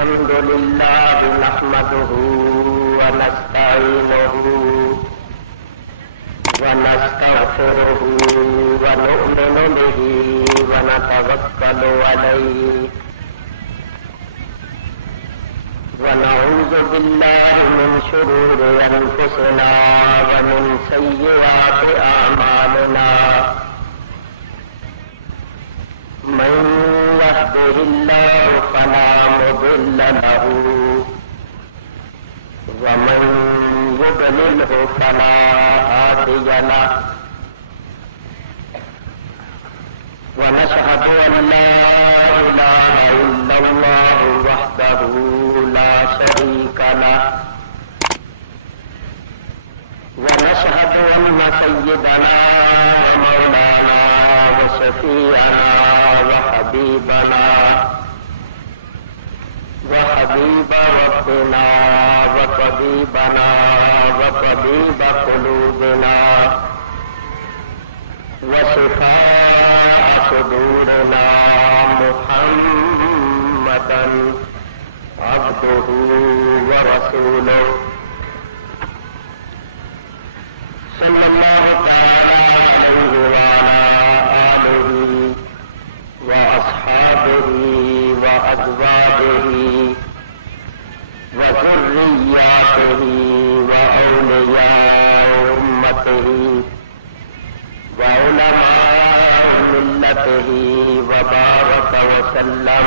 الحمد لله نحمده ونستعينه ونستغفره ونؤمن به ونتوكل عليه ونعوذ بالله من شرور أنفسنا ومن سيئات أعمالنا من يهده الله فلا مضل له ومن يضلله فلا هادي له ونشهد أن لا إله إلا الله وحده لا شريك له ونشهد أن سيدنا ومولانا وشفيعنا وحبيبنا وحبيب ربنا وطبيبنا وطبيب قلوبنا وشفاء صدورنا محمدا عبده ورسوله صلى الله تعالى عليه وعلى آله وأصحابه وأزواجه وذرياته وأولياء أمته وعلماء ملته وبارك وسلم.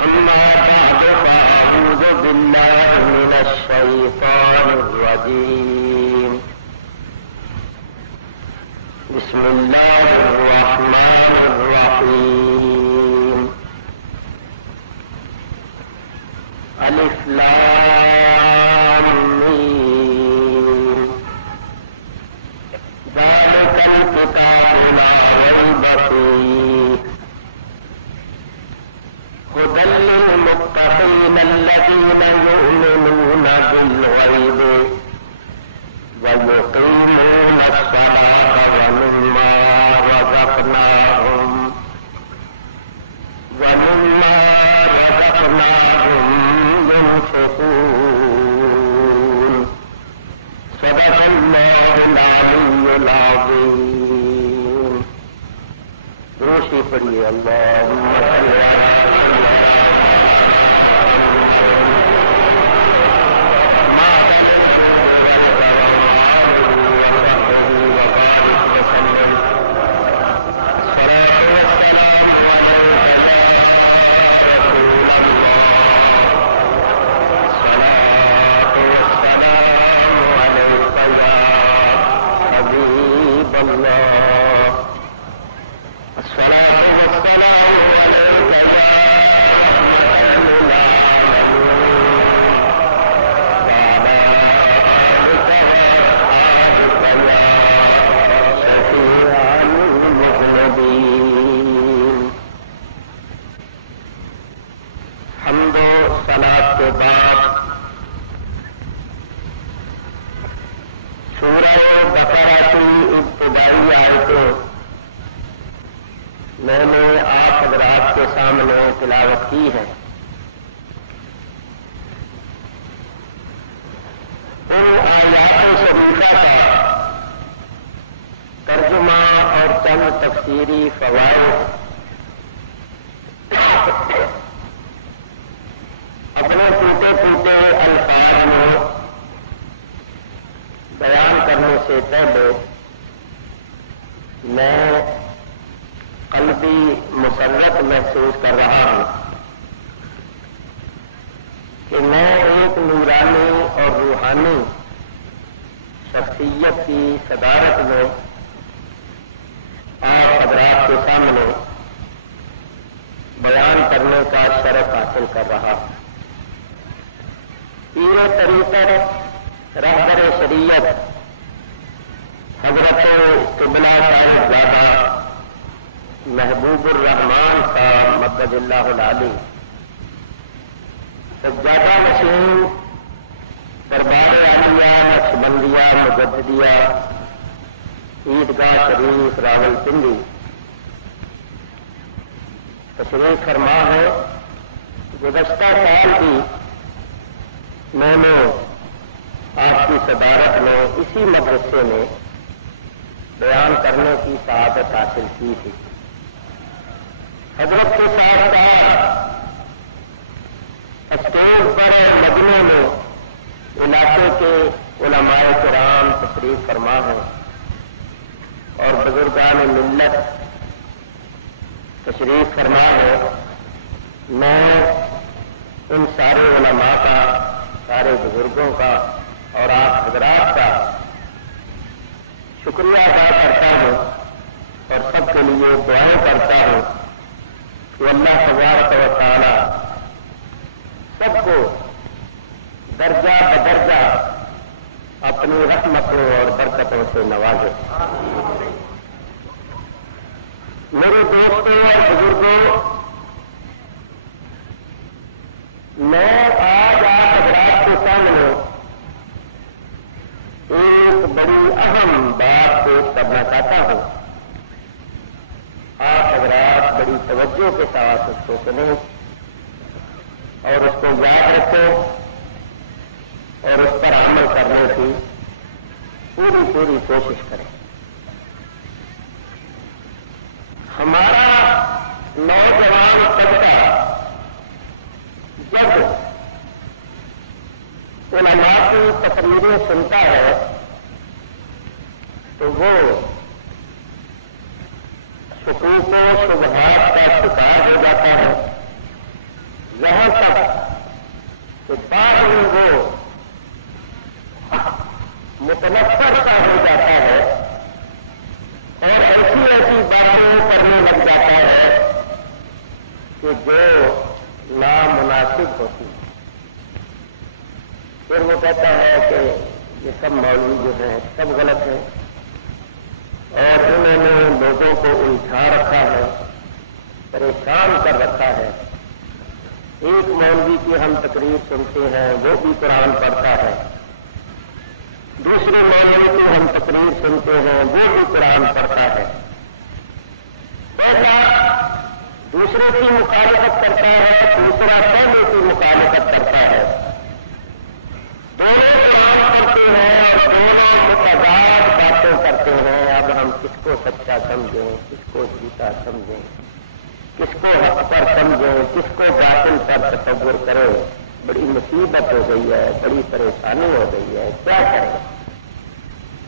أما بعد فأعوذ بالله من الشيطان الرجيم. بسم الله الرحمن الرحيم. ألف لام ميم. ذلك الكتاب لا ريب فيه هدى للمتقين الذين يؤمنون بالغيب ويقيمون الصلاة ومما رزقناهم ينفقون. صدق الله العلي العظيم. روشی پڑھیے اللهم صل على میں نے آپ حضرات کے سامنے تلاوت کی ہے. ان آیات شریفہ کا ترجمہ اور چند تفسیری فوائد اپنے ٹوٹے ٹوٹے الفاظ میں بیان کرنے سے پہلے میں قلبی مسرت محسوس کر رہا ہوں کہ میں ایک نورانی اور روحانی شخصیت کی صدارت میں آپ حضرات کے سامنے بیان کرنے کا شرف حاصل کر رہا ہوں. پیر طریقت رہبر شریعت حضرت قبلہ صاحبزادہ محبوب الرحمان صاحب مدد اللہ العالی سجادہ نشین دربار عالیہ نقشبندیہ مجددیہ عیدگاہ شریف راول پنڈی تشریف فرما ہے. گزشتہ سال بھی میں نے آپ کی صدارت میں اسی مدرسے میں بیان کرنے کی سعادت حاصل کی تھی. حضرت کے ساتھ ساتھ اسٹیج پر اور مجمع میں علاقے کے علماء کرام تشریف فرما ہے اور بزرگان ملت تشریف فرما ہے. میں ان سارے علماء کا، سارے بزرگوں کا اور آپ حضرات کا شکریہ ادا کرتا ہوں اور سب کے لیے دعائیں کرتا ہوں کہ اللہ تبارک و تعالی سب کو درجہ بدرجہ اپنی رحمتوں اور برکتوں سے نوازے. میرے دوستوں اور بزرگوں، میں آج آپ حضرات کے سامنے ایک بڑی اہم بات پیش کرنا چاہتا ہوں. آپ حضرات بڑی توجہ کے ساتھ اس کو سنیں اور اس کو یاد رکھیں اور اس پر عمل کرنے کی پوری کوشش کریں. ہمارا نوجوان طبقہ جب علماء کی تقریریں سنتا ہے تو وہ حقوق و شبہات کا شکار ہو جاتا ہے. یہاں تک کہ بعد میں وہ متنفر کا ہو جاتا ہے اور ایسی باتیں کرنے لگ جاتا ہے کہ جو نامناسب ہوتی ہے. پھر وہ کہتا ہے کہ یہ سب مولوی جو ہیں سب غلط ہیں اور انہوں نے لوگوں کو الجھا رکھا ہے، پریشان کر رکھا ہے. ایک مولوی کی ہم تقریر سنتے ہیں وہ بھی قرآن پڑھتا ہے، دوسرے مولوی کی ہم تقریر سنتے ہیں وہ بھی قرآن پڑھتا ہے. ایسا دوسرے کی مخالفت کرتا ہے، دوسرا پہلے کی مخالفت کرتا ہے. دونوں قرآن پڑھتے ہیں اور دونوں متضاد باتیں کرتے ہیں. اب ہم کس کو سچا سمجھیں، کس کو جھوٹا سمجھیں، کس کو حق پر سمجھیں، کس کو باطل پر تصور کریں. بڑی مصیبت ہو گئی ہے، بڑی پریشانی ہو گئی ہے. کیا کریں؟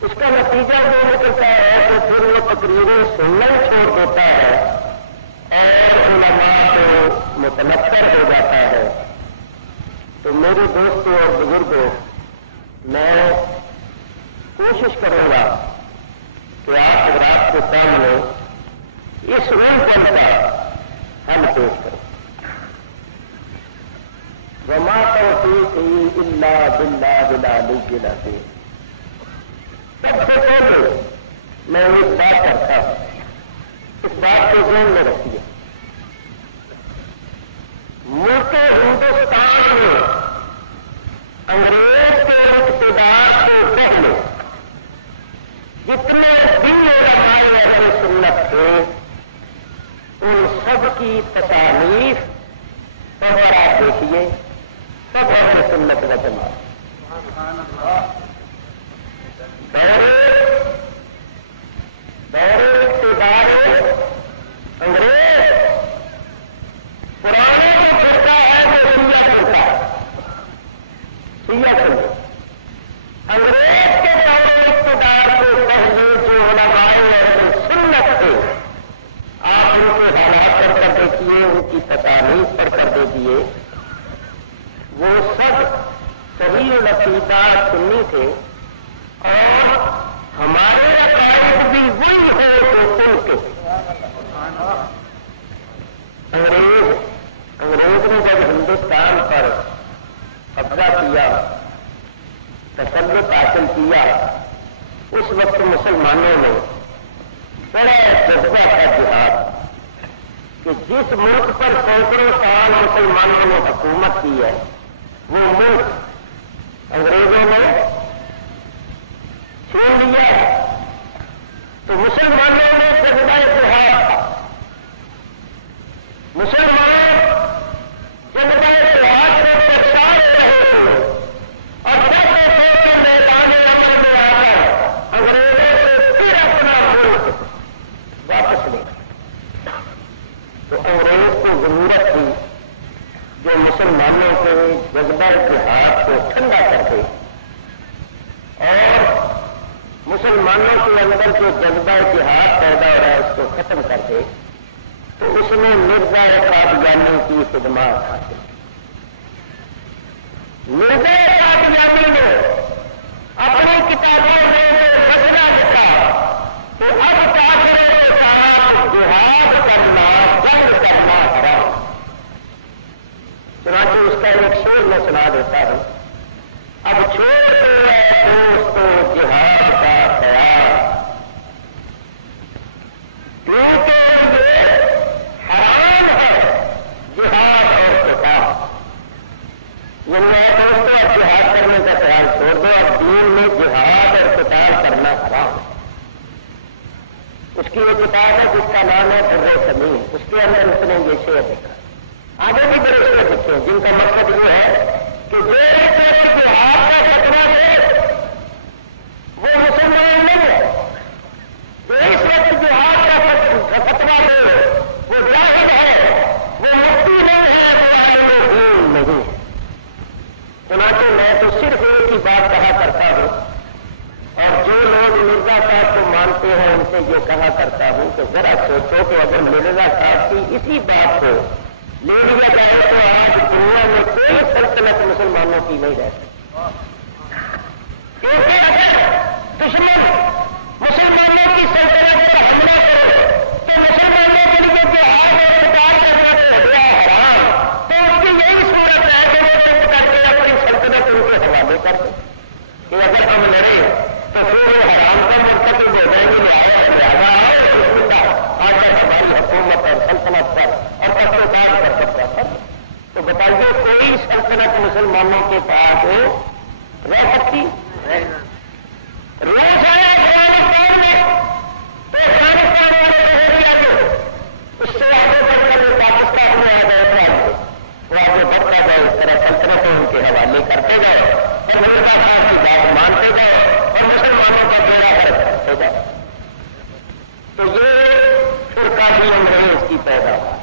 اس کا نتیجہ یہ نکلتا ہے کہ پھر وہ تقریریں سننا ہی چھوڑ دیتا ہے اور علماء کو متنفر ہو جاتا ہے. تو میرے دوستوں اور بزرگوں، میں کوشش کروں گا کہ آپ حضرات کے سامنے اس روم پر حل پیش کریں. وما توفیقی الا باللہ العلی العظیم. سب سے پہلے میں ایک بات کرتا ہوں، اس بات کو ذہن میں رکھیے. ملک ہندوستان میں انگریز کے اقتدار سے پہلے جتنے بھی علماء اہل سنت تھے ان سب کی تصانیف اور دیکھیے سب اہل سنت و جماعت. دور اقتدار انگریز پرانے کو کرتا ہے تو سیا کرتا ہے، سیا کرتا. انگریز کے دور اقتدار سے پہلے جو علماء اہل سنت تھے آپ ان کے حالات پر کر دیکھیے، ان کی تصانیف پر کر دیکھیے، وہ سب صحیح العقیدہ سنی تھے اور ہمارے عقائد بھی وہی ہو جو سنتے. انگریز نے جب ہندوستان پر قبضہ کیا، تسلط حاصل کیا، اس وقت مسلمانوں نے بڑا جذبہ کا جہاد کہ جس ملک پر سینکڑوں سال مسلمانوں نے حکومت کی ہے وہ ملک انگریزوں نے چھوڑ دیا. تو مسلمانوں نے جذبہ جہاد، مسلمانوں کے اندر جو جذبہ جہاد پیدا ہو رہا ہے اس کو ختم کر دے تو اس نے مرزا قادیانی کی خدمات حاصل کی. مرزا قادیانی نے اپنی کتابوں میں فیصلہ دیتا کہ اب کافروں کے ساتھ جہاد کرنا جنگ کرنا حرام. چنانچہ اس کا ایک شعر میں سنا دیتا ہوں. اب چھوڑ دوستوں جہاد کا خیال کیونکہ حرام ہے جہاد اور قتال. یہ میں دوستوں اب جہاد کرنے کا خیال چھوڑ دو. اب دین میں جہاد اور قتال کرنا حرام ہے. اس کی ایک کتاب ہے جس کا نام ہے برے زمین. اس کے اندر اس نے یہ شعر لکھا. آگے بھی بڑے شعر لکھے ہیں جن کا مقصد یہ ہے کہ جو جہاد کا خطرہ ہے وہ مسلمان نہیں ہے. جو اس وقت جہاد کا خطرہ ہے وہ ظاہر ہے، وہ مفتی نہیں ہے، وہ دین نہیں ہے. چنانچہ میں تو صرف ایک ہی بات کہا کرتا ہوں اور جو لوگ مرزا صاحب کو مانتے ہیں ان سے یہ کہا کرتا ہوں کہ ذرا سوچو کہ اگر مرزا صاحب کی اسی بات کو لے لیا جائے تو آج دنیا میں کوئی سلطنت مسلمانوں کی نہیں رہ سکتی. کیونکہ اگر دشمن مسلمانوں کی سلطنت پر حملہ کرے تو مسلمانوں کے لیے جہاد اور قتال کرنا تو حرام. تو ان کی یہی صورت ہے کہ وہ کر کے اپنی سلطنت ان کے حوالے کر دیں کہ اگر ہم لڑے تو پھر وہ حرام کا مرتکب ہو جائے گی. زیادہ آگے ہماری حکومت اور سلطنت پر اور پروکار کر سکتا تھا. تو بتائیے کوئی سلطنت مسلمانوں کے پاس رہ سکتی؟ روز آیا افغانستان میں تو افغانستان والے دیا جو اس سے آگے بڑھ کر جو پاکستان میں آ گئے وہ آگے بڑھتا گئے. اس طرح سلطنتیں ان کے حوالے کرتے گئے اور مرزا صاحب کی بات مانتے گئے اور مسلمانوں کا بیڑا کرتے گئے. تو یہ فرقہ انگریز کی پیدا ہوا.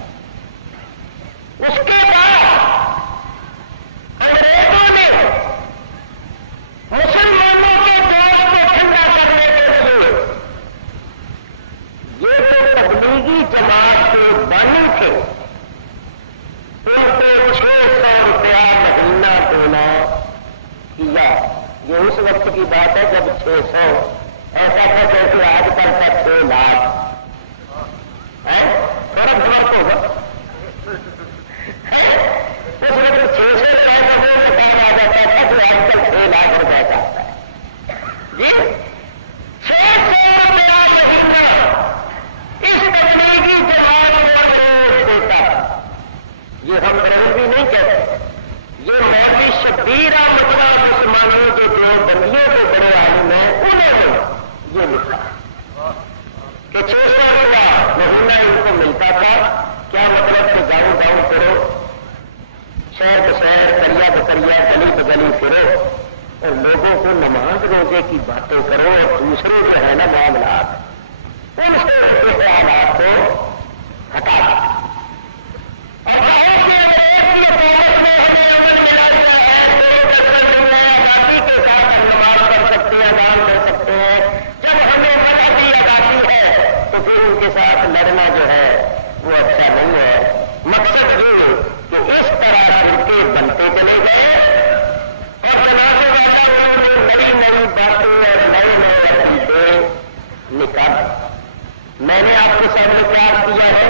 اس کے بعد انگریزوں نے مسلمانوں کے دور کو ٹھنڈا کرنے کے لیے یہ جو تبلیغی جماعت کے بانی تھے ان کو 600 روپیہ مہینہ دینا کیا. یہ اس وقت کی بات ہے جب 600 ایسا تھا کہ آج کل کا 6 لاکھ تھوڑا بہت ہوگا. اس وقت 600 روپئے کا کام آ جاتا تھا جو آج کل 6 لاکھ روپئے کا آتا ہے. جی 600 روپیہ مہینہ اس تبلیغی جماعت کو دیتا. یہ ہم بریلوی نہیں کہتے. یہ مولوی شبیر احمد مسلمانوں جو بندیوں کے بڑے عالم ہیں انہوں نے یہ لکھا کہ 600 روپیہ مہینہ ان کو ملتا تھا. کیا مطلب کہ گاؤں گاؤں کرو، شہر شہر، کریا بکریا، گلی بگلی پھرو اور لوگوں کو نماز روزے کی باتیں کرو اور دوسرے جو ہے نا معاملات ان سے خیالات کو ہٹا دو. اور آزادی کے ساتھ ہم نماز پڑھ سکتے ہیں، اذان کر سکتے ہیں. جب ہمیں مذہبی آزادی ہے تو پھر ان کے ساتھ لڑنا جو ہے وہ اچھا نہیں ہے. مقصد یہ کہ اس طرح کے بنتے چلے گئے اور جناب والا انہوں نے نئی نئی باتیں اور نئے نئے عقیدے نکال. میں نے آپ کے سامنے پیار کیا ہے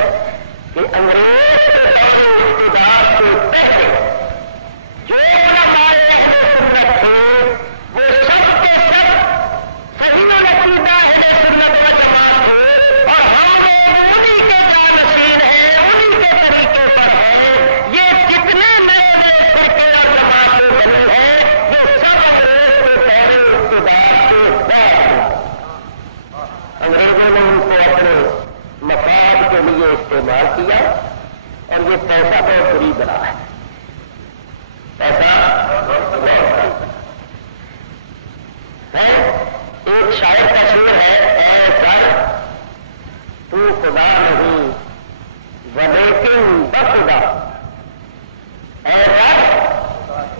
کہ انگریز کے دور اقتدار سے پہلے جو ہمارے سنت تھے وہ سب کے سب صحیح عقیدہ اہل سنت و جماعت تھے اور ہم انہیں کے جانشین ہیں، انہیں کے طریقے پر ہیں. یہ جتنے نئے نئے فرقے اور جماعتیں بنی ہیں وہ سب انگریز کے پہلے اقتدار سے بعد. انگریزوں نے ان کو اپنے مفاد کے لیے استعمال کیا اور یہ پیسہ بہت بری بنا ہے. پیسہ ایک شاعر کا شعر ہے، اے سر تو خدا نہیں ولیکن بخدا. اے سر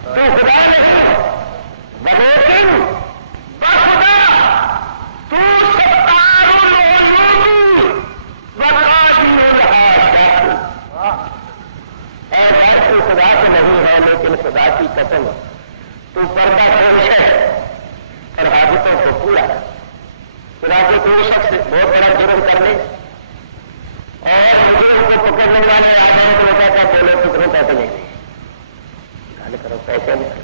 تو خدا نہیں ولیکن بخدا. تاکہ کوئی شخص بہت بڑا جرم کر لے اور کو پکڑنے والے آ جائیں تو کہتا بولو کتنے پیسے نہیں گل کرو پیسے نہیں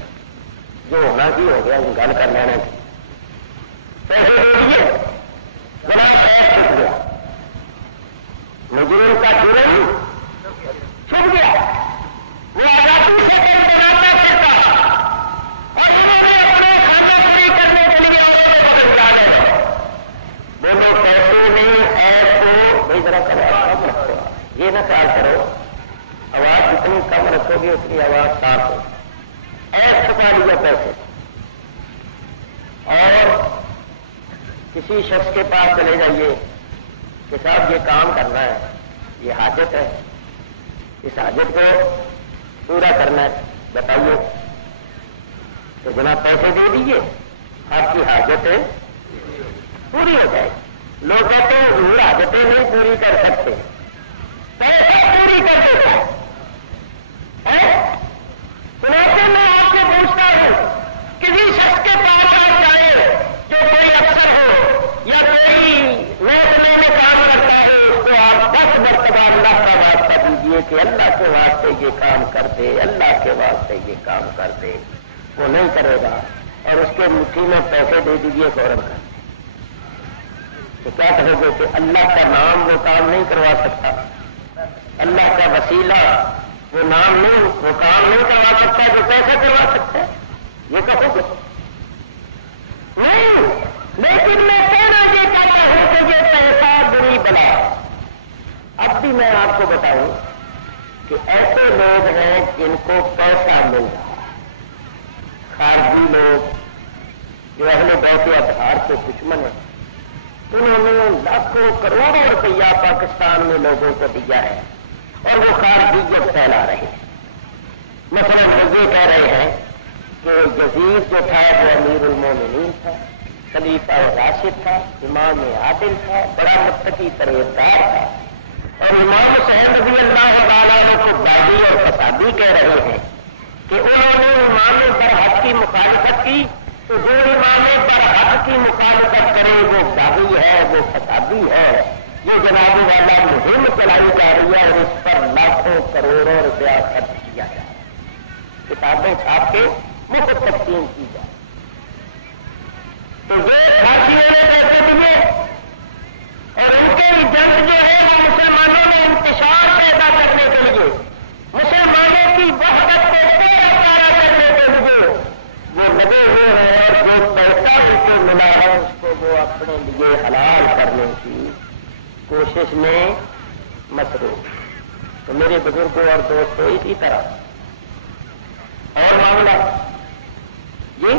جو ہونا کی ہو گیا گل کر لینا پیسے دے دیے بڑا پیسہ چھٹ گیا مجرم کا جرم چھٹ گیا وہ آزادی سے بنانا پڑتا اور انہوں نے اپنے کھانا پوری کرنے کے لیے بدل ڈالے بولو پیسے نہیں ایسے بھائی ذرا کرو کم رکھو یہ نہ خیال کرو آواز جتنی کم رکھو گی اتنی آواز صاف ہو ایس چکا لیا پیسے اور کسی شخص کے پاس چلے جائیے کہ صاحب یہ کام کرنا ہے یہ حاجت ہے اس حاجت کو پورا کرنا ہے بتائیے تو جناب پیسے دے دیجیے آپ کی حاجت پوری ہو جائے لوگ کہتے ہیں یہ حاجتیں نہیں پوری کر سکتے پیسہ پوری کر دیتا ہے سنوتے میں آپ سے پوچھتا ہوں کسی شخص کے پاس آپ جائے جو کوئی افسر ہو یا کوئی روکنے میں کام کرتا ہے اس کو آپ 10 مرتبہ اللہ کا واسطہ دیجیے کہ اللہ کے واسطے یہ کام کر دے اللہ کے واسطے یہ کام کر دے وہ نہیں کرے گا اور اس کے مٹھی میں پیسے دے دیجیے فوراً کر تو کیا کہو گے کہ اللہ کا نام وہ کام نہیں کروا سکتا اللہ کا وسیلہ وہ نام نہیں وہ کام نہیں کروا سکتا جو کیسے کروا سکتا ہے یہ کہو گے نہیں لیکن میں کہنا یہ چاہتا ہوں کہ یہ پیسہ بری بلا اب بھی میں آپ کو بتاؤں کہ ایسے لوگ ہیں جن کو پیسہ مل رہا خارجی لوگ جو اہل بیت اطہار کے دشمن ہیں انہوں نے لاکھوں کروڑوں روپیہ پاکستان میں لوگوں کو دیا ہے اور وہ خارجیت پھیلا رہے ہیں مثلا وہ یہ کہہ رہے ہیں کہ یزید جو تھا وہ امیر المومنین تھا خلیفہ راشد تھا امام عادل تھا بڑا متقی پرہیزگار تھا اور امام حسین رضی اللہ تعالیٰ کو باغی اور فسادی کہہ رہے ہیں کہ انہوں نے امام برحق کی مخالفت کی تو جو امام برحق کی مخالفت کرے وہ باغی ہے وہ فسادی ہے یہ جناب والا مہم چلائی جا رہی ہے اور اس پر لاکھوں کروڑوں روپیہ خرچ کیا جا رہا ہے کتابیں چھاپ کے مفت تقسیم کی جائے تو یہ پھانسیوں نے پیسے دیے اور ان کے جنگ جو ہے وہ مسلمانوں میں انتشار پیدا کرنے کے لیے مسلمانوں کی وحدت کو پیدا کرنے کے لیے وہ لگے ہوئے ہیں اور جو پیسہ اس کو ملا ہے اس کو وہ اپنے لیے حلال کرنے کی کوشش میں مصروف تو میرے بزرگوں اور دوستوں اسی طرح اور معاملہ جی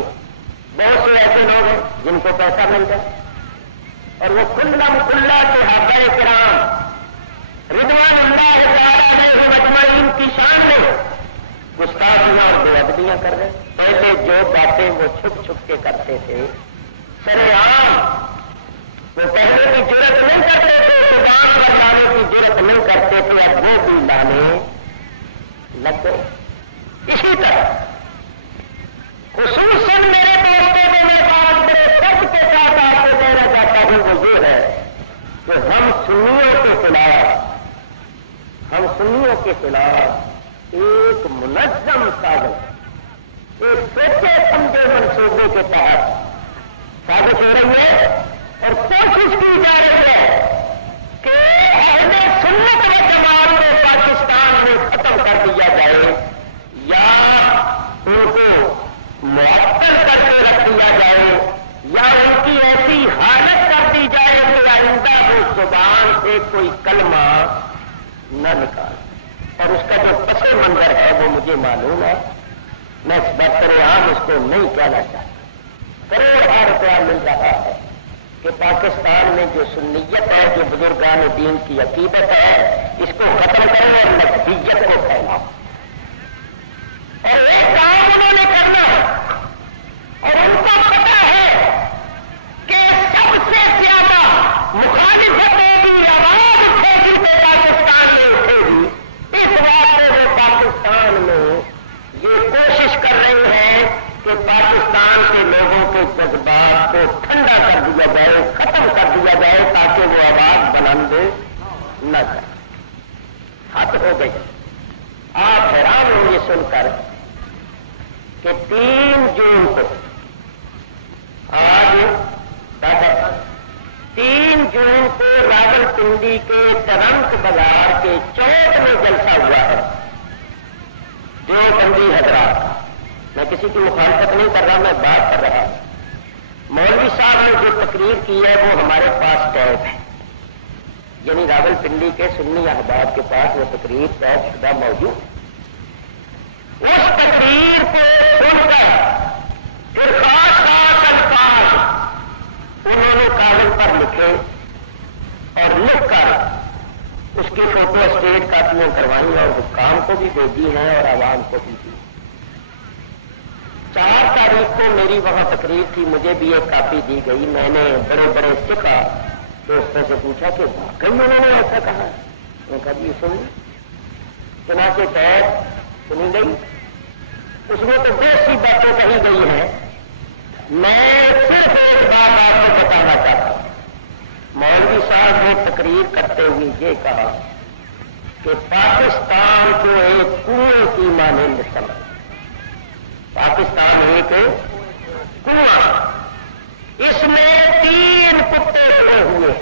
بہت سے ایسے لوگ ہیں جن کو پیسہ مل جائے اور وہ کلم کلّا صحابہ کرام رضوان اللہ تعالیٰ علیہ مجمعین کی شان میں گستاخیاں اور بے ادبیاں کر رہے پہلے جو باتیں وہ چھپ چھپ کے کرتے تھے سر عام وہ پہلے کی ضرورت نہیں کرتے تھے زبان بچانے کی ضرورت نہیں کرتے تھے اب وہ بھی لانے لگ گئے اسی طرح خصوصاً میرے دوستوں میں میں بات میرے سب کے ساتھ آپ کو دینا چاہتا ہوں وہ یہ ہے کہ ہم سنیوں کے خلاف ایک منظم سازش ایک سوچے سمجھے منصوبے کے تحت سازش ہو رہی ہے اور کوشش کی جا رہی ہے کہ اہل سنت و جماعت کو پاکستان میں ختم کر دیا جائے یا ان کو معطل کر کے رکھ دیا جائے یا ان کی ایسی حالت کر دی جائے کہ آئندہ وہ زبان سے کوئی کلمہ نہ نکال اور اس کا جو پس منظر ہے وہ مجھے معلوم ہے میں اس برسر عام اس کو نہیں کہنا چاہتا کروڑوں روپیہ مل رہا ہے کہ پاکستان میں جو سنیت ہے جو بزرگان دین کی عقیدت ہے اس کو ختم کریں اور نقدیت کو پھیلاؤ اور ایک کام انہوں نے کرنا اور ان کو پتا ہے کہ سب سے زیادہ مخالفتوں کی آواز اٹھے گی تو پاکستان میں اٹھے گی اس واسطے وہ پاکستان میں یہ کوشش کر رہی ہے کہ پاکستان کے لوگوں کے جذبات کو ٹھنڈا کر دیا جائے ختم کر بلند نہ کر. حد ہو گئی. آپ حیران ہوں گے سن کر کہ 3 جون کو آج 3 جون کو راول پنڈی کے ترنت بازار کے چوک میں جلسہ ہوا ہے. دیوبندی حضرات، میں کسی کی مخالفت نہیں کر رہا، میں بات کر رہا ہوں. مولوی صاحب نے جو تقریر کی ہے وہ ہمارے پاس ٹیپ ہے، یعنی راول پنڈی کے سنی احباب کے پاس وہ تقریر ٹیپ شدہ موجود. اس تقریر کو سن کر پھر خاص الفاظ انہوں نے کاغذ پر لکھے اور لکھ کر اس کی فوٹو اسٹیٹ کاپیاں کروائی اور حکام کو بھی بھیجی ہیں اور عوام کو بھی دی. 4 تاریخ کو میری وہاں تقریر تھی، مجھے بھی ایک کاپی دی گئی. میں نے بڑے بڑے سکھا دوستوں سے پوچھا کہ واقعی انہوں نے ایسا کہا. میں کہا جی سن چنانچہ ٹیپ سنی گئی. اس میں تو بہت سی باتیں کہی گئی ہیں. میں صرف ایک بات آپ کو بتانا چاہتا ہوں. مولوی صاحب نے تقریر کرتے ہوئے یہ کہا کہ پاکستان کو ایک کنویں کی مانند سمجھ. پاکستان ایک کنواں، اس میں 3 کتے پڑے ہوئے.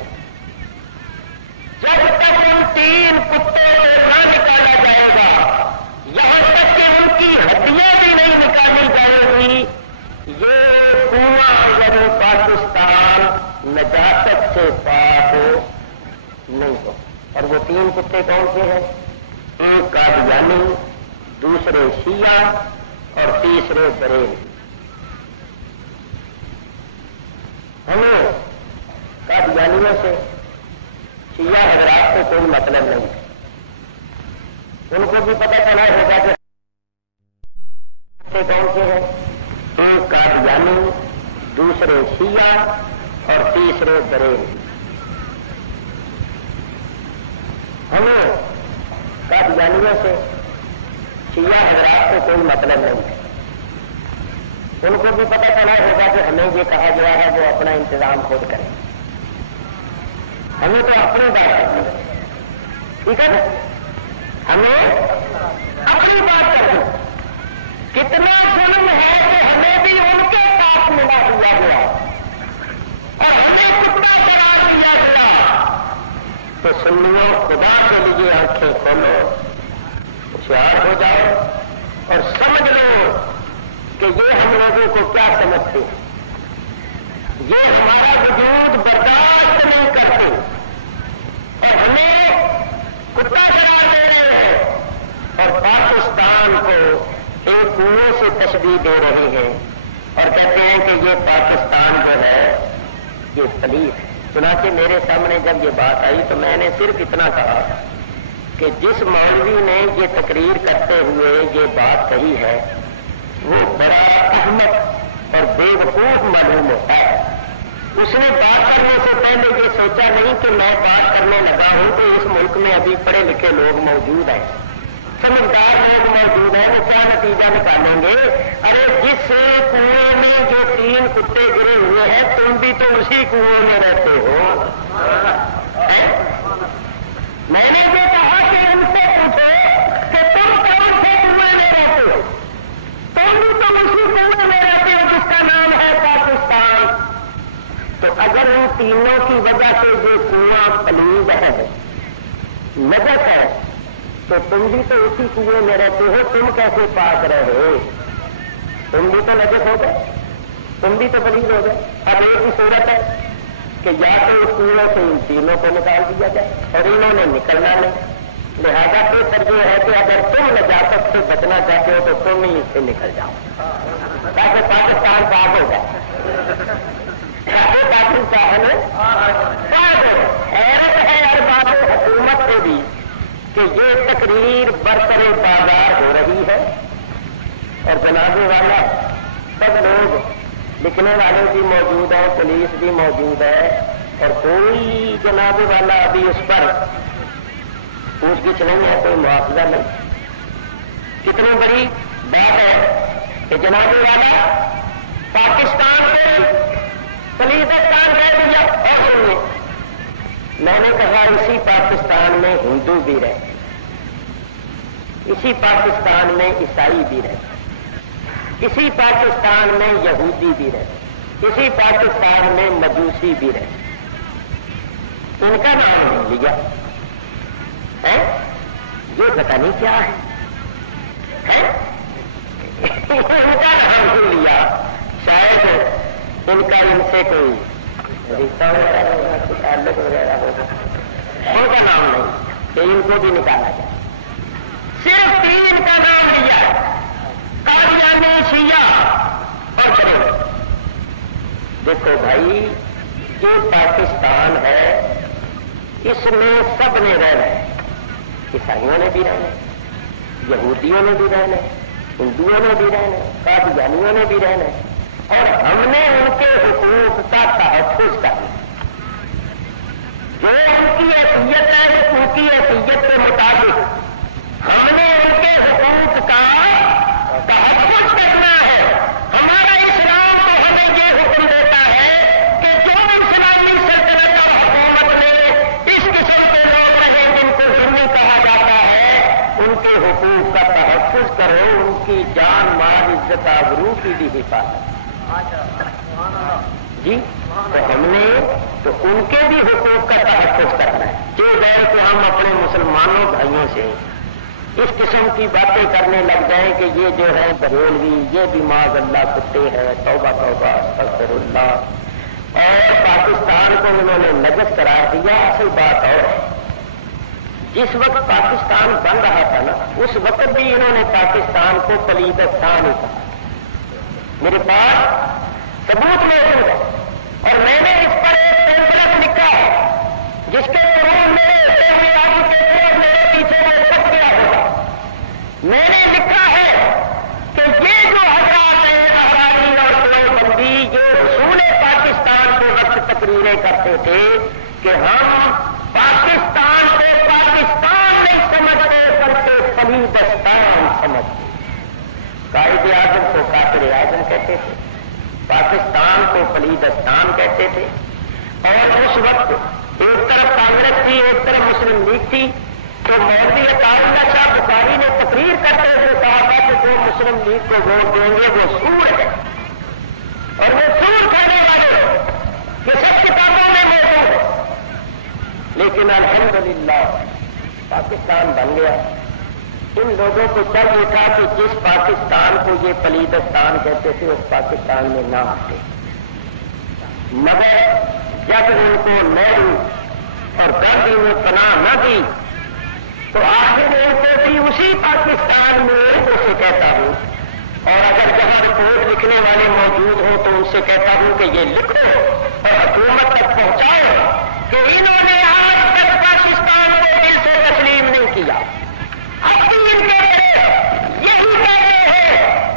جب تک ان 3 کتے کو نہ نکالا جائے گا، یہاں تک کہ ان کی ہڈیاں بھی نہیں نکالی جائے گی، یہ کنواں یعنی پاکستان نجاست سے پاک نہیں ہو. اور وہ 3 کتے کون سے ہیں؟ ایک قادیانی، دوسرے شیعہ اور تیسرے بریلوی. ہمیں قادیانیوں سے شیعہ حضرات کو کوئی مطلب نہیں. ان کو بھی پتہ چلا ہوگا کہ کون سے ہیں. ایک قادیانی، دوسرے شیعہ اور تیسرے بریلوی. ہمیں قادیانیوں سے شیعہ حضرات کو کوئی مطلب نہیں ہے. ان کو بھی پتہ چلا ہوگا کہ ہمیں یہ کہا گیا ہے وہ اپنا انتظام خود کریں. ہمیں تو اپنی بات کرنی ہے، ٹھیک ہے نا؟ ہمیں اپنی بات کرنی. کتنا ظلم ہے کہ ہمیں بھی ان کے ساتھ ملا دیا گیا اور ہمیں کتنا قرار دیا گیا. تو سنیو، خدا کے لیے آنکھیں کھولو، ہوشیار ہو جاؤ اور سمجھ لو کہ یہ ہم لوگوں کو کیا سمجھتے ہیں. یہ ہمارا وجود برداشت نہیں کرتے اور ہمیں کتا قرار دے رہے ہیں اور پاکستان کو ایک کنویں سے تشبیہ دے رہے ہیں اور کہتے ہیں کہ یہ پاکستان جو ہے یہ پلیت ہے. چنانچہ میرے سامنے جب یہ بات آئی تو میں نے صرف اتنا کہا کہ جس مولوی نے یہ تقریر کرتے ہوئے یہ بات کہی ہے وہ بڑا احمق اور بے وقوف معلوم ہوتا ہے. اس نے بات کرنے سے پہلے یہ سوچا نہیں کہ میں بات کرنے لگا ہوں تو اس ملک میں ابھی پڑھے لکھے لوگ موجود ہیں، سمجھدار لوگ موجود ہیں، وہ کیا نتیجہ نکالیں گے. ارے جس کنویں میں جو 3 کتے گرے ہوئے ہیں تم بھی تو اسی کنویں میں رہتے ہو. میں نے یہ کہا کہ ان سے پوچھو کہ تم کون سے کنویں میں رہتے ہو. تم بھی تو اسی کنویں میں رہتے ہو جس کا نام ہے پاکستان. تو اگر ان تینوں کی وجہ سے یہ کنواں پلید ہے، نجس ہے، تو تم بھی تو اسی کنویں میں رہتے ہو. تم کیسے پاک رہے؟ تم بھی تو نجس ہو گئے، تم بھی تو پلید ہو گئے. اب ایک ہی صورت ہے کہ یا تو اس کنویں سے ان تینوں کو نکال دیا جائے اور انہوں نے نکلنا نہیں. لہذا بہتر یہ ہے کہ اگر تم نجاست سے بچنا چاہتے ہو تو تم ہی اس سے نکل جاؤ تاکہ پاکستان پاک ہو جائے. پاکستان حیرت ہے ارباب حکومت سے بھی کہ یہ تقریر برسر بازار ہو رہی ہے اور جنازے والا سب لوگ لکھنے والے بھی موجود ہیں، پولیس بھی موجود ہے اور کوئی جنازے والا ابھی اس پر پوچھ گچھ نہیں ہے، کوئی معاوضہ نہیں. کتنی بڑی بات ہے کہ جنازے والا پاکستان میں پولیس کام کر دیا اور میں نے کہا اسی پاکستان میں ہندو بھی رہے، اسی پاکستان میں عیسائی بھی رہے، اسی پاکستان میں یہودی بھی رہے، اسی پاکستان میں مجوسی بھی رہے، ان کا نام نہیں لیا ہے، یہ پتہ نہیں کیا ہے، ان کا نام نہیں لیا، شاید ان کا ان سے کوئی رشتہ وغیرہ تعلق وغیرہ ہوگا، ان کا نام نہیں کہ ان کو بھی نکالا جائے، صرف 3 کا نام لیا، قادیانی، شیعہ اور چلو۔ دیکھو بھائی، یہ پاکستان ہے، اس میں سب نے رہنا ہے، عیسائیوں نے بھی رہنا ہے، یہودیوں نے بھی رہنا ہے، ہندوؤں نے بھی رہنا ہے، قادیانیوں نے بھی رہنا ہے، اور ہم نے ان کے حقوق کا تحفظ کرنا، جو ان کی حیثیت ہے ان کی حیثیت کے مطابق ہم نے ان کے حقوق کا تحفظ کرنا ہے۔ ہمارا اسلام تو ہمیں یہ حکم دیتا ہے کہ جو اسلامی سلطنت اور حکومت میں اس قسم کے لوگ رہے جن کو ذمہ کہا جاتا ہے، ان کے حقوق کا تحفظ کرو، ان کی جان مال عزت آبرو کی بھی حفاظت جی، تو ہم نے تو ان کے بھی حقوق کا تحفظ کرنا ہے۔ جو غیر کہ ہم اپنے مسلمانوں بھائیوں سے اس قسم کی باتیں کرنے لگ جائیں کہ یہ جو ہے بریلوی، یہ بھی معاذ اللہ کتے ہے، توبہ توبہ استغفر اللہ، اور پاکستان کو انہوں نے نجس قرار دیا۔ اصل بات اور ہے، جس وقت پاکستان بن رہا تھا نا، اس وقت بھی انہوں نے پاکستان کو پلیتستان ہی کہا۔ میرے پاس ثبوت موجود ہے، اور میں نے اس پر ایک پیمفلٹ لکھا ہے جس کے ضرور میرے پیچھے میں چھپ گیا ہوگا۔ میں نے لکھا ہے کہ یہ جو حضرات اور کوئی بندی یہ رسول پاکستان کو وقت تقریریں کرتے تھے کہ ہم پاکستان کو پاکستان نہیں سمجھتے بلکہ پلیتستان سمجھتے، قائد اعظم کو کافر اعظم کہتے تھے، پاکستان کو پلیتستان کہتے تھے، اور اس وقت ایک طرف کانگریس تھی، ایک طرف مسلم لیگ تھی، تو مولوی عطاء اللہ شاہ بخاری نے تقریر کرتے ہوئے کہا تھا کہ جو مسلم لیگ کو ووٹ دیں گے وہ سور ہے، اور وہ سور کہنے والے یہ سب کتابوں میں موجود ہے۔ لیکن الحمدللہ پاکستان بن گیا۔ ان لوگوں کو چل دیکھا کہ جس پاکستان کو یہ پلیتستان کہتے تھے اس پاکستان میں نہ آتے، مگر جب ان کو نہرو اور گاندھی نے پناہ نہ دی تو آخر ان کو بھی اسی پاکستان میں اسے کہتا ہوں، اور اگر جہاں رپورٹ لکھنے والے موجود ہوں تو ان سے کہتا ہوں کہ یہ لکھو اور حکومت تک پہنچاؤ کہ انہوں نے آج تک پاکستان کو دل سے تسلیم نہیں کیا۔ اب بھی ان کے یہی کہتے ہیں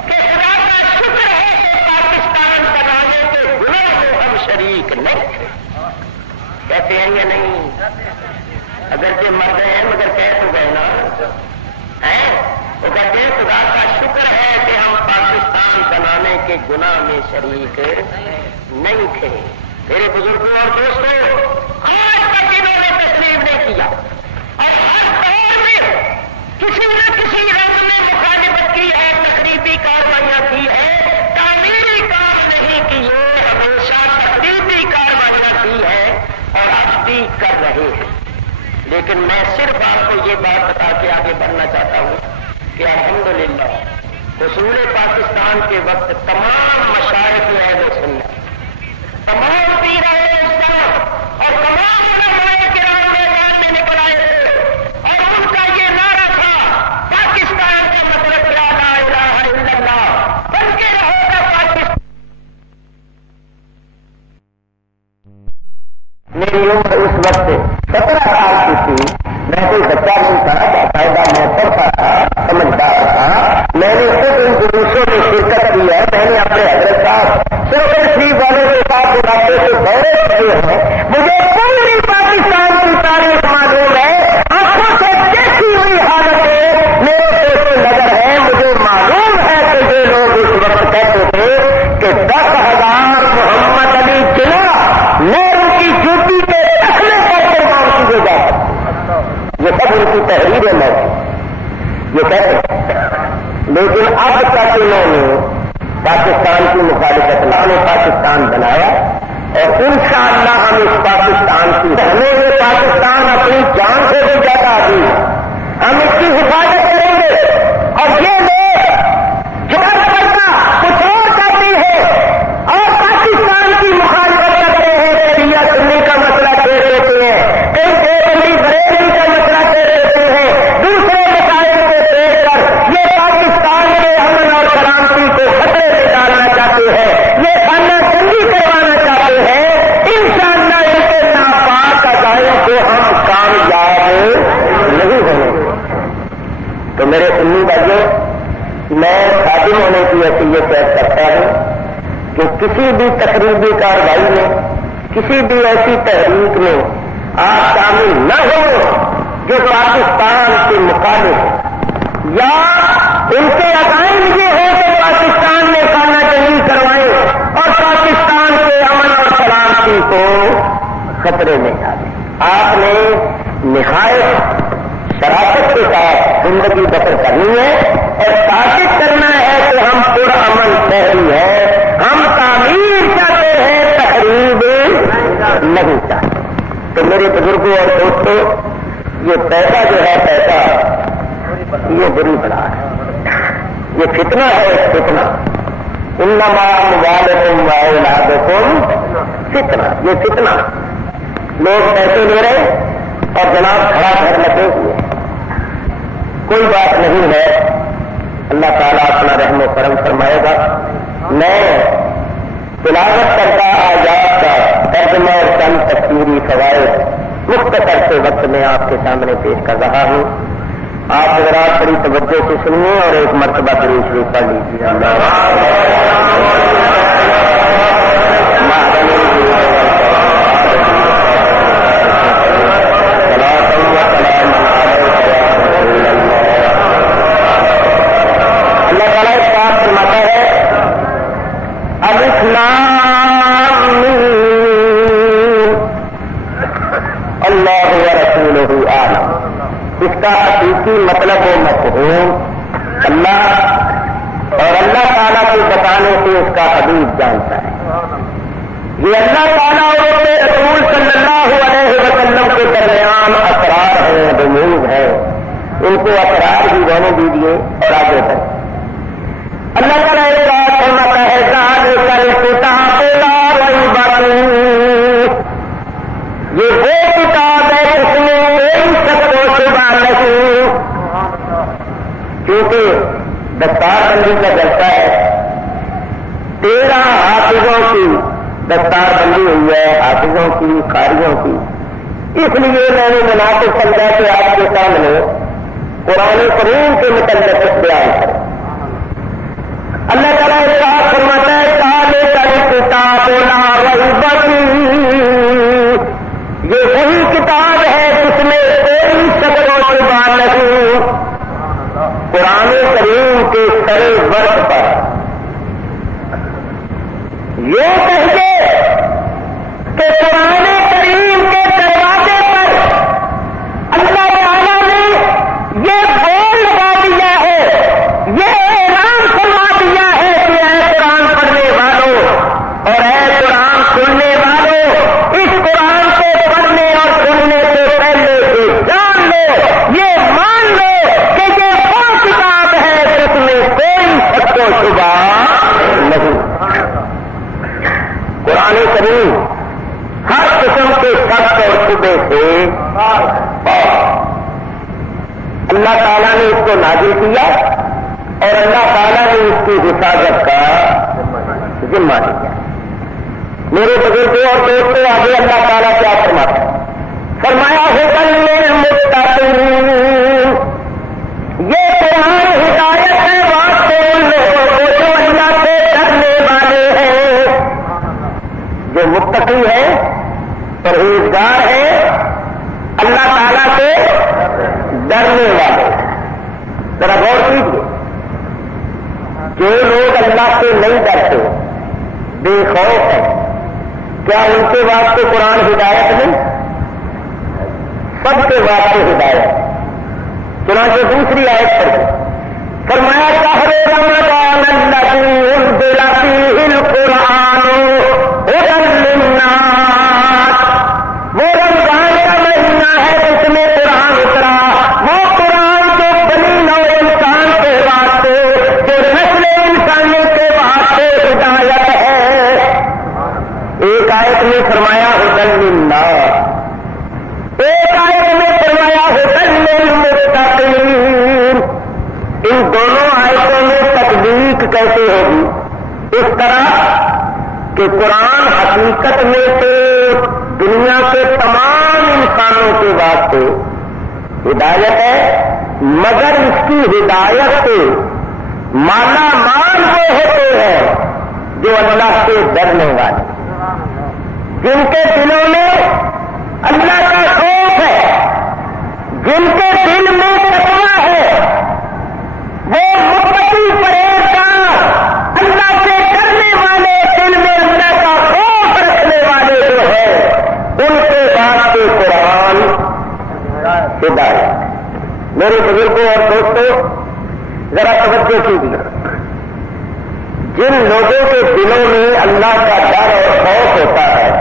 کہ خدا کا شکر ہے کہ پاکستان بنانے کے گناہ کو ہم شریک نہیں تھے، کہتے ہیں یا نہیں؟ اگر کہ مر گئے ہیں مگر کہہ تو گئے نا، وہ کہتے ہیں خدا کا شکر ہے کہ ہم پاکستان بنانے کے گناہ میں شریک نہیں تھے۔ میرے بزرگوں اور دوستوں، آج تک انہوں نے تسلیم نہیں کیا، اور ہر دور میں کسی نہ کسی رنگ میں مخالفت کی ہے، تقریبی کارروائیاں کی ہے، تعمیری کام نہیں کیے، ہمیشہ تقریبی کارروائیاں کی ہے اور اب بھی کر رہے ہیں۔ لیکن میں صرف آپ کو یہ بات بتا کے آگے بڑھنا چاہتا ہوں کہ الحمدللہ حصول پاکستان کے وقت تمام مشائخ اہل سنت، تمام پیر اہل اسلام اور تمام علماء کرام میدان میں نکل آئے تھے، اور ان کا یہ نعرہ تھا پاکستان کا مطلب لا الہ الا اللہ، بلکہ رہے گا پاکستان۔ میری عمر اس وقت 17 سال کی تھی، میں کوئی بچہ نہیں تھا، باقاعدہ میں پڑھتا تھا، سمجھدار تھا، میں نے خود ان جلوسوں میں شرکت کی ہے، میں نے اپنے حضرت صاحب شریف والے کے ساتھ علاقے سے دورے کیے ہیں، مجھے پوری پاکستان کی تاریخ معلوم ہے، آنکھوں سے دیکھی ہوئی حالت ہے، میرے پیش نظر ہے، مجھے معلوم ہے کہ یہ لوگ اس وقت کہتے تھے کہ 10,000 محمد علی جناح نہرو کی جوتی کے رکھنے پر تحریر موت یہ کہتے ہیں، لیکن اب تک انہوں نے پاکستان کی مخالفت نام پاکستان بنایا، اور انشاءاللہ ہم اس پاکستان کی ہمیں یہ پاکستان اپنی جان سے بھی زیادہ دی، ہم اس کی حفاظت کریں گے، اور یہ لوگ جبر کرنا کچھ اور کرتی ہے اور پاکستان کی مخالفت کرتے ہیں، شیعہ سنی کا مسئلہ چھیڑ دیتے ہیں، کئی دیوبندی بریلوی کا مسئلہ چھیڑ دیتے ہیں، دوسرے مسائل کو چھیڑ کر یہ پاکستان کے امن اور سلامتی کو خطرے میں ڈالنا چاہتے ہیں، یہ خانہ جنگی کروانا چاہتے ہیں۔ انشاءاللہ ان کے ناپاک عقائد کو ہم کامیاب نہیں ہوں گے۔ تو میرے سنی بھائیوں، میں خادم ہونے کی حیثیت سے کرتا ہوں کہ کسی بھی تقریبی کارروائی میں، کسی بھی ایسی تحریک میں آپ شامل نہ ہو جو پاکستان کے مخالف یا ان کے عقائد یہ ہو کہ پاکستان میں خانہ جنگی کروائیں اور پاکستان کے امن اور سلامتی کو خطرے میں ڈالیں۔ آپ نے نہایت شرافت کے ساتھ زندگی بسر کرنی ہے اور ثابت کرنا ہے کہ ہم پرامن شہری ہیں، ہم تعمیر چاہتے ہیں، تخریب نہیں چاہتے۔ تو میرے بزرگوں اور دوستوں، یہ پیسہ جو ہے پیسہ یہ بری بلا ہے، یہ فتنہ ہے، فتنہ انما اموالکم واولادکم فتنہ، یہ فتنہ۔ لوگ پیسے لے رہے اور جناب کھڑا گھر لگے ہوئے، کوئی بات نہیں ہے، اللہ تعالیٰ اپنا رحم و کرم فرمائے گا۔ میں تلاوت کرتا آیات کا ترجمہ اور چند تفسیری فوائد مختصر سے وقت میں آپ کے سامنے پیش کر رہا ہوں۔ آپ حضرات بڑی توجہ سے سنیے اور ایک مرتبہ درود شریف پڑھ لیجیے۔ اللہ تعالیٰ اس بات فرماتا ہے الف لام میم اللہ ورسولہ اعلم۔ اس کا حقیقی مطلب و مفہوم اللہ اور اللہ تعالیٰ کے بتانے سے اس کا حبیب جانتا ہے۔ یہ اللہ تعالیٰ اور اس کے رسول صلی اللہ علیہ وسلم کے درمیان اسرار ہیں، رموز ہے، ان کو اسرار ہی رہنے دیجیے اور آگے بڑھیں۔ اللہ تعالیٰ ایک بات فرماتا ہے ذالک الکتاب لا ریب فیہ، یہ وہ کتاب ہے جس میں کوئی شک و شبہ نہیں، کیونکہ دستار بندی کا جلسہ ہے، 13 حافظوں کی دستار بندی ہوئی ہے، حافظوں کی، قاریوں کی، اس لیے میں نے مناسب سمجھا کہ آپ کے سامنے قرآن کریم کے متعلق بیان کریں۔ اللہ تعالیٰ اس بات فرماتا ہے ذالک الکتاب لا ریب فیہ، یہ وہی کتاب ہے جس میں کوئی شک و شبہ نہیں۔ قرآن کریم کے سر ورق پر یہ کہیے کہ قرآن کریم کے دروازے پر اللہ تعالیٰ نے یہ بول لگا دیا ہے، یہ اعلان فرما دیا ہے کہ اے قرآن پڑھنے والوں اور اے قرآن سننے والوں، اس قرآن کو پڑھنے اور سننے سے پہلے سے جان لو، یہ مان لو کہ یہ وہ کتاب ہے جس میں کوئی شک و شبہ نہیں۔ قرآن کریم ہر قسم کے شک اور شبے سے پاک۔ اللہ تعالیٰ نے اس کو نازل کیا اور اللہ تعالیٰ نے اس کی حفاظت کا ذمہ لیا۔ میرے بزرگوں اور دوستوں، آگے اللہ تعالیٰ کیا فرماتا ہے؟ فرمایا ہدی للمتقین، یہ قرآن ہدایت ہے واسطے ان لوگوں کو جو اللہ سے ڈرنے والے ہیں، جو متقی ہے، پرہیزگار ہے، اللہ تعالیٰ سے ڈرنے والے۔ ذرا غور کیجیے، جو لوگ اللہ سے نہیں ڈرتے، بے خوف ہیں، کیا ان کے واسطے قرآن ہدایت نہیں؟ سب کے واسطے ہدایت، چنانچہ دوسری آیت پر فرمایا شہر رمضان الذی انزل فیہ القرآن ھدی للناس، وہ رمضان کا مہینہ ہے جس میں قرآن اترا، وہ قرآن جو بنی نوع انسان کے واسطے، جو نسل انسانی کے واسطے ہدایت ہے۔ ایک آیت میں فرمایا ھدی للناس، ایک آیت میں فرمایا ھدی للمتقین۔ ان دونوں آیتوں میں تطبیق کیسے ہوگی؟ اس طرح کہ قرآن حقیقت میں تو دنیا کے تمام انسانوں کے واسطے ہدایت ہے، مگر اس کی ہدایت سے مالا مال وہ ہوتے ہیں جو اللہ سے ڈرنے والے، جن کے دلوں میں اللہ کا خوف ہے، جن کے دل میں تقویٰ ہے، وہ متقی پرہیزگار اللہ سے ڈرنے والے، دل میں اللہ کا خوف رکھنے والے جو ہے، ان کے واسطے قرآن ہدایت۔ میرے بزرگوں اور دوستوں ذرا توجہ کیجیے، جن لوگوں کے دلوں میں اللہ کا ڈر اور خوف ہوتا ہے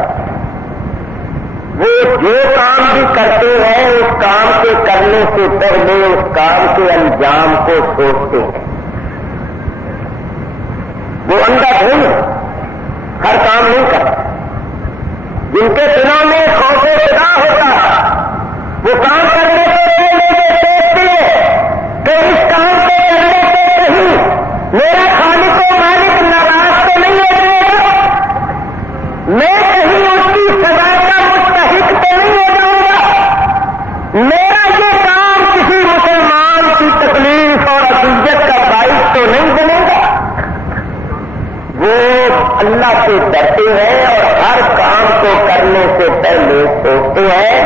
وہ جو کام بھی کرتے ہیں اس کام کے کرنے سے پہلے اس کام کے انجام کو سوچتے ہیں۔ وہ اندھا دھند ہر کام نہیں کرتا، جن کے دلوں میں خوف خدا ہوتا وہ کام کرنے سے پہلے یہ سوچتے ہیں کہ اس کام کو کرنے سے کہیں میرا خالق و مالک ناراض تو نہیں ہو جائے گا، میں کہیں اس کی سزا کا مستحق تو نہیں ہو جاؤں گا، میرا یہ کام کسی مسلمان کی تکلیف اور اذیت کا باعث تو نہیں بنے گا۔ وہ اللہ سے ڈرتے ہیں اور ہر کام کو کرنے سے پہلے سوچتے ہیں،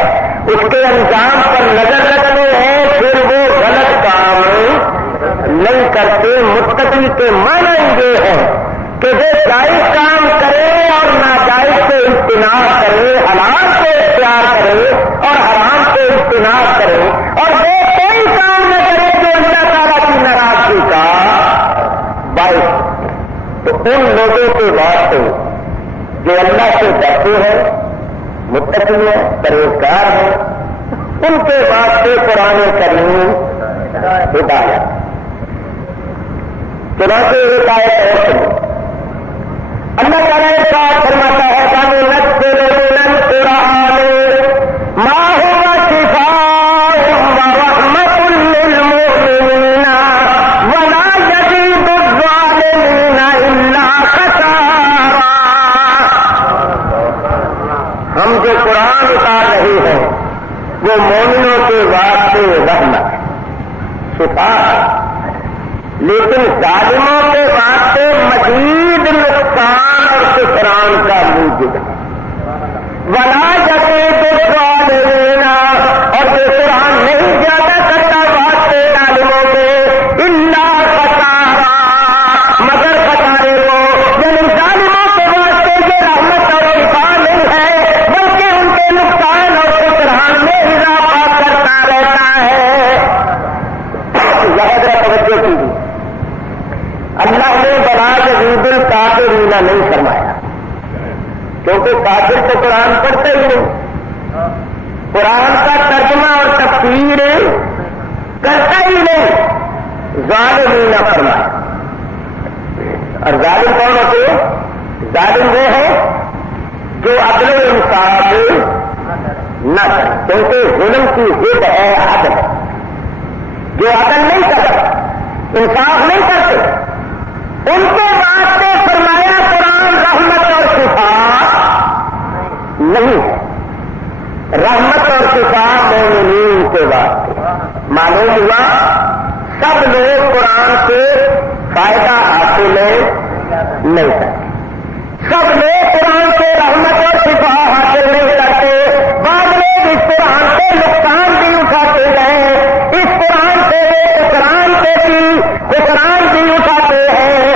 اس کے انجام پر نظر رکھتے ہیں، پھر وہ غلط کام نہیں کرتے۔ متقی کے معنی یہ ہے کہ وہ جائز کام کرے اور ناجائز سے اجتناب کرے، حلال سے اختیار کرے اور حرام سے اجتناب کرے، اور وہ کوئی کام نہ کرے جو اللہ تعالیٰ کی ناراضگی کا باعث۔ تو ان لوگوں کے واسطے جو اللہ سے ڈرتے ہیں، متقی ہیں، پرہیزگار ہیں، ان کے واسطے قرآن کریم ہدایت۔ چنانچہ ایک آیت اور سنو، اللہ تعالیٰ ارشاد فرماتا ہے وَنُنَزِّلُ مِنَ الْقُرْآنِ مَا هُوَ شِفَاءٌ وَرَحْمَةٌ لِّلْمُؤْمِنِينَ وَلَا يَزِيدُ الظَّالِمِينَ إِلَّا خَسَارًا۔ ہم جو قرآن اتار رہے ہیں وہ مومنوں کے واسطے رحمت شفا ہے، لیکن ظالموں کے واسطے مزید نقصان اور خسران کا موجب ہے۔ ولا يزيد الظالمين، اور یہ قرآن نہیں زیادہ کرتا واسطے ظالموں کے الا خسارا، مگر خسارے وہ، یعنی ظالموں کے واسطے یہ رحمت اور شفا نہیں ہے بلکہ ان کے نقصان اور خسران میں اضافہ کرتا رہتا ہے۔ یہاں ذرا توجہ کیجیے، اللہ نے ولا يزيد الكافرين نہیں فرمایا، کیونکہ کافر تو قرآن پڑھتا ہی نہیں، قرآن کا ترجمہ اور تفسیر کرتا ہی نہیں، ظالمین فرمایا۔ اور ظالم کون ہوتے ہیں؟ ظالم وہ ہے جو عدل و انصاف نہ کرے، کیونکہ ظلم کی ضد ہے عدل، جو عدل نہیں کرتے، انصاف نہیں کرتے، ان کے واسطے فرمایا قرآن رحمت اور شفا نہیں ہے، رحمت اور شفا مومنین کے واسطے۔ معلوم ہوا سب لوگ قرآن سے فائدہ حاصل نہیں کرتے، سب لوگ قرآن سے رحمت اور شفا حاصل نہیں کرتے، بعض لوگ اس قرآن سے نقصان بھی اٹھاتے ہیں، اس قرآن سے خسران بھی اٹھاتے ہیں،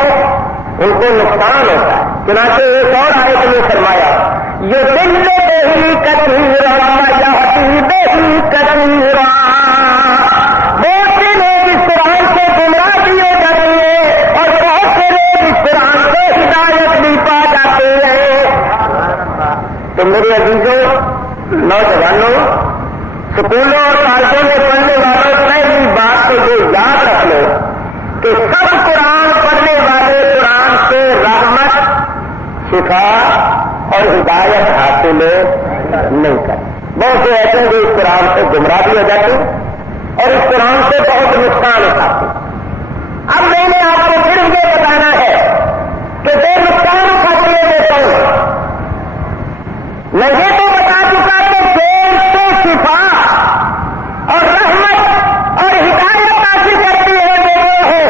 ان کو نقصان ہوتا ہے۔ چنانچہ ایک اور آیت میں فرمایا يُضِلُّ بِهِ كَثِيرًا وَيَهْدِي بِهِ كَثِيرًا، وہ نوجوانوں، سکولوں اور کالجوں میں پڑھنے والوں پہلی بات تو یہ یاد رکھ لو کہ سب قرآن پڑھنے والے قرآن سے رحمت، شفا اور ہدایت حاصل نہیں کرتے. بہت سے ایسے جو اس قرآن سے گمراہ بھی ہو جاتے اور اس قرآن سے بہت نقصان اٹھاتے. اب میں نے آپ کو صرف یہ بتانا ہے کہ وہ نقصان اٹھاتے ہیں وہ کون. میں یہ تو بتا چکا کہ دین سے شفا اور رحمت اور ہدایت حاصل کرتی ہے وہ ہے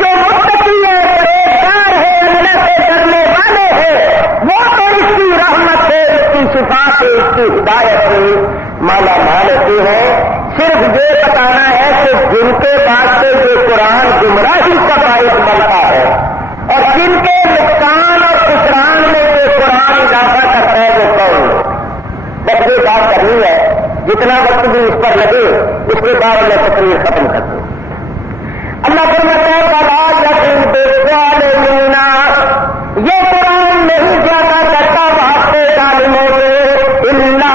جو متقی ہے، پرہیزگار ہے، اللہ سے ڈرنے والے ہیں. وہ تو اس کی رحمت سے، اس کی شفا سے، اس کی ہدایت سے مالا مال ہوتی ہے. صرف یہ بتانا ہے کہ جن کے واسطے یہ قرآن گمراہی کا باعث بنتا ہے اور جن کے نقصان اور خسران میں یہ قرآن اضافہ کرتا ہے وہ کون لوگ. بس یہ بات کرنی ہے، جتنا وقت بھی اس پر لگے اس کے بعد میں تقریر ختم کر دوں. اللہ فرماتا ہے یہ قرآن نہیں جاتا کرتا واسطے ظالموں سے الا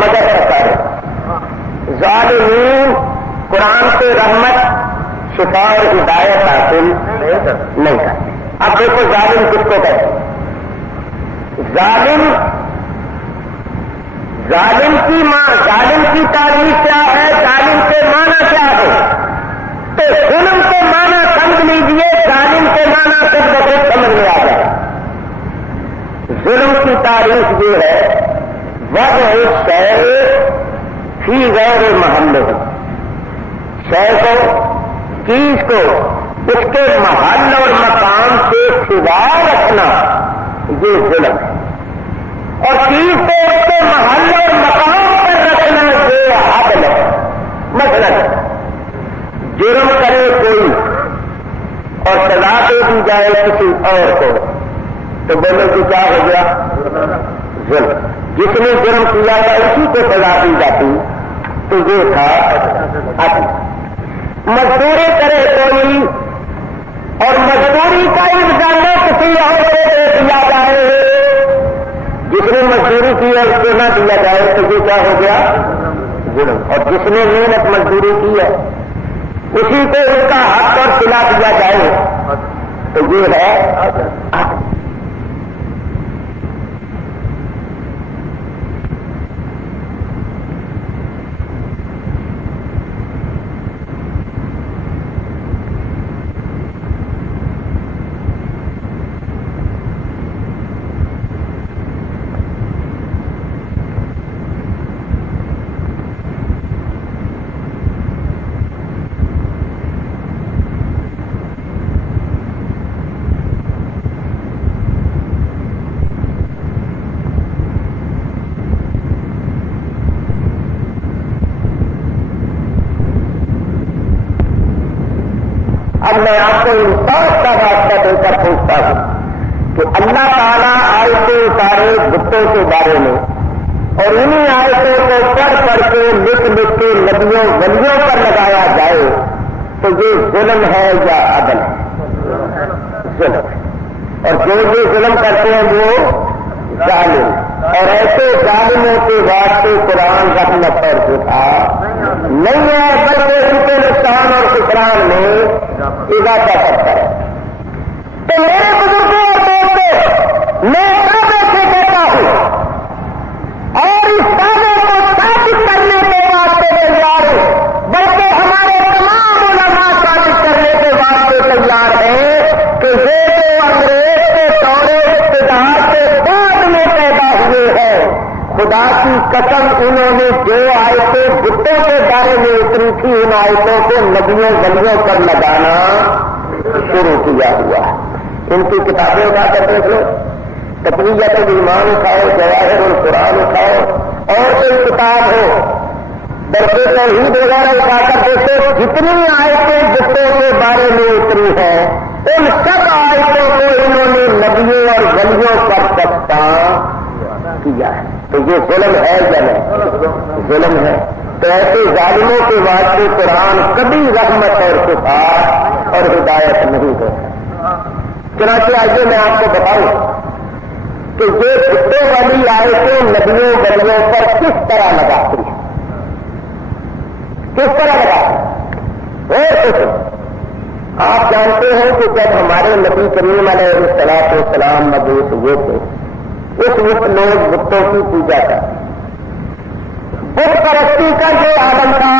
مگر ظالمین قرآن سے رحمت، شفا اور ہدایت حاصل نہیں کرتے. اب دیکھو ظالم کس کو کہتے ہیں. ظالم کی تعریف کیا ہے، ظالم کے معنی کیا ہے. تو ظلم کے معنی سمجھ لیجیے، ظالم کے معنی خود بخود سمجھ میں آ جائے. ظلم کی تعریف یہ ہے وضع شے فی غیر محل، شے کو، چیز کو اس کے محل اور مقام سے سوا رکھنا یہ ظلم ہے. اور چیز کو اس کے محل اور مقام پر رکھنا یہ عدل ہے. مثلا جرم کرے کوئی اور سزا دے دی جائے کسی اور کو تو بولے کہ کیا ہو گیا؟ ظلم. جس نے جرم کیا تھا اسی کو سزا دی جاتی تو یہ تھا عدل. مزدوری کرے کوئی اور مزدوری کا الزام کسی اور کو دے دیا جائے، جس نے مزدوری کی ہے اس کو نہ دیا جائے تو یہ کیا ہو گیا؟ ظلم. اور جس نے محنت مزدوری کی ہے اسی کو اس کا حق اور صلہ دیا جائے تو یہ ہے عدل. اب میں آپ کو انصاف کا راستہ دے کر پوچھتا ہوں کہ اللہ تعالیٰ آیتیں اتارے بتوں کے بارے میں اور انہیں آیتوں کو پڑھ کے لکھ کے نبیوں ولیوں پر لگایا جائے تو یہ ظلم ہے یا عدل ہے؟ ظلم ہے. اور جو یہ ظلم کرتے ہیں وہ ظالم. اور ایسے ظالموں کے واسطے قرآن رحمت اور شفا نہیں ہے بلکہ ان کے نقصان اور خسران میں اضافہ کرتا ہے. تو میرے بزرگوں اور دوستوں، میں دعوے سے کہتا ہوں اور اس دعوے کو ثابت کرنے کے واسطے تیار ہوں، بلکہ ہمارے تمام علماء ثابت کرنے کے واسطے تیار ہیں کہ یہ جو انگریز کے دور اقتدار کے بعد میں پیدا ہوئے ہیں، خدا کی قسم انہوں نے جو آیتیں بتوں کے بارے میں اتری تھی ان آیتوں کو نبیوں ولیوں پر لگانا شروع کیا ہوا ہے. ان کی کتابیں اٹھا کر دیکھ لو، تقریباً ایمان اٹھاؤ، جواہر القرآن اٹھاؤ اور کوئی کتاب ہو، درس توحید وغیرہ اٹھا کر دیکھو، جتنی آیتیں بتوں کے بارے میں اتری ہیں ان سب آیتوں کو انہوں نے نبیوں اور ولیوں پر سستا کیا ہے. تو یہ ظلم ہے یا نہیں؟ ظلم ہے. تو ایسے ظالموں کے واسطے قرآن کبھی رحمت اور شفا اور ہدایت نہیں ہوتا. چنانچہ آئیے میں آپ کو بتاؤں کہ یہ بتوں آیتیں نبیوں ولیوں پر کس طرح لگاتی ہیں، کس طرح لگاتی ہیں؟ اور کچھ آپ جانتے ہیں کہ جب ہمارے نبی کریم علیہ الصلوۃ والسلام مبعوث ہوئے تھے، اس وقت لوگ بتوں کی پوجا کرتے، بت پرستی کا جو عالم تھا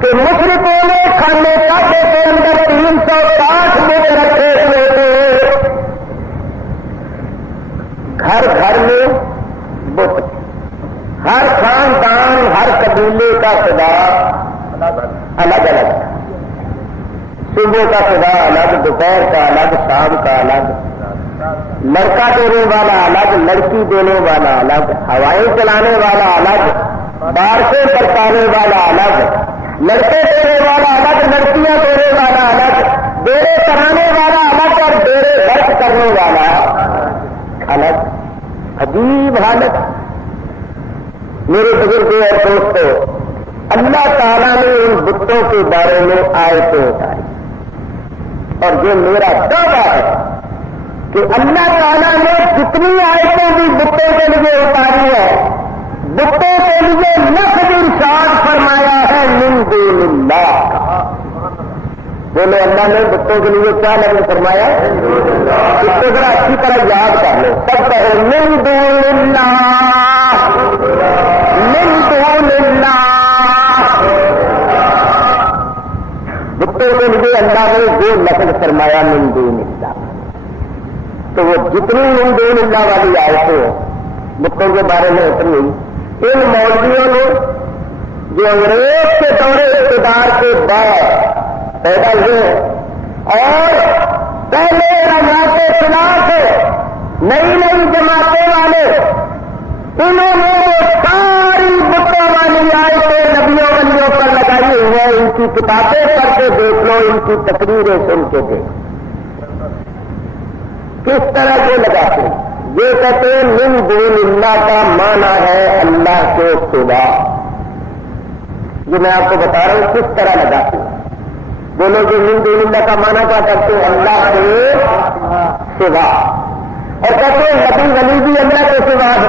کہ مشرکوں نے کھانے کعبے کے اندر 360 بت رکھے ہوئے تھے، گھر گھر میں بت، ہر خاندان ہر قبیلے کا خدا الگ الگ، صبح کا خدا الگ، دوپہر کا الگ، شام کا الگ، لڑکا دینے والا الگ، لڑکی دینے والا الگ، ہوائیں چلانے والا الگ، بارشیں برسانے والا الگ، لڑکے دینے والا الگ، لڑکیاں دینے والا الگ، ڈیرے چڑھانے والا الگ اور ڈیرے غرق کرنے والا الگ۔ عجیب حالت۔ میرے بزرگوں اور دوستوں، اللہ تعالیٰ نے ان بتوں کے بارے میں آیتیں اتاری، اور یہ میرا دعویٰ ہے کہ اللہ تعالیٰ نے جتنی آیتیں بھی بتوں کے لیے اتاری ہے، بتوں کے لیے لفظ ارشاد فرمایا ہے من دون اللہ۔ بولے اللہ نے بتوں کے لیے کیا لفظ فرمایا؟ اس کو ذرا اچھی طرح یاد کر لو، سب کہو من دون اللہ، من دون اللہ۔ بتوں کے لیے اللہ نے جو لفظ فرمایا من دون اللہ، تو وہ جتنی من دون اللہ والی آیتیں ہیں بتوں کے بارے میں اتنی ہوئی، ان مولویوں نے جو انگریز کے دور اقتدار کے بعد پیدا ہوئے اور پہلے علماء کے خلاف نئی نئی جماعتیں والے، انہوں نے وہ ساری بتوں والی آیتیں نبیوں ولیوں پر لگائی ہوئی ہیں۔ ان کی کتابیں پڑھ کے دیکھ لو، ان کی تقریریں سن کے دیکھ، کس طرح سے لگاتے ہیں۔ یہ کہتے ہیں من دون اللہ کا معنی ہے اللہ کے سوا۔ یہ میں آپ کو بتا رہا ہوں کس طرح لگاتے ہیں۔ بولو کہ من دون اللہ کا معنی کیا کرتے ہیں؟ اللہ کے سوا، اور کہتے ہیں نبی ولی بھی اللہ کے سوا ہے،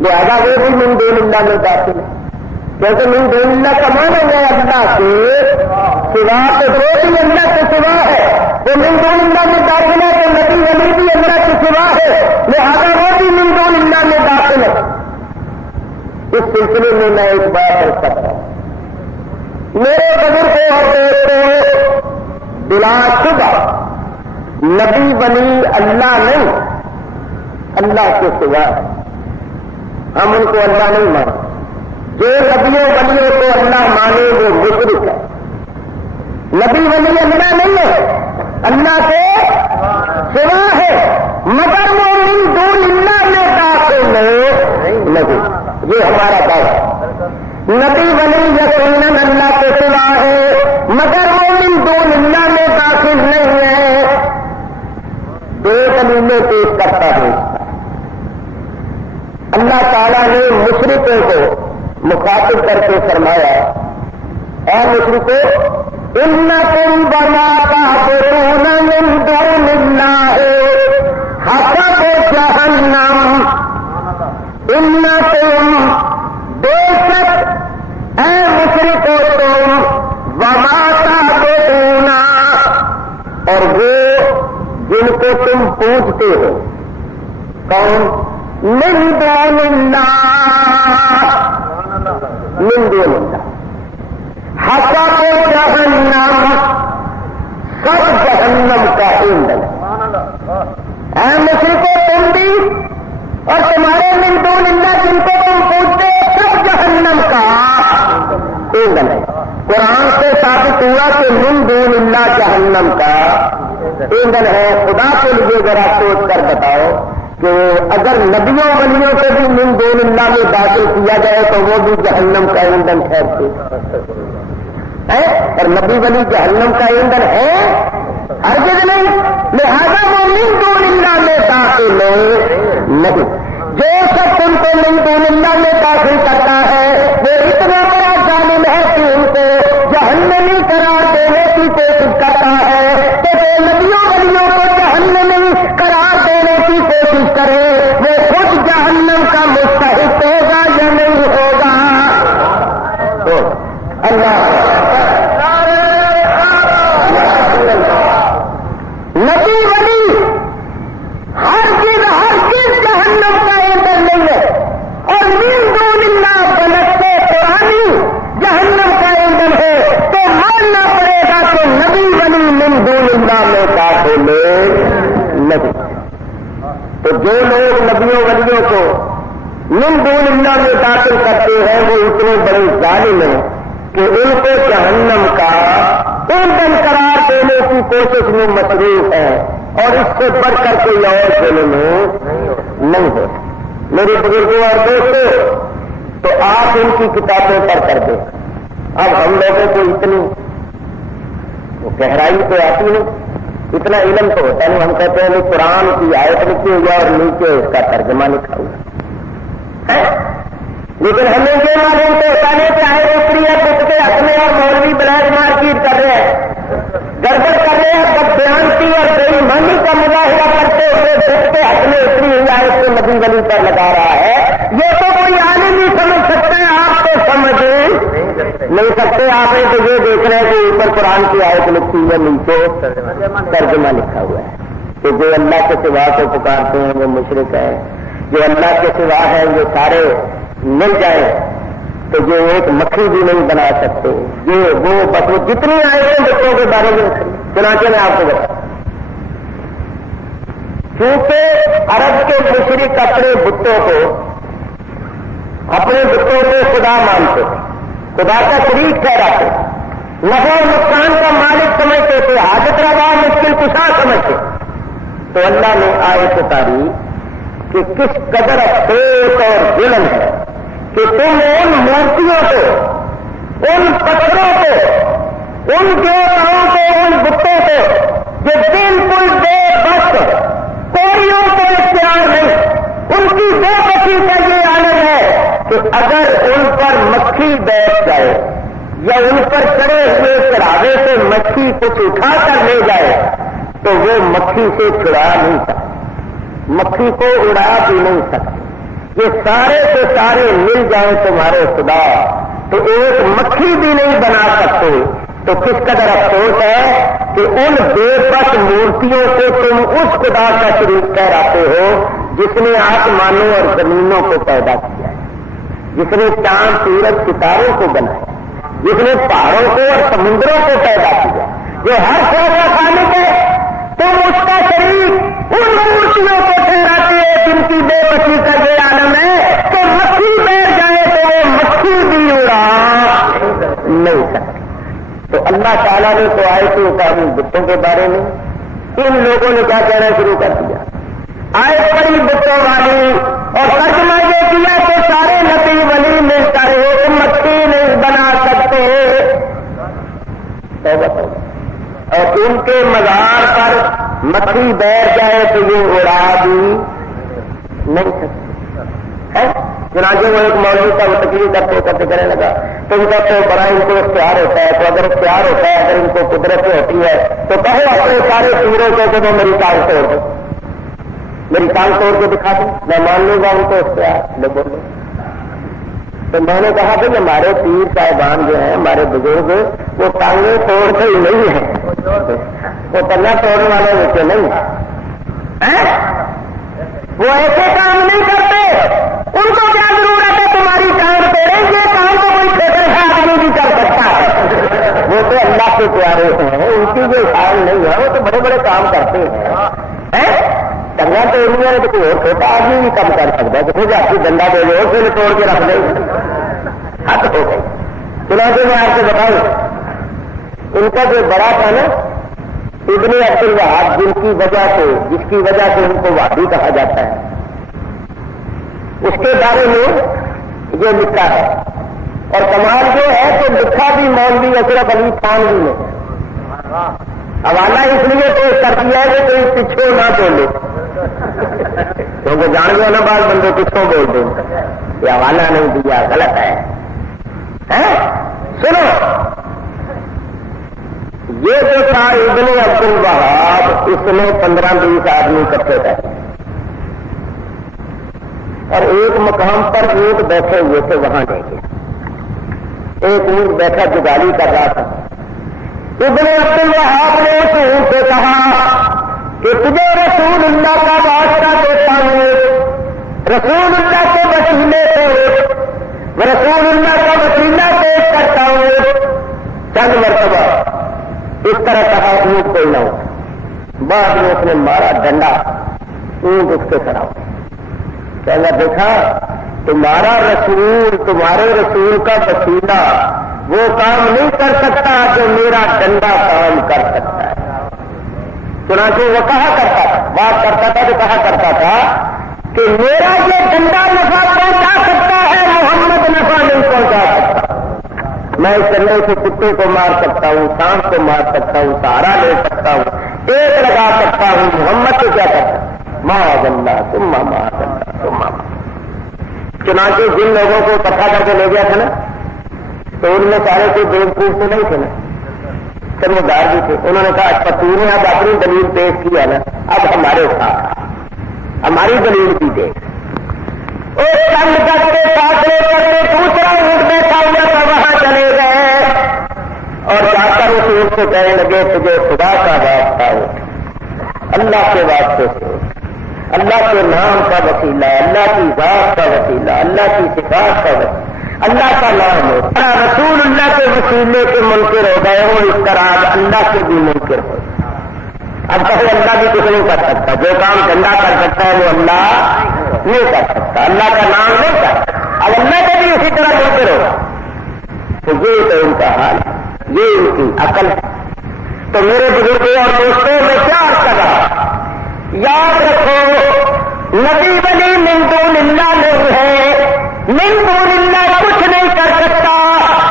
لہذا وہ بھی من دون اللہ میں داخل ہے، کیونکہ من دون اللہ کا معنی ہے اللہ کے سوا، تو وہ بھی اللہ کے سوا ہے، وہ من دون اللہ میں داخل ہے، تو نبی ولی بھی اللہ کے سوا ہے، لہذا وہ بھی من دون اللہ میں داخل ہے۔ اس سلسلے میں میں ایک بات کر سکتا ہوں، میرے بزرگوں اور دوستوں، بلا شبہ نبی ولی اللہ نہیں، اللہ کے سوا ہے، ہم ان کو اللہ نہیں مانتے۔ جو نبیوں ولیوں کو اللہ مانے وہ مشرک ہے۔ نبی ولی اللہ نہیں ہے، اللہ کے سوا ہے، مگر وہ من دون اللہ میں داخل نہیں، یہ ہمارا دعویٰ ہے۔ نبی ولی یقیناً اللہ کے سوا ہے، مگر وہ من دون اللہ میں داخل نہیں ہے۔ دو دلیلیں پیش کرتا ہے۔ اللہ تعالیٰ نے مشرکوں کو مخاطب کر کے فرمایا، اے مشرکو انکم وما تعبدون من دون اللہ حسب جہنم، انکم بے شک اے مشرکو تم، وما تعبدون اور وہ جن کو تم پوجتے ہو، کون؟ من دون اللہ، من دون اللہ، حسب جہنم، سب جہنم کا ایندھن۔ اے مشرکو تم بھی اور تمہارے من دون اللہ جن کو تم پوچھتے سب جہنم کا ایندھن ہے۔ قرآن سے ثابت ہوا کہ من دون اللہ جہنم کا ایندھن ہے۔ خدا کے لیے ذرا سوچ کر بتاؤ کہ اگر نبیوں ولیوں کو بھی من دون اللہ میں داخل کیا جائے تو وہ بھی جہنم کا ایندھن ٹھہرتے ہے، اور نبی ولی جہنم کا ایندھن ہے ہرگز نہیں، لہذا وہ من دون اللہ میں داخل نہیں۔ جو شخص ان کو من دون اللہ میں داخل کرتا ہے وہ اتنا بڑا ظالم ہے کہ ان کو جہنمی قرار دینے کی کوشش کرتا ہے، تو جو نبیوں ولیوں کو جہنمی قرار دینے کی کوشش کرے وہ خود جہنم کا نبیوں ولیوں کو من دون اللہ میں داخل کرتے ہیں وہ اتنے بڑے ظالم ہیں کہ ان کو جہنم کا ایندھن قرار دینے کی کوشش میں مصروف ہے اور اس سے بڑھ کر کوئی اور ظلم نہیں ہے. میرے بزرگوں اور دوستوں، تو آپ ان کی کتابیں پڑھ کر دیں. اب ہم لوگوں کو اتنی گہرائی تو آتی نہیں، اتنا علم تو ہوتا نہیں. ہم کہتے ہیں کہ قرآن کی آیت لکھی ہوئی ہے اور نیچے اس کا ترجمہ لکھا ہوا ہے، لیکن ہمیں یہ معلوم تو ہوتا نہیں کہ آئے دوسری ہے بک کے حق میں اور مولوی بلیک مارکیٹ کر رہے ہیں، گڑبڑ کر رہے ہیں. جب بیانتی اور بے ایمانی کا مظاہرہ کرتے ہوئے بک کے حق میں اتنی ہوئی آیت کو نبی ولی پر لگا رہا ہے. یہ تو کوئی عالم نہیں سمجھ سکتے ہیں، آپ تو سمجھ نہیں سکتے. آپ نے تو یہ دیکھ رہے ہیں کہ اوپر قرآن کی آیت لکھی ہے، نیچے ترجمہ لکھا ہوا ہے کہ جو اللہ کے سوا کو پکارتے ہیں وہ مشرک ہے، جو اللہ کے سوا ہے وہ سارے مل جائیں تو یہ ایک مکھی بھی نہیں بنا سکتے. یہ وہ بس وہ جتنی آئے ہیں بچوں کے بارے میں چنانچہ میں آپ کو بتا، کیونکہ عرب کے مشرک اپنے بتوں کو خدا مانتے تھے، خدا کا شریک ٹھہراتے، نفع و نقصان کا مالک سمجھتے تھے، حاجت روا مشکل کشا سمجھتے. تو اللہ نے آیت اتاری کہ کس قدر افسوس اور ظلم ہے کہ تم ان مورتیوں کو، ان پتھروں کو، ان دیوتاؤں کو، ان بتوں کو جو بالکل بے بس، کوئی ان کو اختیار نہیں، ان کی بے بسی کا یہ عالم ہے کہ اگر ان پر مکھی بیٹھ جائے یا ان پر چڑھے ہوئے چڑھاوے سے مکھی کچھ اٹھا کر لے جائے تو وہ مکھی سے چھڑا نہیں سکتے، مکھی کو اڑا بھی نہیں سکتے. یہ سارے کے سارے مل جائیں تمہارے خدا تو ایک مکھی بھی نہیں بنا سکتے. تو کس قدر افسوس ہے کہ ان بے بس مورتیوں کو تم اس خدا کا شریک ٹھہراتے ہو جس نے آسمانوں اور زمینوں کو پیدا کیا ہے، جس نے چاند سورج ستاروں کو بنایا، جس نے پہاڑوں کو اور سمندروں کو پیدا کیا، جو ہر شے کا خالق ہے. تم اس کا شریک ان مورتیوں کو ٹھہراتے ہیں جن کی بے بسی کا یہ عالم ہے کہ مکھی بیٹھ جائے تو وہ مکھی بھی اڑا نہیں سکتی. تو اللہ تعالیٰ نے تو آئے تھے اتاری بتوں کے بارے میں. ان لوگوں نے کیا کہنا شروع کر دیا، آئے پڑی بتوں والی، اور ترجمہ یہ کیا کہ سارے نبی ولی مل کر مکھی نہیں بنا سکتے. اور ان کے مزار پر مکھی بیٹھ جائے تو یہ اڑا بھی نہیں سکتے. چنانچہ وہ ایک مولوی کا وہ تقریر کرتے کہنے لگا تو ان کا تو بڑا ان کو اختیار ہوتا ہے، تو اگر اختیار ہوتا ہے، اگر ان کو قدرت ہوتی ہے تو کہو اپنے سارے پیروں کو کہ وہ میری ٹانگ توڑ دو، میری ٹانگ توڑ کے دکھا دو، میں مان لوں گا ان کو اختیار. لے بولو. تو میں نے کہا کہ ہمارے پیر صاحبان جو ہیں، ہمارے بزرگ، وہ ٹانگیں توڑتے ہی نہیں ہیں، وہ پنا توڑنے والے بچے نہیں ہیں، وہ ایسے کام نہیں کرتے. ان کو کیا ضرورت ہے تمہاری ٹانگ توڑے؟ یہ کام تو کوئی چھوٹے سے آدمی بھی کر سکتا ہے. وہ تو اللہ کے پیارے ہیں، ان کی جو حال نہیں ہے، وہ تو بڑے بڑے کام کرتے ہیں. ٹنگا توڑنی ہے تو کوئی اور چھوٹا آدمی بھی کم کر سکتا ہے. تو آپ کی ڈنڈا دے دو پھر توڑ کے رکھ دے، حد ہو گئی. چنانچہ میں آپ کو بتاؤں ان کا جو بڑا تھا نا ابن عبد الوہاب، جس کی وجہ سے ان کو وہابی کہا جاتا ہے، اس کے بارے میں یہ لکھا ہے. اور کمال جو ہے کہ لکھا بھی مولوی اشرف علی تھانوی نے. حوالہ اس لیے پیش کر دیا ہے کہ کوئی پچھو نہ بولے، کیونکہ جان گئے نا بعض بندے پچھو بول دیں، یہ حوالہ نہیں دیا، غلط ہے. سنو، یہ جو تھا ابن عبد الوہاب، اس نے 15-20 آدمی اکٹھے کر اور ایک مقام پر اونٹ بیٹھے ہوئے تھے، وہاں لے گیا. ایک اونٹ بیٹھا جگالی کر رہا تھا. ابن عبد الوہاب نے اس اونٹ سے کہا کہ تجھے رسول اللہ کا واسطہ دیتا ہوں، رسول اللہ کے وسیلے سے میں رسول اللہ کا وسیلہ پیش کرتا ہوں. چند مرتبہ اس طرح کہا، اونٹ کوئی نہ ہو. بعد میں اس نے مارا ڈنڈا، اونٹ اس کے کھڑا ہو. کہنا دیکھا تمہارا رسول، تمہارے رسول کا وسیلہ وہ کام نہیں کر سکتا جو میرا ڈنڈا کام کر سکتا ہے۔ چنانچہ وہ کہا کرتا تھا، بات کرتا تھا تو کہا کرتا تھا کہ میرا یہ ڈنڈا نفع پہنچا سکتا ہے، محمد نفع نہیں پہنچا سکتا۔ میں اس ڈنڈے سے کتے کو مار سکتا ہوں، سانپ کو مار سکتا ہوں، سہارا لے سکتا ہوں، ایک لگا سکتا ہوں، محمد کو کیا کرتا معاذ اللہ ثم معاذ اللہ ثم معاذ۔ چنانچہ جن لوگوں کو اکٹھا کر کے لے گیا تھا نا، تو ان میں سارے کوئی بیوقوف تو نہیں تھے نا، سمجھدار بھی تھے۔ انہوں نے کہا اچھا تو نے اب اپنی دلیل پیش کی ہے نا، اب ہمارے ساتھ ہماری دلیل کی دے۔ اور چند کرتے فاصلے کرتے دوسرا اونٹ بیٹھا ہوا تھا، وہاں چلے گئے اور جا کر اس اونٹ سے کہنے لگے تجھے خدا کا واسطہ اٹھ، اللہ کے واسطے سے اٹھ، اللہ کے نام کا وسیلہ، اللہ کی ذات کا وسیلہ، اللہ کی صفات کا وسیلہ، اللہ کا نام ہو۔ رسول اللہ کے وسیلے کے منکر ہو گئے ہو، اس طرح اللہ کے بھی منکر ہو۔ اب کہیں اللہ بھی کچھ نہیں کر سکتا، جو کام ڈنڈا کر سکتا ہے وہ اللہ نہیں کر سکتا، اللہ کا نام نہیں کر سکتا۔ اب اللہ کے بھی اسی طرح منکر ہوگا، تو یہ تو ان کا حال ہے، یہ ان کی عقل ہے۔ تو میرے بزرگوں اور دوستوں میں کیا عرض کر رہا، یاد رکھو نبی ولی من دون اللہ نہیں ہے، من دون اللہ کچھ نہیں کر سکتا،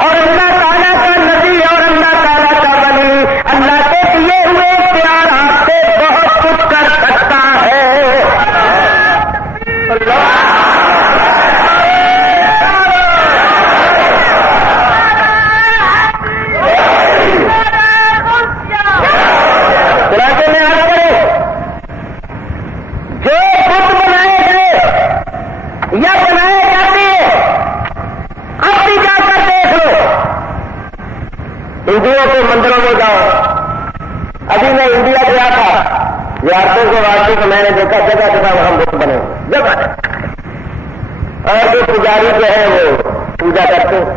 اور اللہ تعالیٰ کا نبی اور اللہ تعالیٰ کا ولی اللہ کے دیے ہوئے اختیارات سے بہت کچھ کر سکتا ہے۔ خلاصے میں آ کرے جو بت بنائے گئے یا بنائے جاتے ہیں، اب بھی جا کر دیکھ لو، ہندوؤں کے مندروں میں جاؤ۔ ابھی میں انڈیا گیا تھا، زیارتوں کے واسطے کو میں نے دیکھا جگہ جگہ وہاں بت بنے جگہ، اور جو پجاری جو ہے وہ پوجا کرتے ہیں،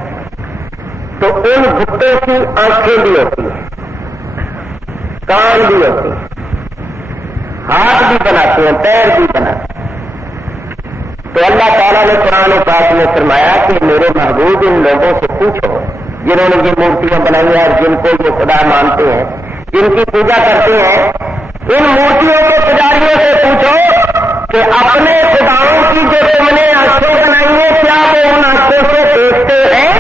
تو ان بتوں کی آنکھیں بھی ہوتی ہیں، کان بھی ہوتے ہیں، ہاتھ بھی بناتے ہیں، پیر بھی بناتے ہیں۔ تو اللہ تعالیٰ نے قرآن پاک میں فرمایا کہ میرے محبوب ان لوگوں سے پوچھو جنہوں نے یہ مورتیاں بنائی ہیں اور جن کو یہ خدا مانتے ہیں، جن کی پوجا کرتے ہیں، ان مورتیوں کے پجاریوں سے پوچھو کہ اپنے خداؤں کی جو تم نے آنکھیں بنائی ہیں کیا وہ ان آنکھوں سے دیکھتے ہیں؟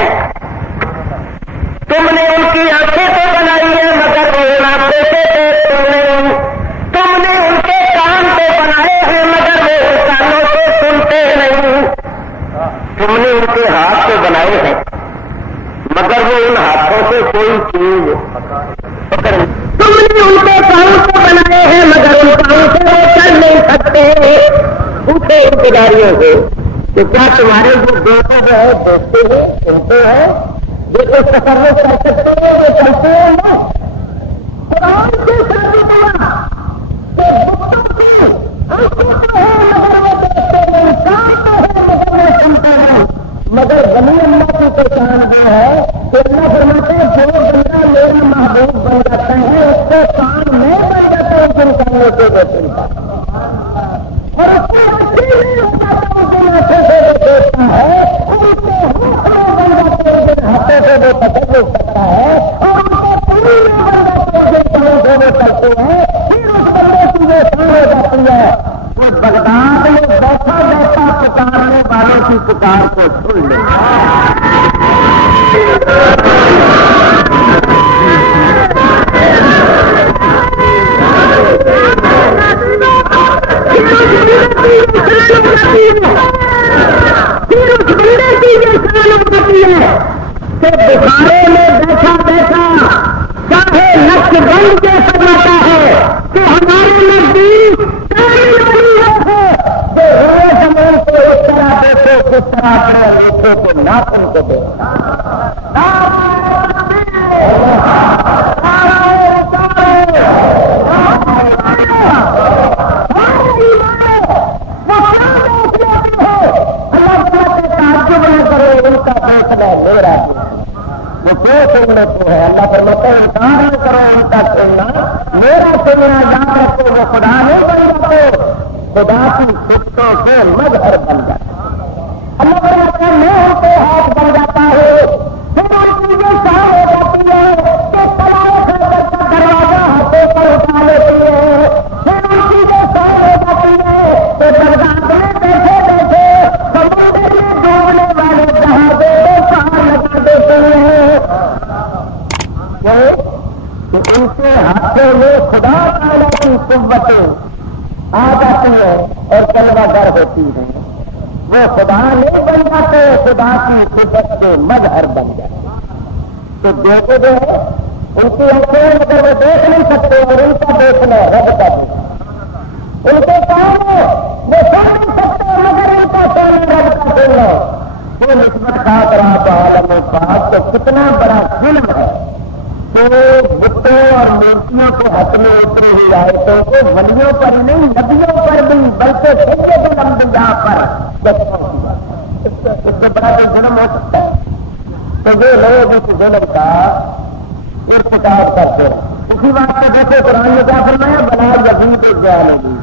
تم نے ان کی آنکھیں تو بنائی ہیں مگر وہ ان آنکھوں سے دیکھتے نہیں، تم نے ان کے کان تو بنائے ہیں مگر وہ ان کانوں سے سنتے نہیں، تم نے ان کے ہاتھ تو بنائے ہیں مگر وہ ان ہاتھوں سے کوئی چیز پکڑ نہیں، تم نے ان کے کان تو بنائے ہیں مگر ان کانوں سے وہ چل نہیں سکتے۔ پوچھے انتظاریوں سے کہ کیا تمہارے جو دیکھتے ہیں دیکھتے ہیں سنتے ہیں، یہ تو تصرف کر سکتے ہیں، وہ چلتے ہیں نا؟ قرآن سے ثابت ہوا کہ بتوں کی آنکھیں تو ہے مگر وہ دیکھتے نہیں، کان تو ہے مگر وہ سنتے نہیں، مگر بنی اللہ کی پہچان یہ ہے کہ اللہ فرماتے ہیں جو بندہ میرا محبوب بن جاتا ہے اس کو کان میں بن جاتا ہے جن کانوں سے وہ سنتا ہے، اور اس کو بچی نہیں ہو جاتا جن آنکھوں سے وہ دیکھتا ہے، اور اس کے ہاتھوں بن جاتے ہیں جن ہاتھوں سے وہ پکڑ سکتا ہے، اور ان کے پوری میں بن جاتے ہیں جن کانوں سے وہ چلتے ہیں، پھر اس بندے کی وہ سن ہو جاتی ہے، وہ بغداد میں بیٹھا بیٹھا پکارنے والوں کی پکار کو سن لے۔ پھر اس بندے کی یہ شان ہوتی ہے کہ بخارے میں بیٹھا بیٹھا چاہے نقش بند کے فرماتا ہے کہ ہمارے نزدیک زمین کو اس طرح دیکھو کس طرح اپنے ریچوں کو ناخن کو دیکھتا میرا وہ جو سننا تو ہے، اللہ فرماتا ہے انکار نہ کرو ان کا سننا، میرا سننا یاد رکھو وہ خدا نہیں بن جاتے، خدا کی خطوں سے مظہر بن جاتا ہے۔ اللہ فرماتا ہے میں ان کے ہاتھ بن جاتا ہوں، پھر ان کی یہ شان ہو جاتی ہے کہ تمام خلقت کا دروازہ ہاتھوں پر اٹھا لیتی ہے، پھر ان کی یہ شان ہو جاتی ہے کہ بغداد میں بیٹھے بیٹھے سمندر میں ڈوبنے والے جہازوں کو پار لگا دیتے ہیں، کہ ان کے ہاتھوں میں خدا تعالیٰ کی قوتیں آ جاتی ہے اور کلمہ گر ہوتی ہے، وہ خدا نہیں بن جاتے، خدا کی قدرت کے مظہر بن جاتے۔ تو دیکھے جو ہے ان کی آنکھیں مگر وہ دیکھ نہیں سکتے اور ان کا دیکھنا رب کا دیکھنا، ان کے کام وہ سن نہیں سکتے مگر ان کا سننا رب کا سننا۔ یہ نسبت خاص رہا عالم پاک تو کتنا بڑا ظلم ہے کہ بتوں اور مورتیوں کے حق میں اتری ہوئی آیتوں کو ولیوں پر نہیں نبیوں پر بھی بلکہ سید الانبیاء پر اس سے بڑا کوئی ظلم ہو سکتا ہے؟ تو یہ لوگ اس ظلم کا ارتکاب کرتے ہیں۔ اسی بات کو دیکھو قرآن نے کیا فرمایا، بنا یزید الظالمین،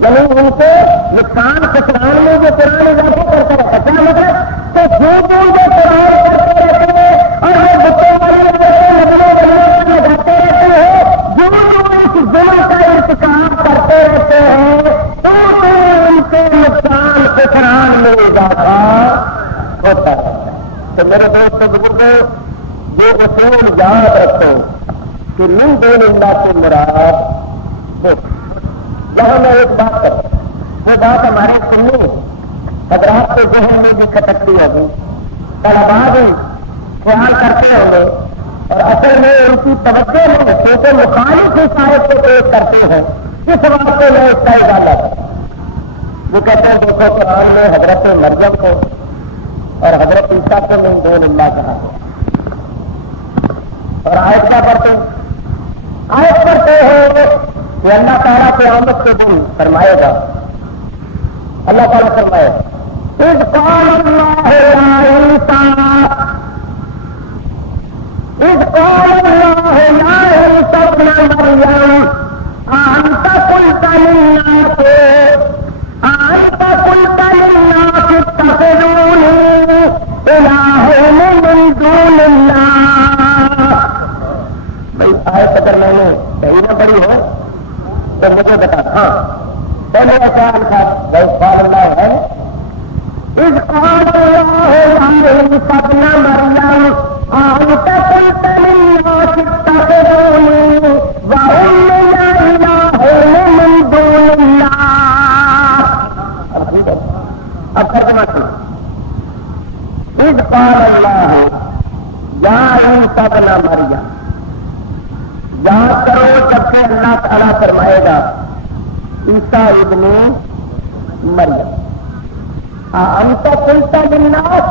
یعنی ان کو نقصان خسران میں جو قرآن اضافہ کرتا ہے، کیا مطلب کہ جو یہ قرآن کرتے رہتے ہیں اور وہ بتوں والی نبیوں ولیوں کو لگاتے رہتے ہیں، جو اس ظلم کا ارتکاب کرتے رہتے ہیں تو ان کے نقصان خسران میں اضافہ ہوتا ہے۔ تو میرے دوست بزرگوں یہ اصول یاد رکھو کہ من دون اللہ سے مراد یہاں میں ایک بات کروں، وہ بات ہمارے سننے حضرات کے ذہن میں بھی کھٹکتی ہوگی، طلبا بھی خیال کرتے ہوں گے اور اصل میں ان کی توجہ میں کیونکہ مخالف شاید کو پیش کرتے ہیں، اس واسطے میں اس کا اضافہ کرتا ہوں۔ وہ کہتے ہیں دیکھو قرآن میں حضرت مریم کو اور حضرت عیسیٰ کو من دون اللہ کہا اور آیت کیا پڑھتے ہیں؟ آیت پڑھتے ہیں کہ اللہ تعالیٰ قیامت کے دن فرمائے گا، اللہ تعالیٰ فرمائے اذ قال اللہ یا عیسیٰ، اذ قال اللہ یا عیسیٰ ابن مریم انت قلت للناس اتخذونی الہین من دون اللہ۔ بھائی آیت اگر میں نے صحیح نہ پڑھی ہے تو مجھے بتا، ہاں پہلے ایسا تھا قال اللہ ہے اذ قال اللہ یا عیسیٰ ابن مریم انت قلت للناس اتخذونی وأمی الہین من دون اللہ۔ اب ترجمہ اذ قال اللہ یا عیسیٰ ابن مریم، یاد کرو جب سے اللہ تعالیٰ فرمائے گا عیسیٰ ابن مریم انت قلت للناس،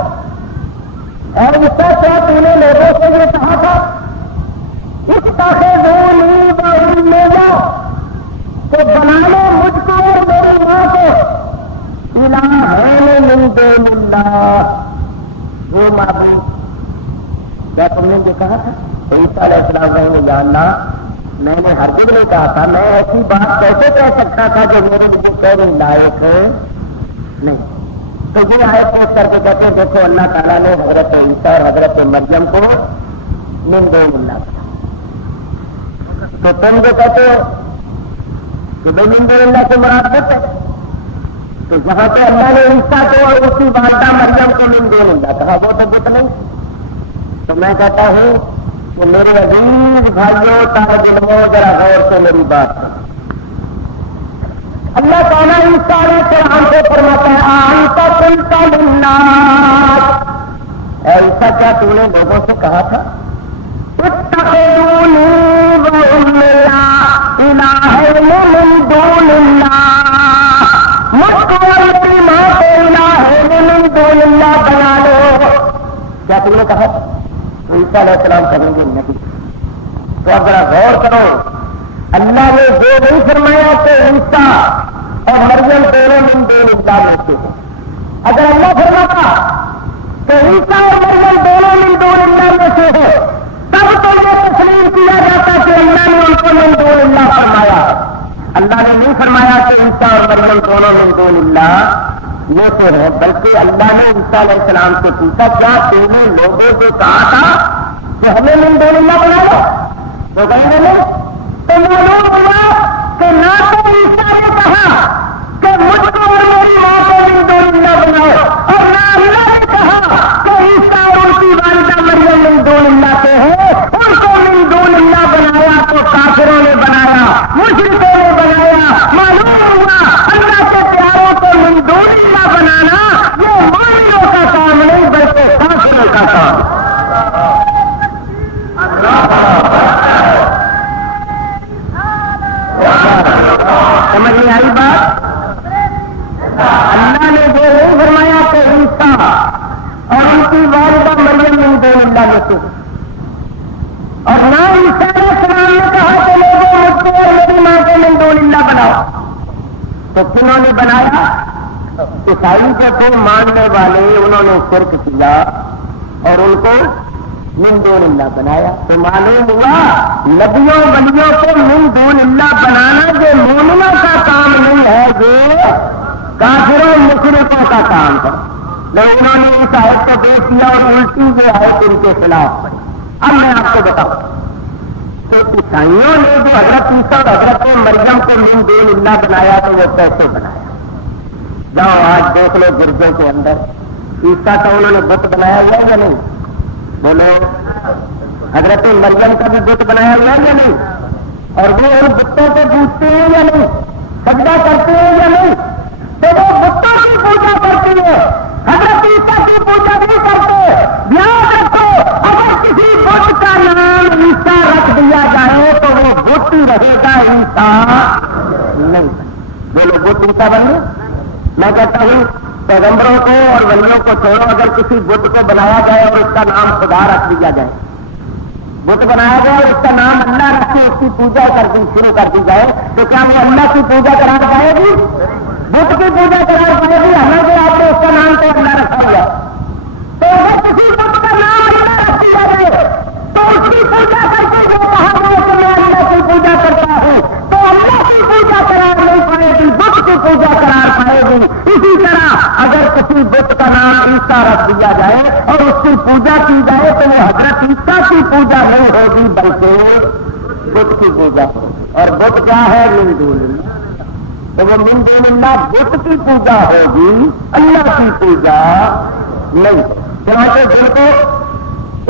اے عیسیٰ کیا تو نے لوگوں سے یہ کہا تھا اتخذونی وأمی کہ بنا لو مجھ کو اور میری ماں کو الہین من دون اللہ، وہ معبود، کیا تم نے یہ کہا تھا؟ تو عیسیٰ علیہ السلام کہیں گے یا اللہ میں نے ہرگز نہیں کہا تھا، میں ایسی بات کیسے کہہ سکتا تھا جو میرے مجھے کہنے لائق نہیں۔ تو یہ آیت پوچھ کر کے کہتے ہیں دیکھو اللہ تعالیٰ نے حضرت عیسیٰ اور حضرت مریم کو من دون اللہ کہا، تو تم جو کہتے ہو کہ بھائی من دون اللہ سے مراد بت ہے، تو جہاں پہ اللہ نے عیسیٰ کو اور اسی والدہ مریم کو من دون اللہ کہا وہ تو بت نہیں۔ تو میں کہتا ہوں کہ میرے عزیز بھائیوں طالب علموں ذرا غور سے میری بات سنو، اللہ تعالیٰ عیسیٰ علیہ السلام کو فرماتا ہے انت قلت للناس، اے عیسیٰ کیا تو نے لوگوں سے کہا تھا اتخذونی وأمی الہین من دون اللہ، مجھ کو اور اپنی ماں کو الہین من دون اللہ بنا لو، کیا تم نے کہا؟ عیسیٰ علیہ السلام کہیں گے نہیں۔ تو اب ذرا غور کرو، اللہ نے جو نہیں فرمایا کہ عیسیٰ اور مریم دونوں من دون اللہ میں سے ہیں، اگر اللہ فرماتا کہ عیسیٰ اور مریم دونوں من دون اللہ میں سے ہیں تب تو یہ تسلیم کیا جاتا کہ اللہ نے ان کو من دون اللہ فرمایا، اللہ نے نہیں فرمایا کہ عیسیٰ اور مریم دونوں من دون اللہ یہ تو ہے، بلکہ اللہ نے عیسیٰ علیہ السلام سے پوچھا کیا تم نے لوگوں کو کہا تھا کہ ہمیں من دون اللہ بنایا؟ تو کہیں گے نہیں، تو معلوم ہوا کہ نہ تو عیسیٰ نے کہا کہ مجھ کو اور میری ماں کو من دون اللہ بناؤ، اور نہ اللہ نے کہا کہ عیسیٰ اور ان کی والدہ مریم من دون اللہ کے ہیں، ان کو من دون اللہ بنایا تو کافروں نے بنایا، مشرکوں نے بنایا۔ معلوم ہوا اللہ کے پیاروں کو من دون اللہ بنانا یہ مومنوں کا کام نہیں بلکہ کافروں کا کام۔ سمجھ میں آئی بات؟ اللہ نے جو نہیں فرمایا کہ عیسیٰ اور ان کی والدہ مریم من دون اللہ میں سے، اور نہ عیسیٰ علیہ السلام نے کہا کہ لوگوں مجھ کو اور میری ماں کو من دون اللہ بناؤ، تو کنہوں نے بنایا؟ عیسائی کے تو ماننے والے انہوں نے شرک کیا اور ان کو من دون اللہ بنایا۔ تو معلوم ہوا نبیوں ولیوں کو من دون اللہ بنانا جو مومنوں کا کام نہیں ہے، جو کافروں مشرکوں کا کام ہے۔ لیکن انہوں نے اس آیت کو دیکھ دیا اور الٹی جو آیت ان کے خلاف پڑی۔ اب میں آپ کو بتاؤں کہ عیسائیوں نے جو حضرت عیسیٰ اور حضرت مریم کو من دون اللہ بنایا تو وہ کیسے بنایا؟ جاؤ آج دیکھ لو گرجوں کے اندر عیسیٰ کا انہوں نے بت بنایا ہوا ہے یا نہیں؟ بولو، حضرت مریم کا بھی بت بنایا ہوا ہے یا نہیں؟ اور وہ ان بتوں کو پوجتے ہیں یا نہیں؟ سجدہ کرتے ہیں یا نہیں؟ تو وہ بتوں کی پوجا کرتی ہے، حضرت عیسیٰ کی پوجا نہیں کرتے۔ یاد رکھو اگر کسی بت کا نام عیسیٰ رکھ دیا جائے تو وہ بت ہی رہے گا، عیسیٰ نہیں۔ بولو بت عیسیٰ بن گئے؟ میں کہتا ہوں پیغمبروں کو اور ولیوں کو چھوڑو، اگر کسی بت کو بنایا جائے اور اس کا نام خدا رکھ دیا جائے، بت بنایا گیا اور اس کا نام اللہ رکھ کے اس کی پوجا شروع کر دی جائے تو کیا وہ اللہ کی پوجا قرار پائے گی؟ بت کی پوجا قرار پائے گی؟ حالانکہ آپ نے اس کا نام تو اللہ رکھا ہوا۔ تو اگر کسی بت کا نام اللہ رکھ دیا جائے تو اس کی پوجا کر کے جو کہا گیا کہ میں اللہ کی پوجا کرتا ہوں تو اللہ کی پوجا قرار نہیں پائے گی، بت کی پوجا قرار پائے گی۔ اسی طرح اگر کسی بت کا نام عیسیٰ رکھ دیا جائے اور اس کی پوجا کی جائے تو وہ حضرت عیسیٰ کی پوجا نہیں ہوگی بلکہ بت کی پوجا ہوگی۔ اور بت کیا ہے؟ من دون اللہ۔ تو وہ من دون اللہ بت کی پوجا ہوگی، اللہ کی پوجا نہیں۔ چنانچہ دل کو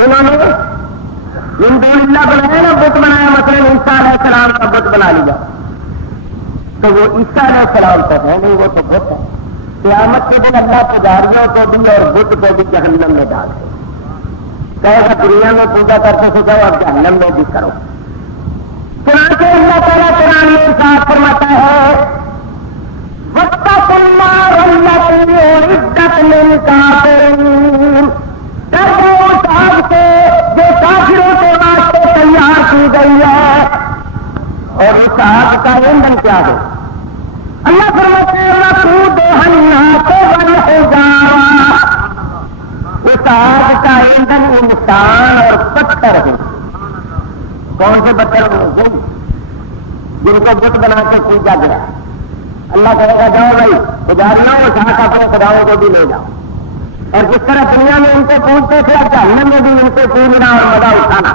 انہوں نے من دون اللہ بنایا نا، بت بنایا، مثلا عیسیٰ علیہ السلام کا بت بنا لیا تو وہ عیسیٰ علیہ السلام تو ہے نہیں، وہ تو بت ہے۔ قیامت کے دن اللہ پجاریوں کو بھی اور بت کو بھی جہنم میں ڈال دے، کہے گا دنیا میں پوجا کرتے تھے جاؤ اور جہنم میں بھی کرو۔ چنانچہ اللہ تعالیٰ قرآن میں ارشاد فرماتا ہے واتقوا النار التي أعدت للكافرين، ڈرو اس آگ سے جو کافروں کے واسطے تیار کی گئی ہے۔ اور اس آگ کا ایندھن کیا ہے؟ اللہ فرماتے ہیں وقودها الناس والحجارة، اس آگ کا ایندھن انسان اور پتھر ہے۔ کون سے پتھر ہیں؟ جن کو بت بنا کے پوجا گیا۔ اللہ کہے گا جاؤ بھائی پجاریوں اس آگ اپنے خداؤں کو بھی لے جاؤ، اور جس طرح دنیا میں ان کو پوجتے تھے اب جہنم میں بھی ان سے پوجنا اور مزہ اٹھانا۔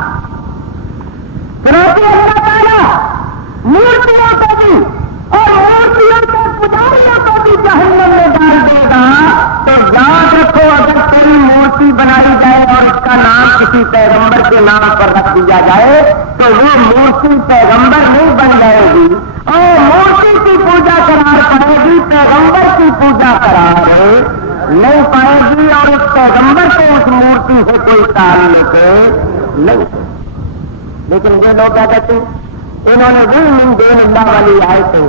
چنانچہ اللہ تعالیٰ مورتیوں کو بھی اور مورتیوں کے پجاریوں کو بھی جہنم میں ڈال دے گا۔ تو یاد رکھو اگر کوئی مورتی بنائی جائے اور اس کا نام کسی پیغمبر کے نام پر رکھ دیا جائے تو وہ مورتی پیغمبر نہیں بن جائے گی، اور مورتی کی پوجا قرار پائے گی، پیغمبر کی پوجا قرار نہیں پائے گی، اور اس پیغمبر کو اس مورتی سے کوئی تعلق نہیں۔ لیکن یہ لوگ کیا کہتے ہیں؟ انہوں نے بھی من دون اللہ والی آیتیں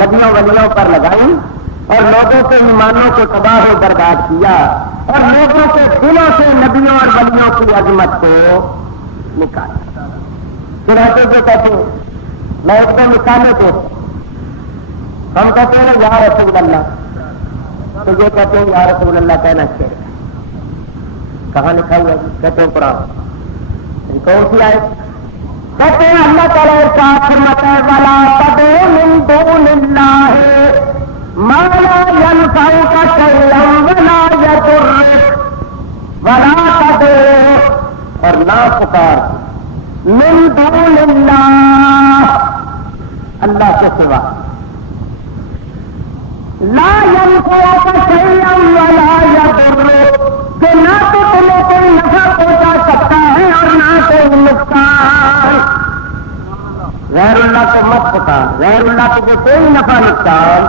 نبیوں ولیوں پر لگائی اور لوگوں کے ایمانوں کو تباہ و برباد کیا اور لوگوں کے دلوں سے نبیوں اور ولیوں کی عظمت کو نکالا۔ چنانچہ جو کہتے ہیں میں ایک دو مثالیں کو ہم کہتے ہیں یا رسول اللہ، تو یہ کہتے ہیں یا رسول اللہ کہنا چاہیے۔ کہاں لکھا ہوا ہے؟ کہتے ہیں قرآن۔ کون سی آئے؟ کہتے ہیں اللہ تعالیٰ ارشاد فرماتا ہے ولا تدعو من دون اللہ ما لا ينفعك شيئا ولا يضرك ولا تدعو اور نہ پکار من دون اللہ اللہ کے سوا لا ينفعك شيئا ولا يضرك کہ نہ تو تمہیں کوئی نفع پہنچا سکتا ہے اور نہ کوئی نقصان. غیر اللہ کو مت پکار, غیر اللہ کو کوئی نفع نقصان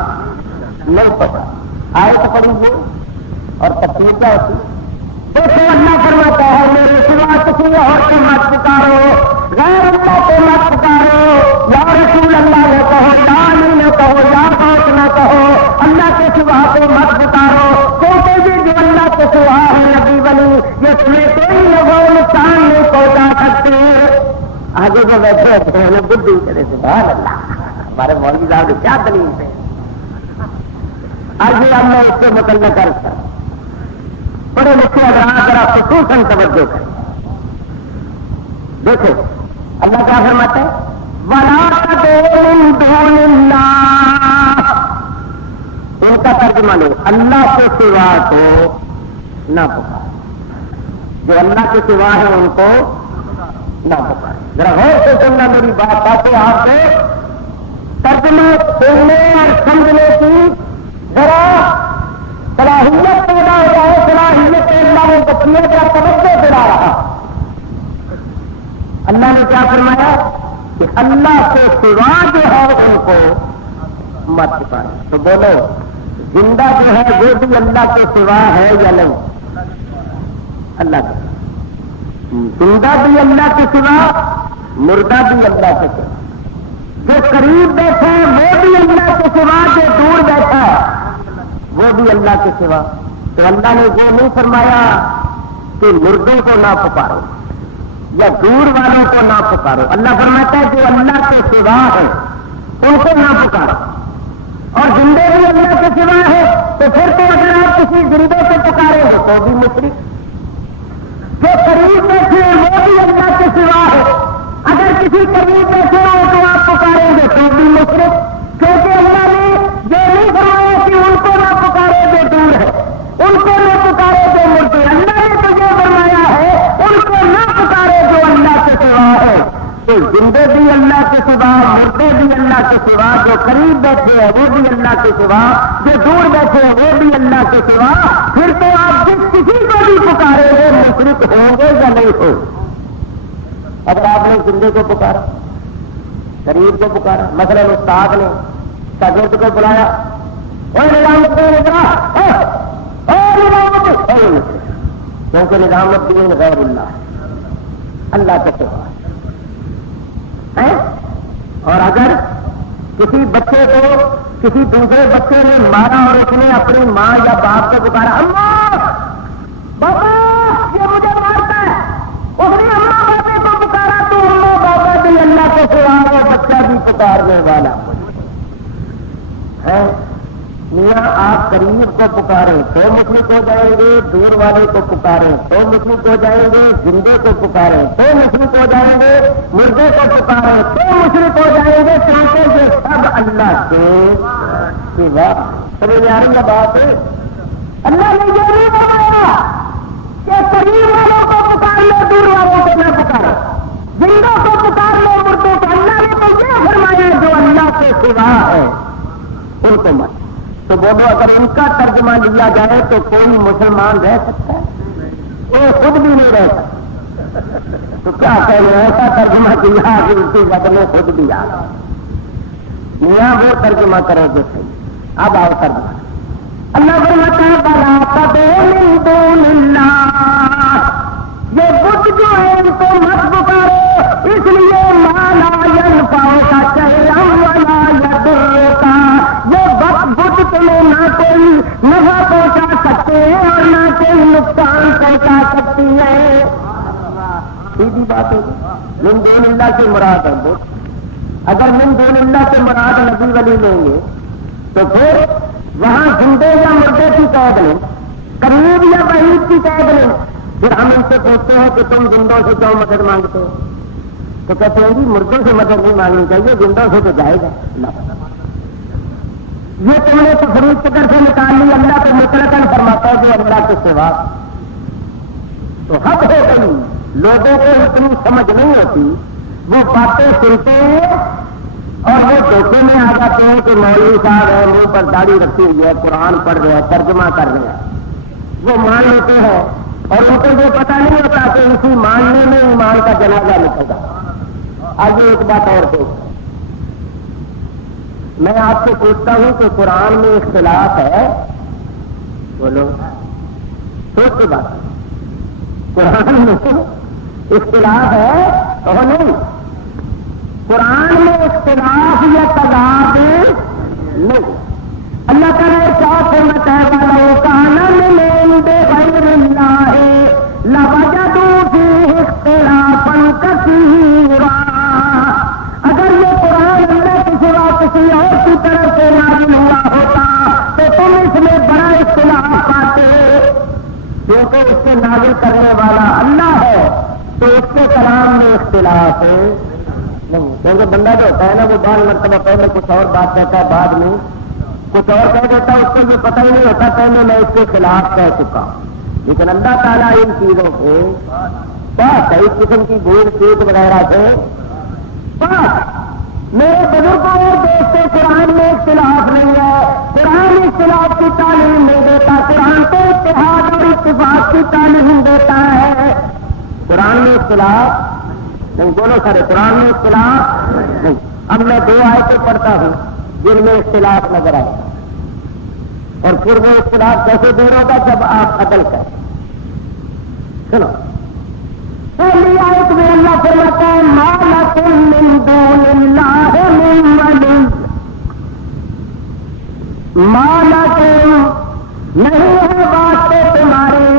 نہیں پتا. آئے تو پڑھی گے اور تفصیل کیا ہوتی ہے. دیکھو اللہ فرماتا ہے میرے سوا کسی اور کو مت پکارو, غیر اللہ کو مت پکارو. یا رسول اللہ نے کہو, یا علی نے کہو, یا غوث نہ کہو, اللہ کے سوا کو مت پکارو. کہتے جی جو اللہ کے سوا ہے نبی ولی یہ تمہیں کوئی نفع نقصان نہیں پہنچا سکتے. آگے جو بیٹھے ہوتے ہیں انہیں بدھ کرے سبحان اللہ. ہمارے مولوی صاحب نے کیا دلیل ہے. آگے ہم نے اس کے متعلق کر بڑے لکھے حضرات ذرا خصوصاً توجہ کریں. دیکھو اللہ کیا فرماتا ہے وَلَا تَدْعُوا مِن دُونِ اللَّهِ. ان کا ترجمہ لو اللہ کے سوا کو نہ پکار. جو اللہ کے سوا ہے ان کو نہ پکار. ذرا غور سے سننا میری بات تاکہ آپ کو ترجمہ سننے اور سمجھنے کی ذرا صلاحیت پیدا ہو جائے. صلاحیت اللہ نے بچیوں کا توجہ دلا رہا. اللہ نے کیا فرمایا کہ اللہ کے سوا جو ہے ان کو مت پکارے. تو بولو زندہ جو ہے وہ بھی اللہ کے سوا ہے یا نہیں؟ اللہ کے زندہ بھی اللہ کے سوا, مردہ بھی اللہ کے سوا. جو قریب بیٹھا ہے وہ بھی اللہ کے سوا, جو دور بیٹھا وہ بھی اللہ کے سوا. تو اللہ نے یہ نہیں فرمایا کہ مردوں کو نہ پکارو یا دور والوں کو نہ پکارو. اللہ فرماتا ہے جو اللہ کے سوا ہے ان کو نہ پکارو. اور زندے بھی اللہ کے سوا ہے تو پھر تو اگر آپ کسی زندے کو پکارے ہو تو بھی مشرک. جو قریب بیٹھے ہیں وہ بھی اللہ کے سوا ہے, اگر کسی قریب بیٹھے ہو تو آپ پکاریں گے تو بھی مشرک. کیونکہ اللہ نے یہ نہیں فرمایا کہ ان کو نہ پکارے جو دور ہے, ان کو نہ پکارے جو مردے. اللہ نے تو یہ فرمایا ہے ان کو نہ پکارے جو اللہ کے سوا ہے. تو زندے بھی اللہ کے سوا, مردے بھی اللہ کے سوا, جو قریب بیٹھے ہیں وہ بھی اللہ کے سوا, جو دور بیٹھے ہیں وہ بھی اللہ کے سوا. پھر تو آپ جس کسی کو بھی پکارے وہ مشرک ہوں گے یا نہیں ہو. اگر آپ نے زندے کو پکارا, قریب کو پکارا, مثلا استاد نے شاگرد کو بلایا, کیونکہ نظام الدین غیر اللہ, اللہ کے سوا. اور اگر کسی بچے کو کسی دوسرے بچے نے مارا اور اس نے اپنی ماں یا باپ کو پکارا, اللہ بابا یہ مجھے مارتا ہے, اس نے اللہ بابے کو پکارا تو اللہ بابا بھی اللہ کے سوا, وہ بچہ بھی پکارنے والا ہے. میاں آپ قریب کو پکاریں تو مشرک ہو جائیں گے, دور والے کو پکاریں تو مشرک ہو جائیں گے, زندے کو پکاریں تو مشرک ہو جائیں گے, مردے کو پکاریں تو مشرک ہو جائیں گے. کیونکہ یہ سب اللہ کے سوا. سمجھ آ رہی ہے بات؟ اللہ نے یہ نہیں بتایا کہ قریب والوں کو پکار لو, دور والوں کو نہ پکارو, زندوں کو پکار لو, مردوں کو. اللہ نے تو یہ فرمایا جو اللہ کے سوا ہے ان کو مت. تو بولو اگر ان کا ترجمہ لیا جائے تو کوئی مسلمان رہ سکتا ہے؟ وہ خود بھی نہیں رہ سکتا. تو کیا کہیں ایسا ترجمہ کیا کہ اس کی وقت میں خود بھی آ گیا. میاں وہ ترجمہ کرو جو صحیح. اب آؤ ترجمہ. اللہ فرماتا ہے وَلَا تَدْعُوا مِن دُونِ اللَّهِ. یہ بت جو ہے ان کو مت پکارو, اس لیے مَا لَا يَنفَعُكَ شَيْئًا وَلَا يَضُرُّكَ. یہ بت تمہیں نہ کوئی نفع پہنچا سکتے ہیں اور نہ کوئی نقصان پہنچا سکتی ہے. سیدھی بات ہوگی. من دون اللہ سے مراد ہے بت. اگر من دون اللہ سے مراد نبی ولی لیں گے تو پھر وہاں زندے یا مردے کی قید لیں, قریب یا بعید کی قید لیں. پھر ہم ان سے پوچھتے ہیں کہ تم زندوں سے کیوں مدد مانگتے ہو؟ تو کہتے ہیں جی مردوں سے مدد نہیں مانگنی چاہیے، زندوں سے تو جائے گا اللہ۔ یہ تم نے تفریق فکر سے نکال لی، اللہ تو مطلقاً فرماتا ہے کہ اللہ کے سوا تو حق ہو گئی۔ لوگوں کو اتنی سمجھ نہیں ہوتی، وہ باتیں سنتے ہیں اور وہ دھوکے میں آ جاتے ہیں کہ مولوی صاحب ہے، منہ پر داڑھی رکھی ہوئی ہے، قرآن پڑھ رہے ہیں، ترجمہ کر رہے ہیں، وہ مان لیتے ہیں اور ان کو یہ پتہ نہیں ہوتا کہ اسی ماننے میں ایمان کا جنازہ نکلتا۔ آگے ایک بات اور دیکھ، میں آپ سے پوچھتا ہوں کہ قرآن میں اختلاف ہے، بولو سوچ کے بات، قرآن میں اختلاف ہے تو نہیں، قرآن میں اختلاف یا تضاد نہیں۔ اللہ تعالیٰ کیا فرماتا ہے وَلَوْ كَانَ مِنْ عِنْدِ غَيْرِ اللَّهِ لَوَجَدُوا فِيهِ اخْتِلَافًا كَثِيرًا۔ اگر یہ قرآن اللہ کے سوا کسی اور کی طرف سے نازل ہوا ہوتا تو تم اس میں بڑا اختلاف پاتے، کیونکہ اس سے نازل کرنے والا اللہ ہے تو اس کے کلام میں اختلاف ہے نہیں۔ کیونکہ بندہ جو ہوتا ہے نا وہ بعض مرتبہ پہلے کچھ اور بات کہتا ہے، بعد میں کچھ اور کہہ دیتا ہے، اس کو یہ پتہ ہی نہیں ہوتا پہلے میں اس کے خلاف کہہ چکا۔ لیکن اللہ تعالیٰ ان چیزوں سے بہت اس قسم کی بھول چیز وغیرہ سے بہت میرے بزرگوں اور دوستوں، قرآن میں اختلاف نہیں ہے، قرآن اختلاف کی تعلیم نہیں دیتا، قرآن تو اتحاد اور اتفاق کی تعلیم دیتا ہے۔ قرآن میں اختلاف نہیں، بولو سارے قرآن میں اختلاف نہیں۔ اب میں 2 آیتیں پڑھتا ہوں جن میں اختلاف نظر آئے گا، اور پھر وہ اختلاف کیسے دور ہوگا جب آپ عدل کریں۔ سنو، پہلی آیت میں اللہ فرماتا ہے مَا لَكُم مِّن دُونِ اللَّهِ مِن وَلِيٍّ، مَا لَكُم نہیں ہے واسطے تمہارے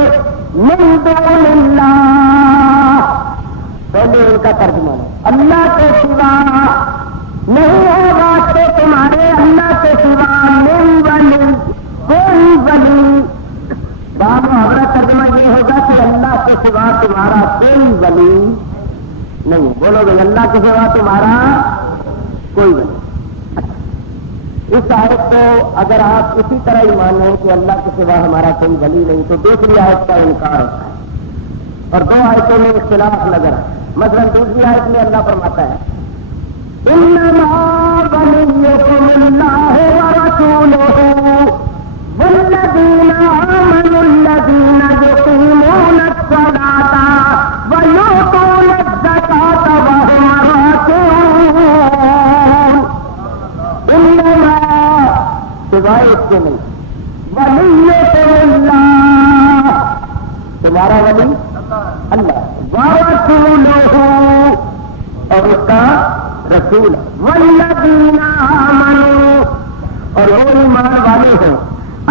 مِن دُونِ اللَّهِ، پہلے ان کا ترجمہ ہے اللہ کے سوا نہیں ہے واسطے تمہارے، اللہ کے سوا من ولی، کوئی ولی۔ باب ہمارا ترجمہ یہ ہوگا کہ اللہ کے سوا تمہارا کوئی ولی نہیں۔ بولو بھائی اللہ کے سوا تمہارا کوئی ولی۔ اس آیت کو اگر آپ اسی طرح ہی مانیں کہ اللہ کے سوا ہمارا کوئی ولی نہیں تو دوسری آیت کا انکار ہوتا ہے، اور 2 آیتوں میں اختلاف نظر ہے۔ مثلا دوسری آیت میں اللہ فرماتا ہے انما وليكم الله ورسوله والذين آمنوا الذين يقيمون الصلاة ويؤتون الزكاة وهم راكعون۔ انما سوائے اس کے نہیں، وليكم الله تمہارا ولی اللہ، ورسوله اور اس کا رسول، والذین آمنوا اور وہ ایمان والے ہیں،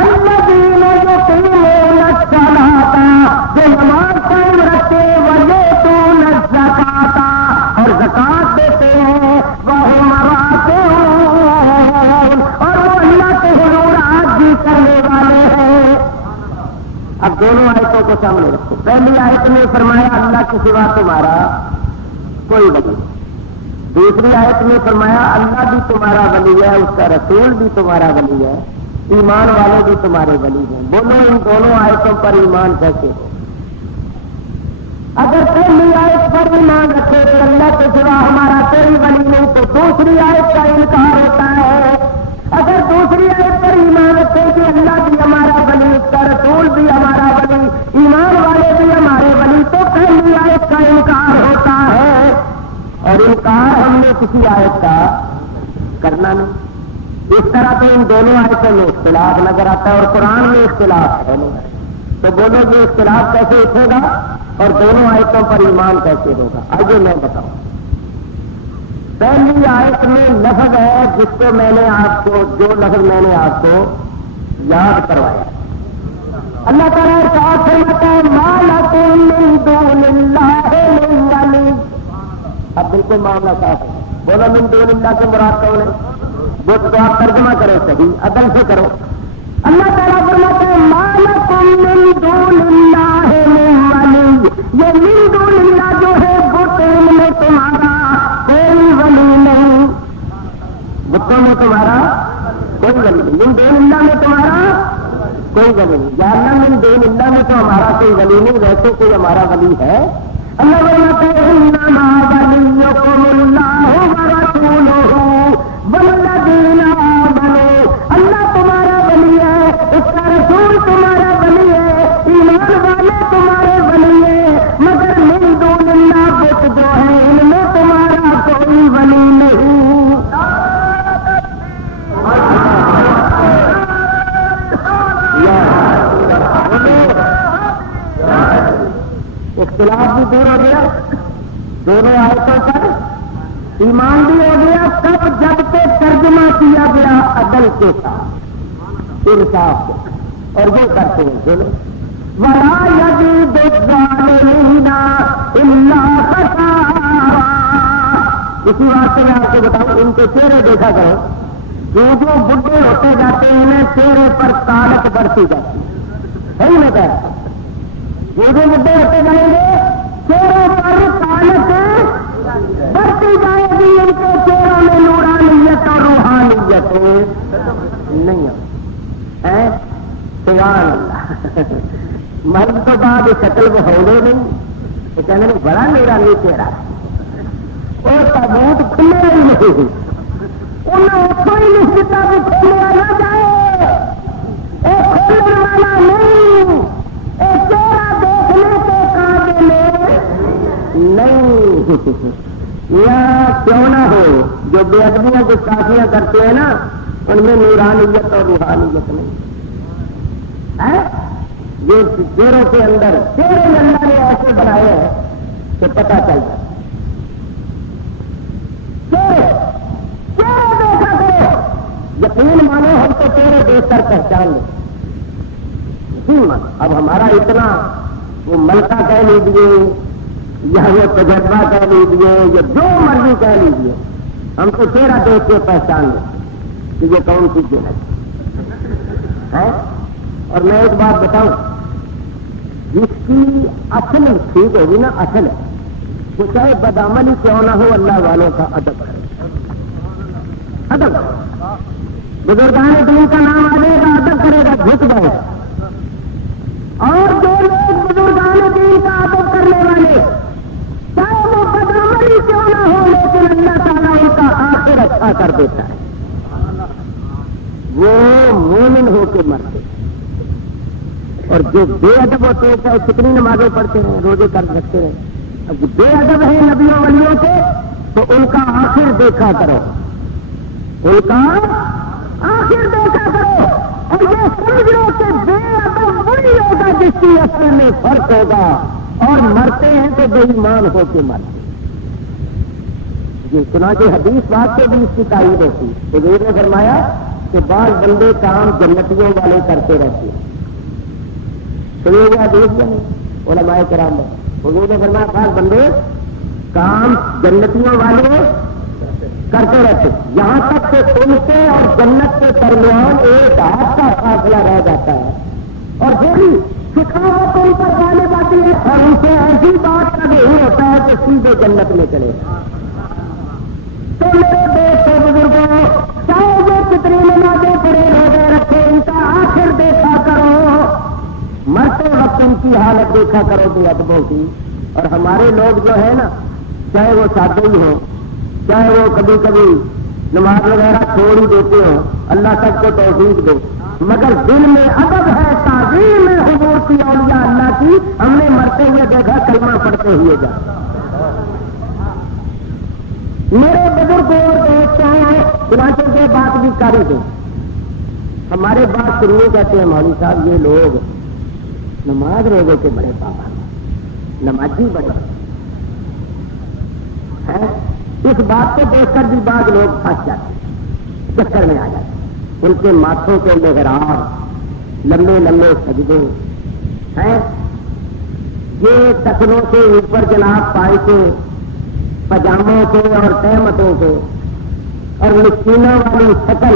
الذین یقیمون الصلاۃ جو نماز قائم رکھتے، ویؤتون الزکاۃ اور زکات دیتے ہیں، وہم راکعون اور وہ اللہ کے حضور عاجزی کرنے والے ہیں۔ اب دونوں آیتوں کو سامنے رکھو۔ پہلی آیت میں فرمایا اللہ کے سوا تمہارا کوئی ولی، دوسری آیت میں فرمایا اللہ بھی تمہارا ولی ہے، اس کا رسول بھی تمہارا ولی ہے، ایمان والے بھی تمہارے ولی ہیں۔ بولو ان دونوں آیتوں پر ایمان کیسے ہو؟ اگر پہلی آیت پر ایمان رکھے تو اللہ کے سوا ہمارا کوئی ولی نہیں تو دوسری آیت کا انکار ہوتا ہے۔ اگر دوسری آیت پر ایمان رکھے کہ اللہ بھی ہمارا ولی، اس کا رسول بھی ہمارا ولی، ایمان والے بھی ہمارے ولی، تو پہلی آیت کا انکار ہوتا ہے، اور انکار ہم نے کسی آیت کا کرنا نہیں۔ اس طرح تو ان دونوں آیتوں میں اختلاف نظر آتا ہے اور قرآن میں اختلاف ہے نہیں، تو بولو یہ اختلاف کیسے اٹھے گا اور دونوں آیتوں پر ایمان کیسے ہوگا؟ آئیے میں بتاؤں۔ پہلی آیت میں لفظ ہے جس کو میں نے آپ کو، جو لفظ میں نے آپ کو یاد کروایا، اللہ تعالیٰ کا فرماتا ہے ما لکم من دون اللہ من ولی۔ اب بالکل معاملہ صاف ہے، بولو من دون اللہ سے مراد کون ہے؟ وہ تو آپ ترجمہ کرو صحیح، عدل سے کرو۔ اللہ تعالیٰ فرماتا ہے ما لکم من دون اللہ من ولی، یہ من دون اللہ جو ہے وہ علم میں تمہارا زمین جاننا من دون اللہ میں تو ہمارا کوئی ولی نہیں، ویسے کوئی ہمارا ولی ہے؟ اللہ فرماتا ہے انما ولیکم اللہ ورسولہ والذین آمنوا، اللہ تمہارا ولی ہے، اس کا رسول تمہارا ولی ہے، ایمان والے تمہارے ولی ہیں، مگر من دون اللہ بت جو ہے ان میں تمہارا کوئی ولی نہیں۔ اختلاف بھی دور ہو گیا دونوں آیتوں پر، ایمان بھی ہو گیا سب، جب سے ترجمہ کیا گیا عدل کے ساتھ انصاف سے، اور وہ کرتے ہیں سنو وَلَا يَزِيدُ الظَّالِمِينَ إِلَّا خَسَارًا۔ اسی واسطے میں آپ کو بتاؤں، ان کے چہرے دیکھا کرو، جو بڈھے ہوتے جاتے ہیں انہیں چہرے پر کالک بڑھتی جاتی ہے ہی نہیں کہا، جو بڈھے ہوتے جائیں گے چہروں پر کالک بڑھتی جائے گی، ان کے چہروں میں نورانیت اور روحانیت نہیں ہے۔ سبحان اللہ، مرد تو بعد شکل میں ہوگے نہیں، تو کہنے میں بڑا نورانی چہرہ اور تابوت کھلے ہی نہیں، انہیں کوئی نشچتا بھی کھولیا نہ جائے، کھولنے والا نہیں، چہرہ دیکھنے کے قابل نہیں، یا کیوں نہ ہو جو بے ادبیاں گستاخیاں کرتے ہیں نا، ان میں نورانیت اور روحانیت نہیں ہے۔ یہ چہروں کے اندر چہرے اللہ نے ایسے بنائے ہیں کہ پتہ چلتا چہرے دیکھا کرو، یقین مانو ہم تو چہرے دیکھ کر پہچان لیں، یقین مانو۔ اب ہمارا اتنا وہ ملکہ کہہ لیجیے یا وہ تجربہ کہہ لیجیے یا جو مرضی کہہ لیجیے، ہم تو چہرہ دیکھ کے پہچان لیں کہ یہ کون سی چیز ہے۔ اور میں ایک بات بتاؤں، جس کی اصل ٹھیک ہوگی نا، اصل ہے وہ چاہے بدعمل ہی کیوں نہ ہو، اللہ والوں کا ادب کرے، ادب بزرگان دین کا نام آ جائے گا، ادب کرے گا، جھک جائے گا۔ اور جو لوگ بزرگان دین کا ادب کرنے والے چاہے وہ بدعمل ہی کیوں نہ ہو، لیکن اللہ تعالیٰ ان کا آخر اچھا کر دیتا ہے، وہ مومن ہو کے مرتے۔ اور جو بے ادب ہوتے ہیں چاہے کتنی نمازیں پڑھتے ہیں، روزے کر سکتے ہیں، اب بے ادب ہیں نبیوں ولیوں سے تو ان کا آخر دیکھا کرو، ان کا آخر دیکھا کرو، اور یہ سمجھ لو کہ بے ادب وہی ہوگا جس کی اصل میں فرق ہوگا، اور مرتے ہیں تو بے ایمان ہو کے مرتے۔ جی چنانچہ حدیث بات سے بھی اس کی تائید ہوتی ہے، حضور نے فرمایا کہ بعض بندے کام جنتیوں والے کرتے رہتے ہیں، سنیے گا حدیث میں علماء کرام نے، حضور نے فرمایا بعض بندے کام جنتیوں والے کرتے رہتے، یہاں تک کہ ان سے اور جنت کے درمیان ایک ہاتھ کا فاصلہ رہ جاتا ہے، اور پھر سکھاوت ان پر جانے جاتی ہے، اور ان سے ایسی بات کا نہیں ہوتا ہے کہ سیدھے جنت میں چلے۔ تو میرے دیش کے بزرگوں، چاہے وہ کتنی نمازیں پڑھے روزے رکھے، ان کا آخر دیکھا کرو، مرتے وقت ان کی حالت دیکھا کرو بے ادبوں کی۔ اور ہمارے لوگ جو ہے نا، چاہے وہ سادے ہی ہوں، چاہے وہ کبھی کبھی نماز وغیرہ چھوڑ ہی دیتے ہوں، اللہ سب کو توفیق دے، مگر دل میں ادب ہے، تعظیم ہے حضور کی، اولیاء اللہ کی، ہم نے مرتے ہوئے دیکھا کلمہ پڑھتے ہوئے جا۔ میرے بزرگ اور دوستوں، چنانچہ سے بات بھی کاری دیں، ہمارے بات سننے کہتے ہیں مولوی صاحب یہ لوگ نماز روزے کے بڑے پابند، نمازی بڑے ہیں، اس بات کو دیکھ کر بھی بعض لوگ پھنس جاتے ہیں، چکر میں آ جاتے ہیں، ان کے ماتھوں کے محراب، لمبے لمبے سجدے ہیں، یہ ٹخنوں کے اوپر جناب پائے کے پجاموں کے اور تہمتوں کے اور مسکینوں والی شکل،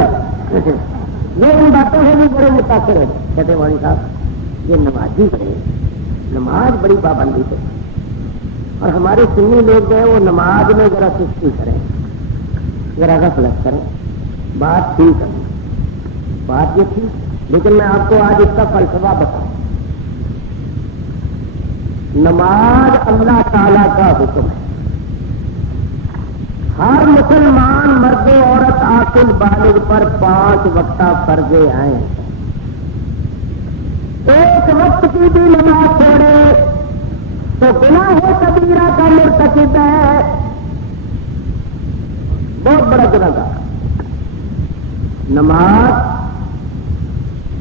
یہ ان باتوں سے بھی بڑے متاثر ہے، کہتے والی صاحب یہ نمازی بڑے، نماز بڑی پابندی سے، اور ہمارے سنی لوگ جو ہیں وہ نماز میں ذرا سستی کریں، ذرا غفلت کریں، بات ٹھیک ہے، بات یہ ٹھیک لیکن میں آپ کو آج اس کا فلسفہ بتاؤں. نماز اللہ تعالی کا حکم ہے. ہر مسلمان مرد و عورت عاقل بالغ پر 5 وقتہ فرض عین. ایک وقت کی بھی نماز چھوڑے تو گناہ کبیرہ کا مرتکب ہے، بہت بڑا گناہ تھا. نماز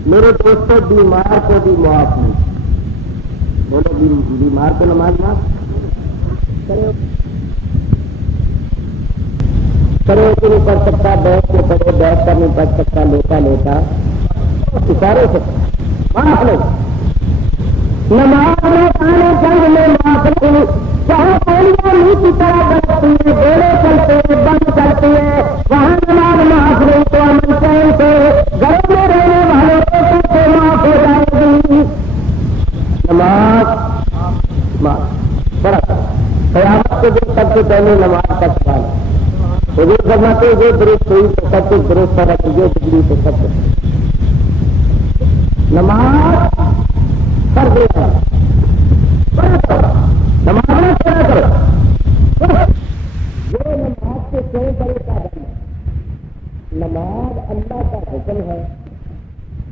میرے دوستوں بیمار کو بھی معاف نہیں. بولو بیمار کو نماز معاف کرے کہ نہیں پڑھ سکتا، بیٹھ کے پڑھے، بیٹھ کر نہیں پڑھ سکتا، لیتا لیتا اشارے سے معاف نہیں. نماز میں کھانے جنگ میں معاف نہیں. جہاں پہلیاں منہ کی طرح بنتی ہے، گولے چلتے ہیں، بند چلتی ہے، وہاں نماز معاف نہیں. تو امن چین سے گھروں میں رہنے والے سے معاف ہو جائے گی. نماز معاف بڑا قیامت کے دن سب سے پہلے نماز کا سوال ہے. حضور فرماتے ہیں یہ درست ہوئی تو سب کچھ درست ہے، یہ بگڑی تو سب کچھ. نماز کر دیا، نماز نہ پڑھا کرو. یہ نماز کے کئی بڑے پابند ہے. نماز اللہ کا حکم ہے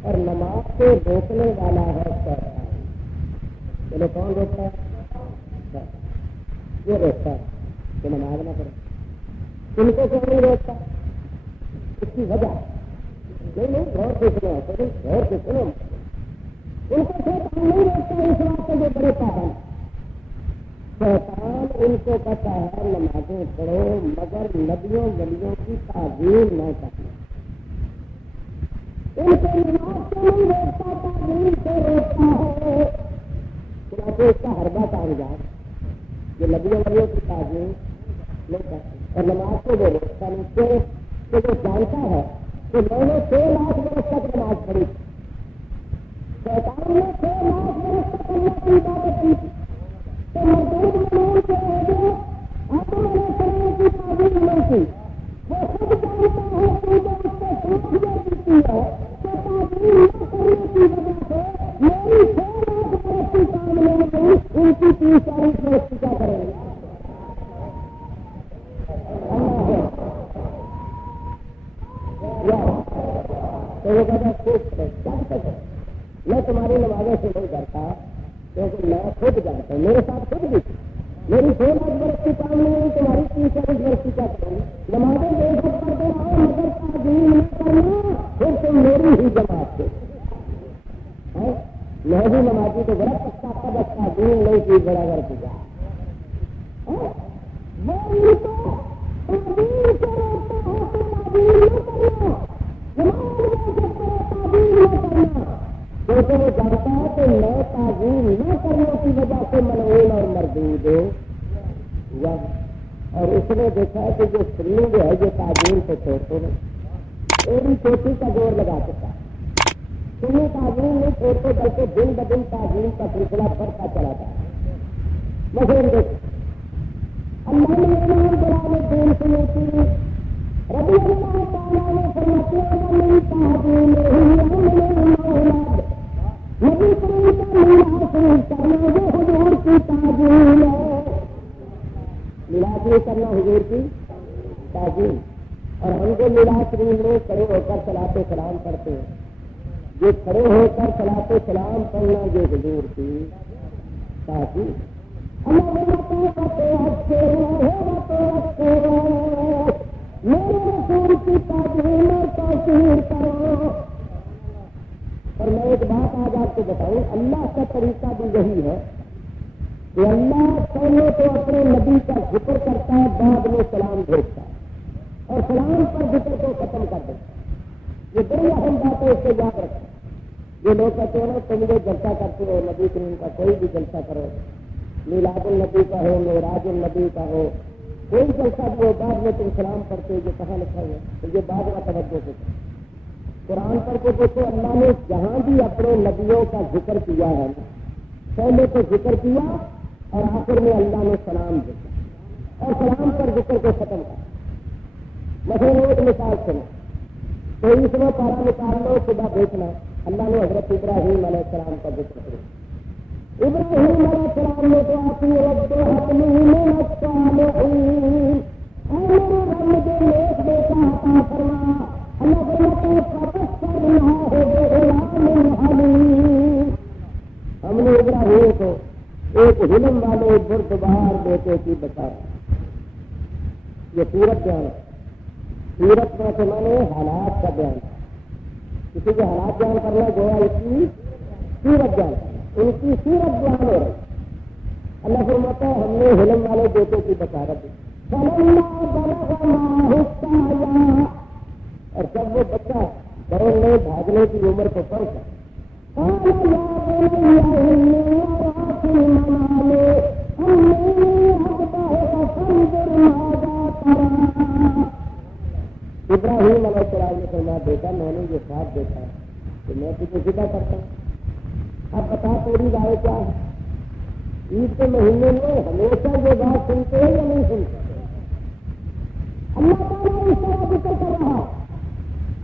اور نماز کو روکنے والا ہے شیطان. چلو کون روکتا ہے؟ یہ روکتا ہے کہ نماز نہ پڑھے. ان کو کیوں نہیں روکتا؟ اس کی وجہ نہیں غور سے سنا ہے، غور سے سنو. ان کو شیطان نہیں روکتا اس واسطے جو بڑے پابند. شیطان ان کو کہتا ہے نمازیں پڑھو مگر نبیوں ولیوں کی تعظیم نہ کرنا. ان کو نماز سے نہیں روکتا، تعظیم سے روکتا ہے. چنانچہ اس کا حربہ کام جائے جو نبیوں ولیوں کی تعظیم نہیں کرتا اور نماز کو وہ روکتا نہیں. کہ وہ جانتا ہے کہ میں نے 6 لاکھ برس تک نماز پڑھی. شیطان نے 6 لاکھ برس تک اللہ کی عبادت کی تو مردود ملون کے آگے آدم علیہ السلام کی تعظیم نہیں کی. وہ خود جانتا ہے کہ جو اس کو سمجھا دیتی ہے کہ تعظیم نہ کرنے کی وجہ سے میری 6 لاکھ برس کی کام نہیں گئی، ان کی 30-40 برس کی کیا کریں گے. تو وہ کہتا خوب میں تمہاری نمازوں سے نہیں ڈرتا کیونکہ میں خود جانتا ہوں، میرے ساتھ خود بھی تھی. میری 6 لاکھ برس کی کام نہیں ہوئی، تمہاری 30-40 برس کی کیا کروں گی. نمازیں بے حد پڑھتے رہو مگر تعظیم نہ کرنا، پھر تم میری ہی جماعت سے. میں بھی نمازی تو بڑا پچھتا تھا، بس تعظیم نہیں کی بڑا گر کی جا. وہ ان کو تعظیم سے روکتا ہے تو تعظیم نہ کرنا. کیونکہ وہ جانتا ہے کہ میں تعظیم نہ کرنے کی وجہ سے ملعون اور مردود ہوا. اور اس نے دیکھا ہے کہ جو سنی جو ہے یہ تعظیم سے چھوڑتے نہیں، ایک چوٹی کا زور لگا چکا ہے. سنی تعظیم نہیں چھوڑتے بلکہ دن بدن تعظیم کا سلسلہ بڑھتا چلا جائے. مثلاً دیکھو اللہ نے امام جلال الدین سیوطی رضی اللہ تعالیٰ نے فرماتے ہیں من تعظیمہ اولاد. نبی کریم کا میلاد شریف کرنا وہ حضور کی تعظیم ہے. میلاد شریف کرنا حضور کی تعظیم. اور ہم جو میلاد شریف میں کھڑے ہو کر صلاۃ و سلام پڑھتے ہیں، یہ کھڑے ہو کر صلاۃ و سلام پڑھنا یہ حضور کی تعظیم. میرے رسول کی تعظیم اور توقیر کرو. اور میں ایک بات آج آپ کو بتاؤں، اللہ کا طریقہ بھی یہی ہے کہ اللہ پہلے تو اپنے نبی کا ذکر کرتا ہے، بعد میں سلام بھیجتا ہے اور سلام پر ذکر کو ختم کر دیتا ہے. یہ بڑی اہم بات ہے، اس کو یاد رکھیں. یہ لوگ کہتے ہیں نا تم یہ جلسہ کرتے ہو، نبی کریم کا کوئی بھی جلسہ کرو، میلاد النبی کا ہو، معراج النبی کا ہو، کوئی جلسہ بھی ہو، بعد میں تم سلام پڑھتے ہو. یہ کہاں لکھا ہوا ہے؟ یہ بعد میں توجہ سے قرآن پر کو دیکھو. اللہ نے جہاں بھی اپنے نبیوں کا ذکر کیا ہے نا، پہلے تو ذکر کیا اور آخر میں اللہ نے سلام دیا اور سلام پر ذکر کو ختم کر. مثلاً ایک مثال سنو، 23واں پارہ نکال لو، صبح دیکھنا اللہ نے حضرت ابراہیم علیہ السلام کا ذکر کیا. ابراہیم علیہ السلام نے تو آتی رب حتمی میں الصالحین میرے رب مجھے نیک بیٹا عطا فرما. اللہ فرماتا ہے فبشرناہ بغلام حلیم. ہم نے ابراہیم کو ایک حلم والے بردبار بیٹے کی بشارت. یہ سورت بیان ہے. سورت میں سے میں نے حالات کا بیان ہے. کسی کے حالات بیان کرنا گویا اس کی سورت بیان کرنا. ان کی سورت بیان ہو رہی. اللہ فرماتا ہے ہم نے حلم والے بیٹے کی بشارت دی. اور جب وہ بچہ دوڑنے بھاگنے کی عمر کو پہنچا ابراہیم علیہ السلام نے فرمایا بیٹا میں نے یہ خواب دیکھا ہے کہ میں تجھے ذبح کرتا ہوں. اب بتا تیری رائے کیا ہے؟ عید کے مہینے میں ہمیشہ یہ بات سنتے ہیں یا نہیں سنتے؟ اللہ تعالیٰ اس طرح ذکر کر رہا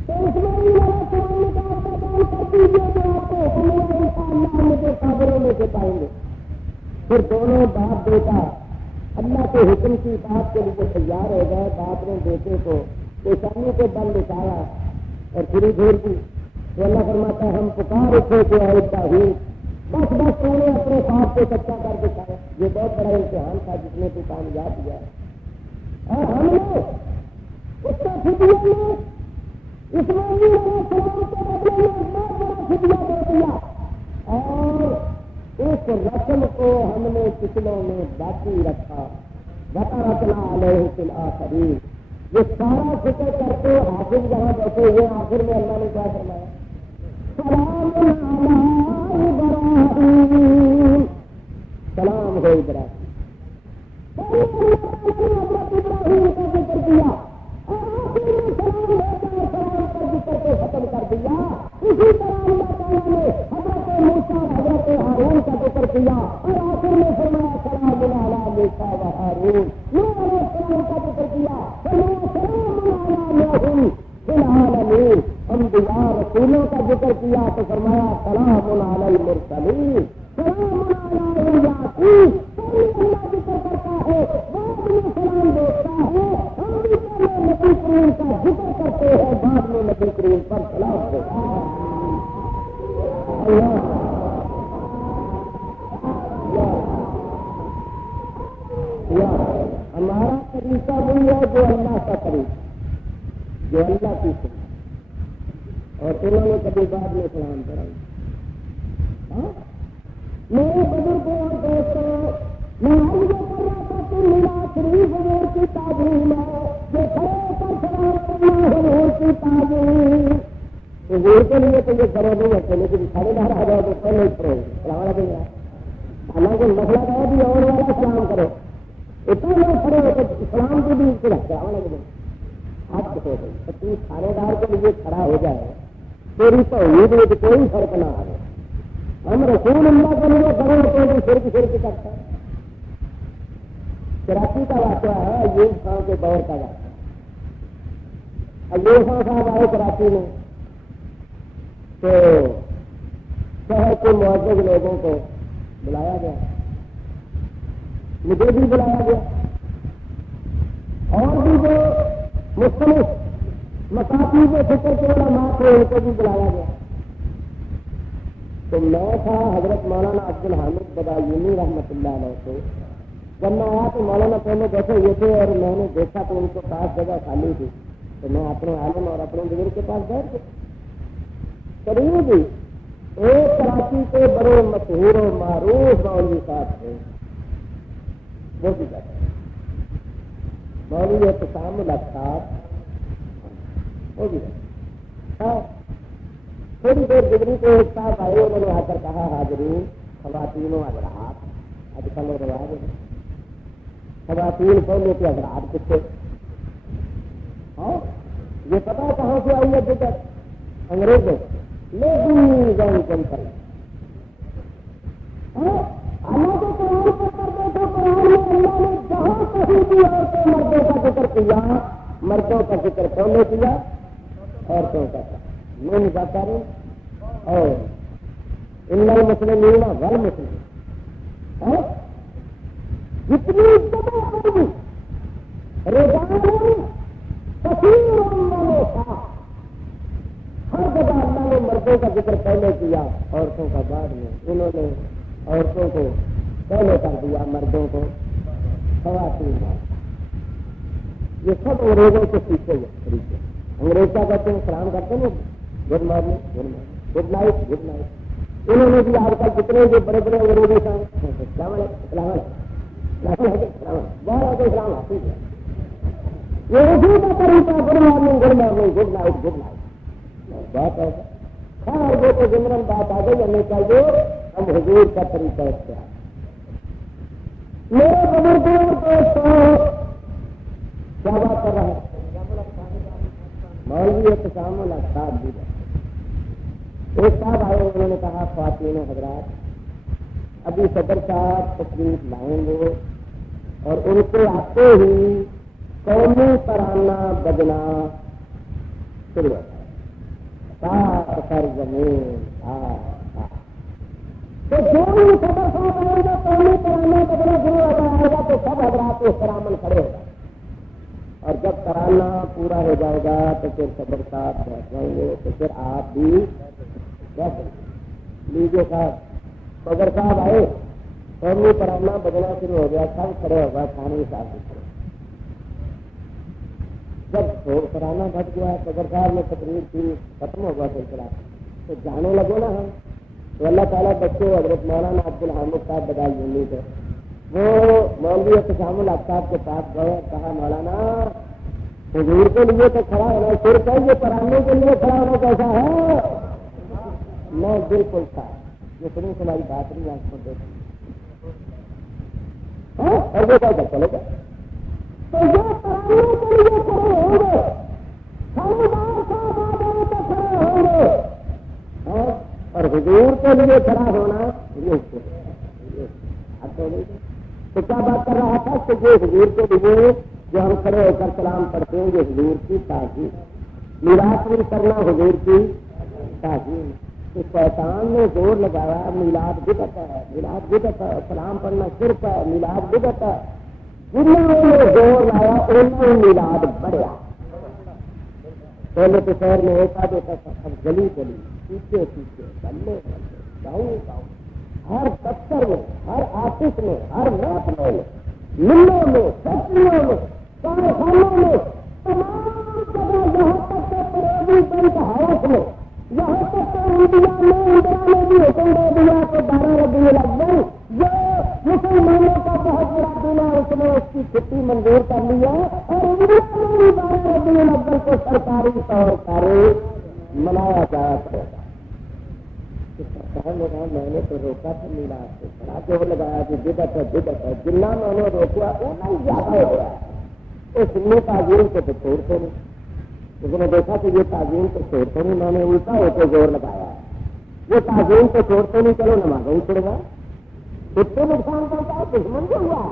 تو اسماعیل علیہ السلام نے کہا بیان کر دیجیے جو آپ کو اللہ مجھے قابروں میں سے پائیں گے. پھر دونوں باپ بیٹا اللہ کے حکم کی بات کے لیے تیار ہو گئے. باپ نے بیٹے کو پیشانی کے بل لٹایا اور پھری دھیر کی. تو اللہ فرماتا ہے ہم پکار اٹھے کہ اے ابراہیم بس بس تو نے اپنے خواب کو سچا کر دکھایا. یہ بہت بڑا امتحان تھا جس نے تو کامیاب کیا ہے. اور ہم نے اس کا فدیہ میں اسماعیل علیہ السلام کے بدلے میں بہت بڑا فدیہ دے دیا. اور اس رسم کو ہم نے پچھلوں میں باقی رکھا. وَتَرَكْنَا عَلَيْهِ فِي الْآخِرِينَ. یہ سارا فکر کرتے حافظ جہاں بیٹھے ہوئے آخر میں اللہ نے کیا فرمایا سلام علی ابراہیم. سلام ہو ابراہیم. حضرت ابراہیم کا ذکر کیا اور آخر میں سلام کا ذکر کو ختم کر دیا. اسی طرح اللہ تعالیٰ نے حضرت موسیٰ حضرت ہارون کا ذکر کیا اور آخر میں فرمایا سلام علی موسیٰ و ہارون. نوح علیہ السلام کا ذکر کیا فرمایا سلام علی فی العالمین. انبیاء رسولوں کا ذکر کیا تو فرمایا سلام علی المرسلین. سلام علی یاسین. اللہ ذکر کرتا ہے بعد میں سلام دیتا ہے. ہم بھی پہلے نبی کریم کا ذکر کرتے ہیں بعد میں نبی کریم پر سلام دیتا ہے. ہمارا طریقہ وہی ہے جو اللہ کا طریقہ جو اللہ کی سنت. اور انہوں نے کبھی بعد میں سلام کرائی. میرے بزرگوں اور دوستوں میں یہ کر رہا تھا کہ میرا شریف حضور کی تعظیم ہے جو کھڑے پر سلام کرنا حضور کی تعظیم. حضور کے لیے تو یہ کرو نہیں ہوتے لیکن سارے باہر آ جاؤ تو پہلے ہی کرو سلام علیکم. حالانکہ مسئلہ ہے بھی اور والا سلام کرو. اتنا لوگ کھڑے ہو تو اسلام کی بھی السلام علیکم حد ہو گئی. تو تھانے دار کے لیے کھڑا ہو جائے تیری توحید میں کوئی فرق نہ آئے. ہم رسول اللہ کے لیے کھڑے ہوتے ہیں شرک کرتا ہے. کراچی کا واقعہ ہے ایوب خان کے دور کا واقعہ. ایوب خان صاحب آئے کراچی میں تو شہر کے معزز لوگوں کو بلایا گیا. مجھے بھی بلایا گیا اور بھی جو مختلف مساقی کے فکر کے علماء تھے ان کو بھی بلایا گیا. تو میں تھا حضرت مولانا عبدالحامد بدایونی رحمۃ اللہ علیہ سے. جب میں آیا تو مولانا پہلے بیٹھے ہوئے تھے اور میں نے دیکھا تو ان کے پاس جگہ خالی تھی تو میں اپنے عالم اور اپنے بزرگ کے پاس بیٹھ گیا. قریب بھی ایک کراچی کے بڑے مشہور و معروف مولوی صاحب تھے. وہ بھی بیٹھے مولوی احتسام الافطار وہ بھی بیٹھے. تھوڑی دیر گزری تو ایک صاحب آئے انہوں نے آ کر کہا حاضرین خواتین و حضرات آج کل رواج ہے خواتین پہلے کے حضرات کتنے یہ پتا کہاں سے آئی ہے دقت انگریزوں لیکن جنتل اللہ کے قرآن پر کرتے تھے. قرآن میں اللہ نے جہاں کہیں بھی عورتوں مردوں کا ذکر کیا مردوں کا ذکر پہلے کیا عورتوں کا نہیں ذکر اور ان المسلمین والمسلمین جتنی جگہ روزانہ ہر جگہ اللہ نے مردوں کا ذکر پہلے کیا عورتوں کا بعد میں. انہوں نے عورتوں کو پہلے کر دیا, مردوں کو خواتین. یہ سب انگریزوں کے پیچھے طریقے. انگریز کیا کہتے ہیں؟ سلام کرتے ہیں good morning, good morning, good night, good night. انہوں نے بھی آج کل جتنے جو بڑے بڑے انگریزی السلام علیکم بہت اسلام حاصل ہے. یہ اسی کا طریقہ good morning, good morning, good night, good night. بات ہے خیر وہ تو ضمن بات آ گئی. ہمیں چاہیے ہم حضور کا طریقہ اختیار. میرے بزرگوں کو کیا بات کر رہا ہے مولوی احتسام الاقسام بھی. ایک صاحب آئے, انہوں نے کہا خواتین حضرات ابھی صدر صاحب تشریف لائیں گے اور ان کے آتے ہی قومی ترانہ بجنا شروع ہوتا ہے. پاک سر زمین تو جو بھی صدر صاحب آئیں گے قومی ترانہ بجنا شروع ہوتا ہے گا تو سب حضرات احتراماً کھڑے ہوگا. اور جب ترانہ پورا ہو جائے گا تو پھر صدر صاحب بیٹھ جائیں گے تو پھر آپ بھی لیجیے صاحب. صدر صاحب آئے, قومی ترانہ بجنا شروع ہو گیا, سب کھڑے ہوگا, کھانے صاحب بھی کھڑے. جب ترانہ بج گیا صدر صاحب نے تقریر کی, ختم ہو گیا سلسلہ, تو جانے لگے نا ہم. تو اللہ تعالیٰ بچے حضرت مولانا عبدالحامد صاحب بدائی یونی تھے, وہ مولوی احتسام الاقسام کے پاس گئے, کہا مولانا حضور کے لیے تو کھڑا ہونا صرف ہے, یہ ترانے کے لیے کھڑا ہونا کیسا ہے؟ میں بالکل تھا, یہ سنی تمہاری بات نہیں آنکھ پر دیکھ اور وہ کیا چلے گا تو یہ ترانے کے لیے کھڑے ہوں گے, خاندار صاحب آ گئے تو کھڑے ہوں گے, اور حضور کے لیے کھڑا ہونا تو کیا بات کر رہا تھا کہ یہ حضور کے لیے جو ہم کھڑے ہو کر سلام پڑھتے ہیں یہ حضور کی تعظیم, میلاد پوری کرنا حضور کی تعظیم. تو شیطان نے زور لگایا میلاد بدعت ہے, میلاد بدعت ہے, سلام پڑھنا شرک ہے, میلاد بدعت ہے. جنہوں نے زور لایا انہوں نے میلاد بڑھیا. پہلے تو شہر میں ایک آدھے کا سب گلی گلی پیچھے پیچھے بلے بلے گاؤں گاؤں, ہر دفتر میں, ہر آفس میں, ہر محکمے میں, ملوں میں, فیکٹریوں میں, کارخانوں میں, تمام جگہ, یہاں تک کہ پریزیڈنٹ ہاؤس میں, یہاں تک کہ انڈیا نے بھی حکم دے دیا کہ 12 ربیع الاول جو مسلمانوں کا بہت بڑا دن ہے اس نے اس کی چھٹی منظور کر لی ہے, اور انڈیا میں بھی 12 ربیع الاول کو سرکاری طور پر منایا جایا کرے گا. میں نے تو روکا تھا میلاد سے, بڑا زور لگایا کہ بدعت ہے بدعت ہے. جتنا میں نے روکا اتنا ہی زیادہ ہو گیا. اس نے تعظیم کو تو چھوڑتے نہیں, اس نے دیکھا کہ یہ تعظیم کو چھوڑتے نہیں, میں نے الٹا ہو کے زور لگایا. یہ تعظیم کو چھوڑتے نہیں, چلو نمازوں ہی چھڑ گا, اتنے نقصان کرتا ہے, دشمن کو ہوا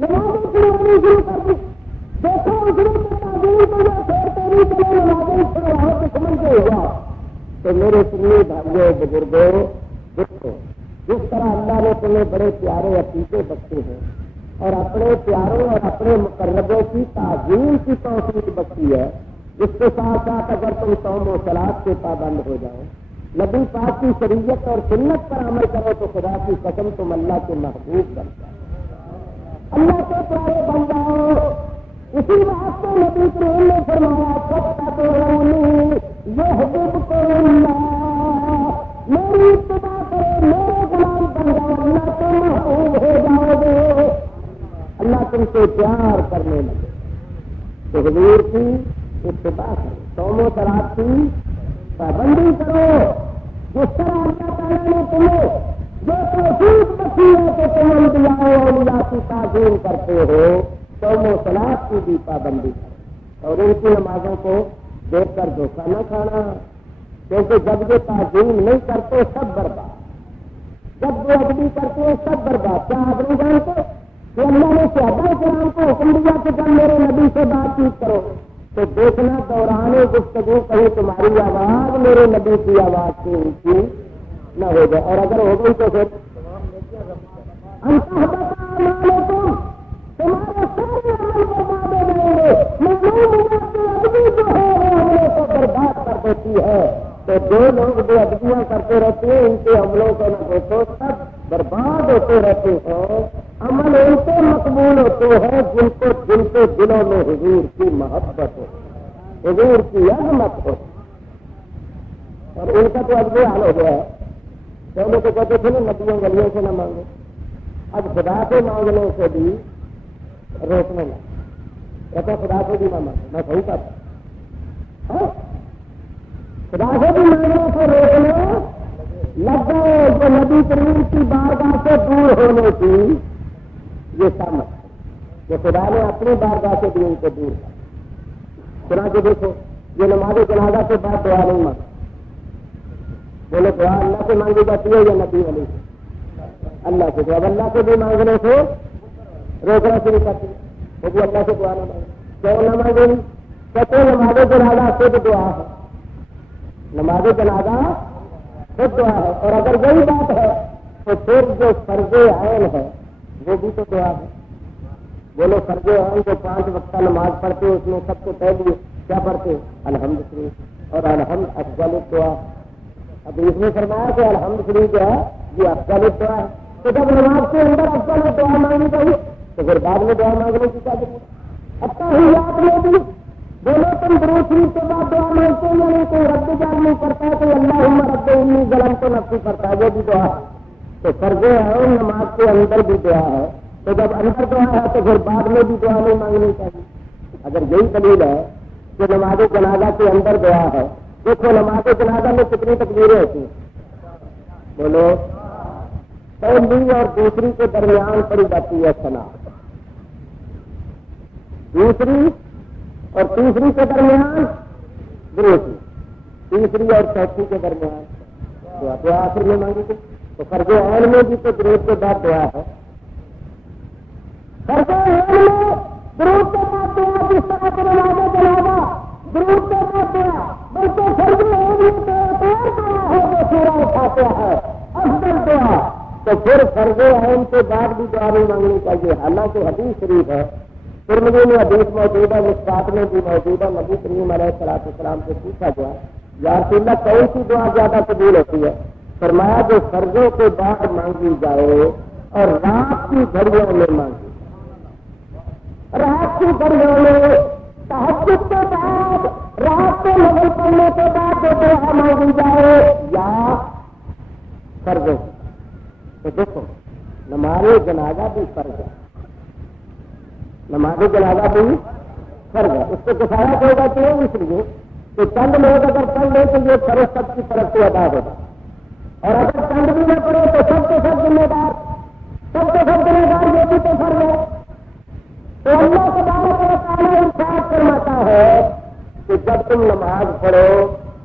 نمازیں چھڑوانی شروع کر دی. دیکھو اس نے تعظیم کو یا چھوڑتے نہیں, چلو نمازیں چھڑواؤ, دشمن کو ہوا. تو میرے سنی بھائیوں بزرگوں دیکھو, جس طرح اللہ نے تمہیں بڑے پیارے عقیدے بخشے ہیں اور اپنے پیاروں اور اپنے مقربوں کی تعظیم کی توفیق بخشی ہے, اس کے ساتھ ساتھ اگر تم صوم و صلاۃ کے پابند ہو جاؤ, نبی پاک کی شریعت اور سنت پر عمل کرو, تو خدا کی قسم تم اللہ کے محبوب بن جاؤ, اللہ کے پیارے بن جاؤ. اسی بات کو نبی کریم نے فرمایا, میری اتباع کرو, میرے غلام بن جاؤ, اللہ کے محبوب ہو جاؤ گے, اللہ تم سے پیار کرنے لگے. تو حضور کی اتباع کرو, صوم و صلاۃ کی پابندی کرو. جس طرح اللہ تعالیٰ نے تمہیں جو توفیق بخشی ہے کہ تم انبیاء و اولیاء کی تعظیم کرتے ہو, صوم و صلاۃ کی بھی پابندی کرو اور ان کی نمازوں کو دیکھ کر دھوکہ نہ کھانا, کیونکہ جب یہ تعظیم نہیں کرتے سب برباد, جب وہ ادبی کرتے ہیں سب برباد. کیا آپ نہیں جانتے کہ اللہ نے صحابہ کرام کو حکم دیا کہ جب میرے نبی سے بات چیت کرو, تو دیکھنا دوران گفتگو کہیں تمہاری آواز میرے نبی کی آواز سے اونچی نہ ہو جائے، اور اگر ہو گئی تو پھر تمہارے سارے عمل برباد ہو جائیں گے۔ ادبی جو ہے وہ عملوں کو برباد کر دیتی ہے، تو جو لوگ بے ادبیاں کرتے رہتے ہیں ان کے عملوں کو نہ دیکھو، سب برباد ہوتے رہتے ہیں۔ عمل ان سے مقبول ہوتے ہیں جن کے دلوں میں حضور کی محبت ہو، حضور کی عظمت ہو، اور ان کا تو اب یہ حال ہو گیا ہے۔ پہلے تو کہتے تھے نا ندیوں گلیوں سے نہ مانگو، اب خدا سے مانگنے سے بھی روکنے لگا، کہتا خدا سے بھی نہ مانگو، میں صحیح کرتا، خدا سے بھی مانگنے سے روکنے لگ گئے۔ جو نبی کریم کی بارگاہ سے دور ہونے کی یہ سمجھ کہ خدا نے اپنی بارگاہ سے بھی ان کو دور کیا۔ سنا کے دیکھو، یہ نماز جنازہ کے بعد دعا نہیں مانگا، بولے دعا اللہ سے مانگی جاتی ہے یا نبی علی سے؟ اللہ سے۔ اب اللہ سے بھی مانگنے سے روکنا شروع کرتی ہے، وہ بھی اللہ سے دعا نہ مانگے، کیوں نہ مانگے؟ کہتے نماز جنازہ خود دعا ہے، نماز جنازہ خود دعا ہے، اور اگر یہی بات ہے تو پھر جو فرض عین ہے وہ بھی تو دعا ہے۔ بولو فرض عین جو 5 وقتہ نماز پڑھتے اس میں سب سے پہلے کیا پڑھتے؟ الحمد شریف، اور الحمد افضل دعا۔ اب اس میں فرمایا کہ الحمد شریف جو ہے یہ افضل دعا ہے، تو جب نماز کے اندر افضل دعا مانگی گئی تو پھر بعد میں دعا مانگنے کی کیا ضرورت؟ التحیات میں بھی بولو تم درود شریف کے بعد دعا مانگتے ہیں، یعنی کوئی رب جعل کرتا ہے، کوئی اللہم رب انی ظلمت نفسی کرتا ہے، وہ بھی دعا ہے۔ تو فرض ہے نماز کے اندر بھی دعا ہے، تو جب اندر دعا ہے تو پھر بعد میں بھی دعا نہیں مانگنی چاہیے۔ اگر یہی دلیل ہے کہ نماز جنازہ کے اندر دعا ہے، دیکھو نماز جنازہ میں کتنی تکبیریں ہوتی ہیں؟ بولو پہلی اور دوسری کے درمیان پڑی جاتی ہے ثنا، دوسری اور تیسری کے درمیان درود، تیسری اور چوتھی کے درمیان دعا۔ دعا آخر میں مانگی تھی، تو فرض عین میں بھی تو درود کے بعد دعا ہے، فرض عین میں درود کے بعد دعا، جس طرح سے نماز جنازہ درود کے بعد دعا، بلکہ فرض عین میں تو اور دعا ہے جو سورہ فاتحہ ہے افضل دعا، تو پھر فرض عین کے بعد بھی دعا نہیں مانگنی چاہیے۔ حالانکہ حدیث شریف ہے، ترمذی میں حدیث موجود ہے، مشکات میں بھی موجود ہے، نبی کریم علیہ الصلوۃ والسلام سے پوچھا گیا یا رسول اللہ کون سی دعا زیادہ قبول ہوتی ہے؟ فرمایا جو فرضوں کے بعد مانگی جائے اور رات کی گھڑیوں میں مانگی، رات کی گھڑیوں میں تہجد کے بعد رات کو نفل پڑھنے کے بعد جو دعا مانگی جائے یا فرضوں، تو دیکھو نماز جنازہ بھی فرض ہے، نماز جنازہ بھی فرض ہے، اس کو کفایہ کوئی بات نہیں، اس لیے کہ چند لوگ اگر پڑھ لیں تو یہ فرض سب کی طرف سے ادا ہوگا، اور اگر چند بھی نہ پڑے تو سب کے سب ذمہ دار، سب کے سب ذمہ دار یہ بھی تو فرض ہے۔ تو اللہ تبارک و تعالیٰ ارشاد فرماتا ہے کہ جب تم نماز پڑھو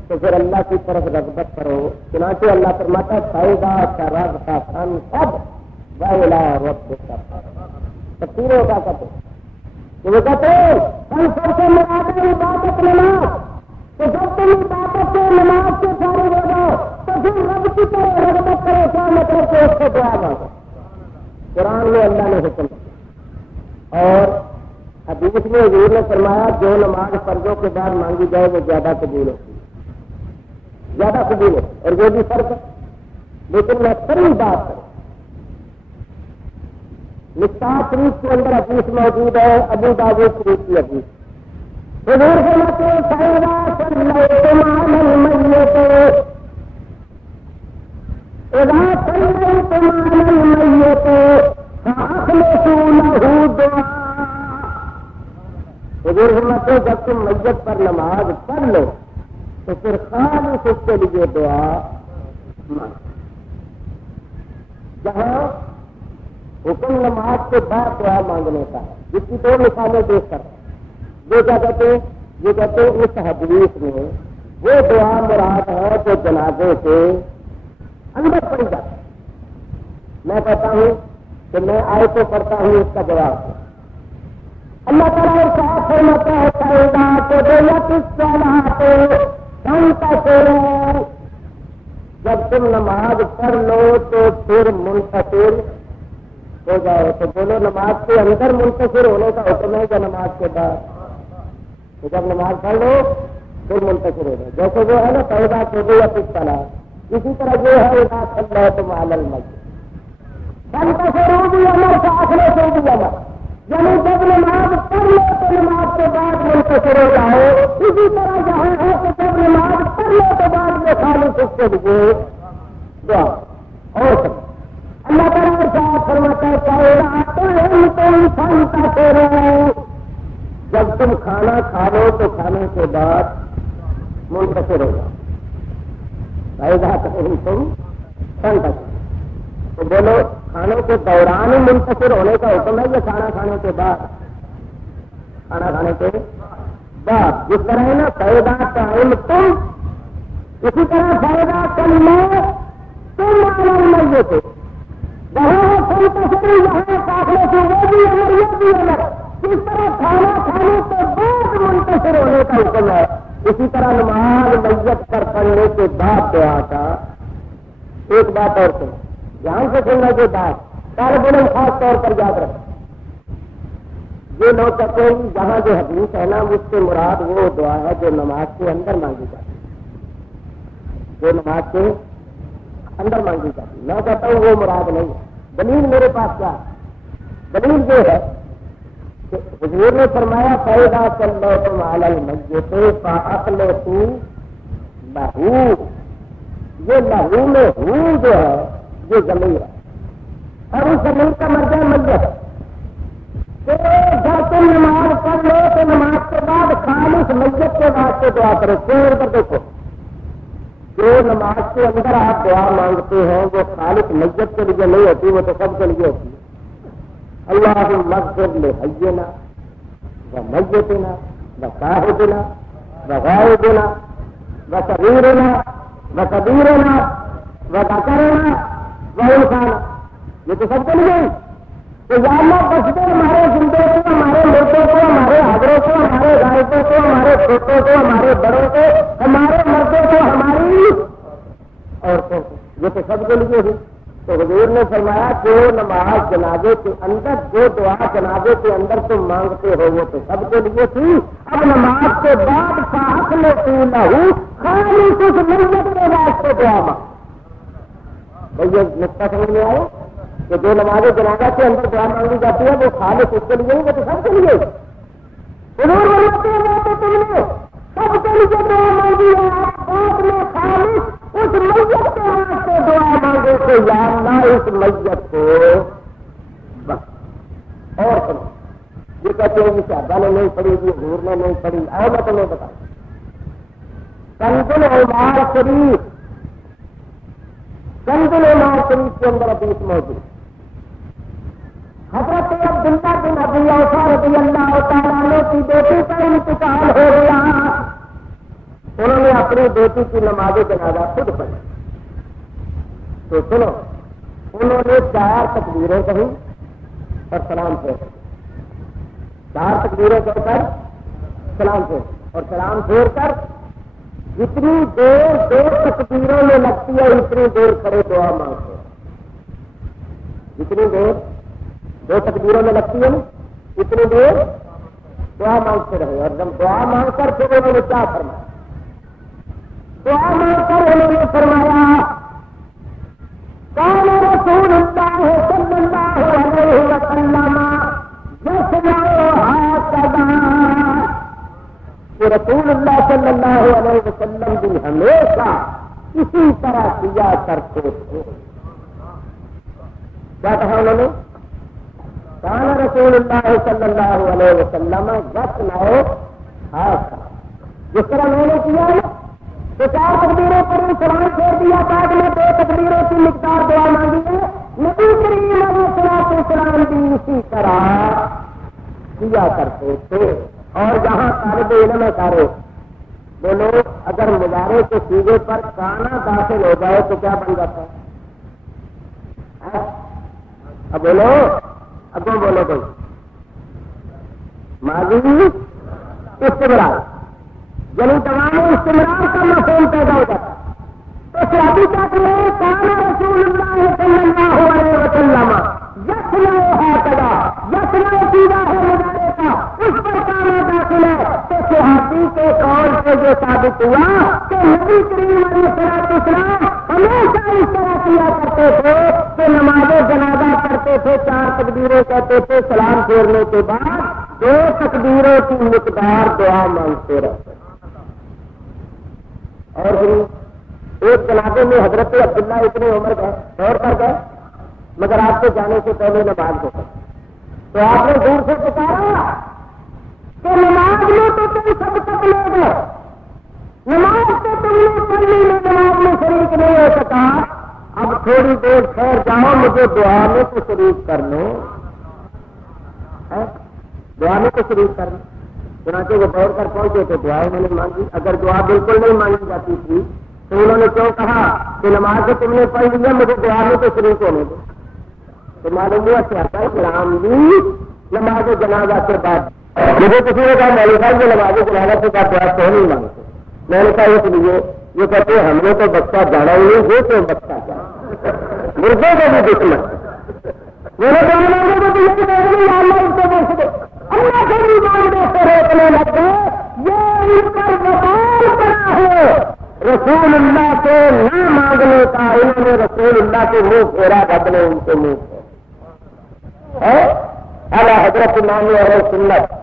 تو پھر اللہ کی طرف رغبت کرو، چنانچہ اللہ فرماتا ہے فائدہ شرابت فن سب ویلا رب تفسیروں کا کہتے کہ وہ کہتے ہم سب سے مراد عبادت نماز، تو جب تم عبادت سے نماز سے فارغ ہو جاؤ تو پھر رب کی طرف رغبت کرو، کیا مطلب کہ اس کو دعا مانگو۔ قرآن میں اللہ نے حکم دیا، اور حدیث میں حضور نے فرمایا جو نماز فرضوں کے بعد مانگی جائے وہ زیادہ قبول ہوتی ہے، زیادہ قبول ہے، اور وہ بھی فرق ہے۔ لیکن میں صحیح بات کروں، مصباح شریف کے اندر حدیث موجود ہے، ابو داؤد شریف کی حدیث، حضور فرماتے ہیں فَإِذَا صَلَّيْتُمْ عَلَى الْمَيِّتِ فَأَخْلِصُوا لَهُ دُعَاءً۔ حضور فرماتے ہیں جب تم میت پر نماز پڑھ لو تو پھر خالص اس کے لیے دعا مانگو۔ جہاں حکم نماز کے بعد دعا مانگنے کا ہے، جس کی 2 مثالیں دیکھ کر یہ کیا کہتے ہیں، یہ کہتے ہیں اس حدیث میں وہ دعا مراد ہے جو جنازے کے اندر پڑی جاتی ہے۔ میں کہتا ہوں کہ میں آیتیں پڑھتا ہوں اس کا جواب اللہ تعالیٰ ارشاد فرماتا ہے فَإِذَا قُضِيَتِ الصَّلَاةُ فَانتَشِرُوا، جب تم نماز پڑھ لو تو پھر منتشر ہو جاؤ. تو بولو نماز کے اندر منتشر ہونے کا حکم ہے یا نماز کے بعد؟ تو جب نماز پڑھ لو پھر منتشر ہو جائے. جیسے وہ ہے نا فَإِذَا قُضِيَتِ الصَّلَاةُ، اسی طرح یہ ہے اِذَا صَلَّيْتُمْ عَلَى الْمَسْجِدِ. فَانتَشِرُوا بھی امر فاصلے سے بھی امر، یعنی جب نماز پڑھ لو تو نماز کے بعد منتشر ہو جاؤ. اسی طرح جہاں ہے کہ جب نماز پڑھ لو تو بعد میں خالی اس کے لیے دعا اور سب. اللہ تعالیٰ ارشاد فرماتا ہے جب تم کھانا کھا لو تو کھانے کے بعد منتشر ہو جاؤ. تم تو بولو کھانے کے دوران ہی منتشر ہونے کا حکم ہے یا کھانا کھانے کے بعد؟ کھانا کھانے کے بعد. جس طرح ہے نا فائدہ ٹائم تم، اسی طرح فائدہ کل میں تم مریے تھے وہاں منتشر یہاں قافلے سے وہ بھی امر یہ بھی امر. اس طرح کھانا کھانے کے بعد منتشر ہونے کا حکم ہے. اسی طرح نماز میت پر پڑھنے کے بعد دعا کا. ایک بات اور سنو، دھیان سے سننا کے بعد طالب علم خاص طور پر یاد رکھیں. یہ لوگ کہتے ہیں جہاں جو حدیث ہے نا اس سے مراد وہ دعا ہے جو نماز کے اندر مانگی جاتی ہے، جو نماز کے اندر مانگی جاتی ہے. میں کہتا ہوں وہ مراد نہیں ہے. دلیل میرے پاس کیا ہے؟ دلیل یہ ہے کہ حضور نے فرمایا فَإِذَا صَلَّيْتُمْ عَلَى الْمَسْجِدِ فَأَخْلِصُوا لَهُ. یہ لہو میں ہو جو ہے یہ ضمیر ہے، اور اس ضمیر کا مرجع میت. جب تم نماز پڑھ لو تو نماز کے بعد خالص میت کے واسطے دعا کرو. پھر پر دیکھو جو نماز کے اندر آپ دعا مانگتے ہیں وہ خالص میت کے لیے نہیں ہوتی، وہ تو سب کے لیے ہوتی ہے. اللہم اغفر لحینا ومیتنا وشاہدنا وغائبنا وصغیرنا وکبیرنا وذکرنا وانثانا. یہ تو سب کے لیے. تو یا اللہ بس دے ہمارے زندے کو، ہمارے مردوں کو، ہمارے حاضروں کو، ہمارے غائبوں کو، ہمارے چھوٹوں کو، ہمارے بڑوں کو، ہمارے مردوں کو، ہماری عورتوں کو. یہ تو سب کے لیے ہی. تو حضور نے فرمایا جو نماز جنازے کے اندر جو دعا جنازے کے اندر تم مانگتے ہو وہ تو سب کے لیے تھی. اب نماز کے بعد فَأَخْلِصُوا لَهُ خالص اس میت کے واسطے دعا مانگ. بھائی یہ نقطہ سمجھ میں آئے کہ جو نماز جنازہ کے اندر دعا مانگی جاتی ہے وہ خالص اس کے لیے وہ تو سب کے لیے. حضور بولتے ہیں وہ تو تم نے سب کے لیے دعا مانگی ہے، آپ بعد میں خالص اس میت کے واسطے دعا مانگو کہ یا اللہ اس میت کو بس. اور سنو یہ کہتے ہیں کہ صحابہ نے نہیں پڑھی، حضور نے نہیں پڑھی. اور میں تمہیں بتاؤں کنز العمار شریف، کنز العمار شریف کے اندر حدیث موجود. حضرت عبداللہ بن ابی اوفا رضی اللہ تعالیٰ عنہ کی بیٹی کا انتقال ہو گیا. انہوں نے اپنی بیٹی کی نماز جنازہ خود پڑھی. تو سنو انہوں نے 4 تکبیریں کہی اور سلام پھیر. 4 تکبیریں کہہ کر سلام پھیر اور سلام پھیر کر جتنی دیر 2 تکبیروں میں لگتی ہے اتنی دیر کھڑے دعا مانگتے ہیں. جتنی دیر 2 تکبیروں میں لگتی ہے اتنی دیر دعا مانگتے رہے. اور جب دعا مانگ کر پھر انہوں نے کیا فرمایا؟ دعا مانگ کر انہوں نے فرمایا قال رسول اللہ صلی اللہ علیہ وسلم یصنع هكذا. کہ رسول اللہ صلی اللہ علیہ وسلم بھی ہمیشہ اسی طرح کیا کرتے تھے. کیا کہا انہوں نے؟ قال رسول اللہ صلی اللہ علیہ وسلم یصنع هكذا. جس طرح میں نے کیا تو 4 تکبیروں پر سلام چھوڑ دیا، بعد میں 2 تکبیروں کی مقدار دعا مانگی ہے. نبی کریم علیہ السلام بھی اسی طرح کیا کرتے تھے. اور جہاں طالب علم ہے سارے وہ لوگ اگر مظاہرے کے سیدھے پر کانا داخل ہو جائے تو کیا بن جاتا ہے؟ اب بولو، اب بولو بھائی ماضی استمرار، یعنی تمام استمرار کا مفہوم پیدا ہو جاتا ہے۔ تو صحابی کہتے ہیں کان رسول اللہ صلی اللہ علیہ وسلم یسمع ہکذا، یسمع سیدھا ہے مدارے کا، اس پر کانا داخل ہے۔ تو صحابی کے قول سے جو ثابت ہوا کہ نبی کریم علیہ السلام ہمیشہ اس طرح کیا کرتے تھے کہ نماز جنازہ پڑھتے تھے، 4 تکبیریں کہتے تھے، سلام پھیرنے کے بعد 2 تکبیروں کی مقدار دعا مانگتے رہتے۔ اور پھر ایک جنازے میں حضرت عبداللہ ابن عمر گئے، دور پر گئے، مگر آپ کے جانے سے پہلے نماز ہو گئی۔ تو آپ نے دور سے پکارا کہ نماز میں تو تم سب تک لے گئے، نماز تو تم نے پڑھنے میں نماز میں شریک نہیں ہو سکا، اب تھوڑی دیر ٹھہر جاؤ، مجھے دعا میں تو شریک کر لو، دعا میں تو شریک کر لو۔ چنانچہ وہ دوڑ کر پہنچے تو دعا انہوں نے مانگی۔ اگر دعا بالکل نہیں مانگی جاتی تھی تو انہوں نے کیوں کہا کہ نماز تو تم نے پڑھ لیا، مجھے دعا میں تو شریک ہونے دو؟ تو معلوم ہوا کیا اسلام بھی نماز جنازہ کے بعد، مجھے کسی نے کہا مولوی صاحب یہ نماز جنازہ کے بعد دعا کیوں نہیں مانگتے؟ میں نے کہا اس لیے یہ کہتے ہم نے تو بچہ جانا ہی نہیں، یہ تو بچہ جانا مردے کا بھی دشمن، میں نے کہا اللہ اس کو دیکھ دے، اللہ سے بھی مان دیتے روکنے لگ گئے، یہ ان پر وبال پڑا ہے رسول اللہ سے نہ مانگنے کا۔ انہوں نے رسول اللہ کے منہ پھیرا، رب نے ان کے منہ پھیرا۔ اعلیٰ حضرت امام اہل سنت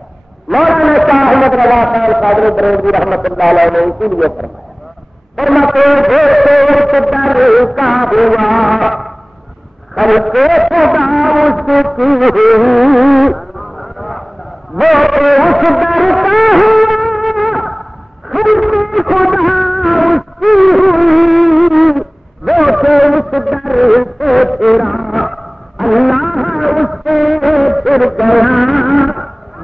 مولانا شاہ احمد رضا خان قادری بریلوی رحمۃ اللہ علیہ نے اسی لیے فرمایا، فرماتے ایک ڈر کا ہوا خلق خدا اس کی ہوئی، وہ اس ڈر کا ہوا خلق خدا اس کی ہوئی، وہ اس ڈر سے پھرا اللہ اس سے پھر گیا،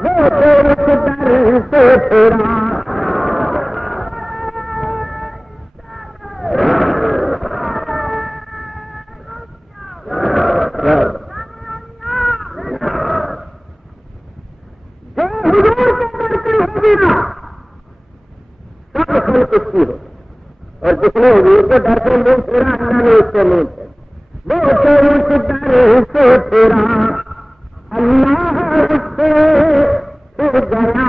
وہ اس ڈر سے پھرا۔ جو حضور کے ڈر سے ہوگی نا سب خلق اس کی ہو، اور جس نے حضور کے ڈر سے منہ پھیرا اللہ نے اس سے منہ پھیرا، وہ اس ڈر سے پھیرا اللہ اس سے پھر گیا۔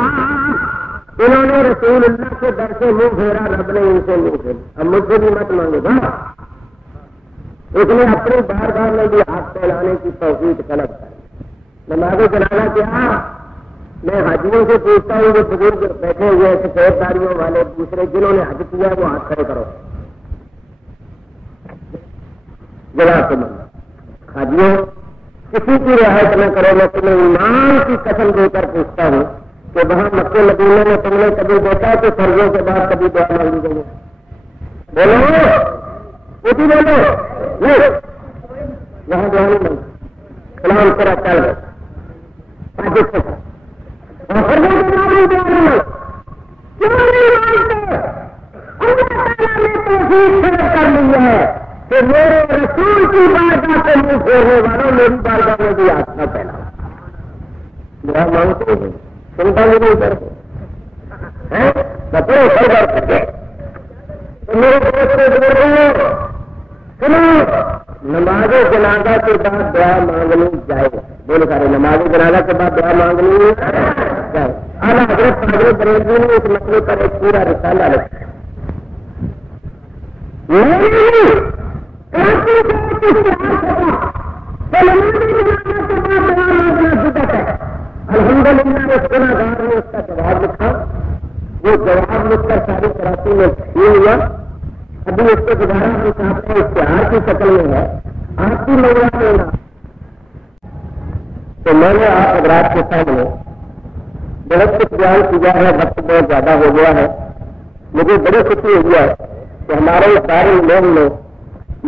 انہوں نے رسول اللہ کے در سے منہ پھیرا، رب نے ان سے منہ پھیرا۔ اب مجھ سے بھی مت مانگو گا، اس نے اپنی بارگاہ میں بھی ہاتھ پھیلانے کی توفیق طلب کر۔ نماز جنازہ کیا میں حاجیوں سے پوچھتا ہوں، جو بزرگ بیٹھے ہوئے سفید داڑیوں والے دوسرے جنہوں نے حج کیا وہ ہاتھ کھڑے کرو، جواب سے مانگو۔ حاجیوں کسی کی رعایت نہ کرو، میں تمہیں ایمان کی قسم دے کر پوچھتا ہوں کہ وہاں مکے مدینے میں تم نے کبھی دیکھا کہ فرضوں کے بعد کبھی دعا مانگی گئی؟ بولو اسی بولو نہیں، وہاں دعا نہیں مانگی، سلام تیرا چل گئے اور فرضوں کے بعد بھی دعا نہیں مانگی۔ کیوں نہیں مانگتے؟ اللہ تعالیٰ نے توفیق طلب کر لی ہے کہ میرے رسول کی بارگاہ سے منہ پھیرنے والوں میری بارگاہ میں بھی ہاتھ نہ پھیلاؤ۔ دعا مانگتے ہیں، سنتا بھی نہیں کرتے بچے سر کر سکے تو میرے دوست سے بول رہے ہو سنو، نماز جنازہ کے بعد دعا مانگنی جائے، بولے سارے نماز جنازہ کے بعد دعا مانگنی جائے۔ اعلیٰ حضرت قادری بریلوی نے اس مسئلے پر ایک پورا رسالہ لکھا۔ الحمدللہ اس گناہگار نے اس کا جواب لکھا، وہ جواب لکھ کر ساری کراچی میں چھین ہوا، ابھی اس کو دوبارہ مسافر اشتہار کی شکل میں ہے، آپ کی منگوا دینا۔ تو میں نے آپ حضرات کے سامنے بہت کچھ بیان کیا ہے، وقت بہت زیادہ ہو گیا ہے۔ مجھے بڑی خوشی ہوئی ہے کہ ہمارے سارے لوگ نے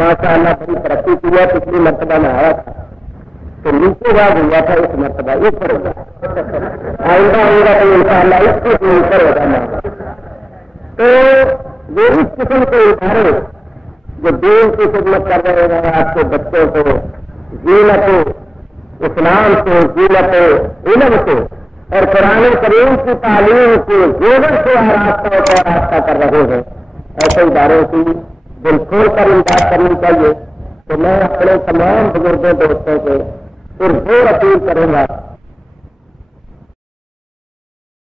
ماشاء اللہ بڑی ترقی کی ہے۔ پچھلی مرتبہ میں آیا تھا تو نیچے بات ہوا تھا، اس مرتبہ اوپر ہوا، آئندہ ہوگا تو ان شاء اللہ اس کو بھی اوپر ہو جانا۔ تو یہ اس قسم کے ادارے جو دین کی خدمت کر رہے ہیں، آپ کے بچوں کو زینت اسلام سے، زینت علم سے اور قرآن کریم کی تعلیم کے زیور سے آراستہ کر رہے ہیں، ایسے اداروں کی دل کھول کر امداد کرنی چاہیے۔ تو میں اپنے تمام بزرگوں دوستوں سے پرزور اپیل کروں گا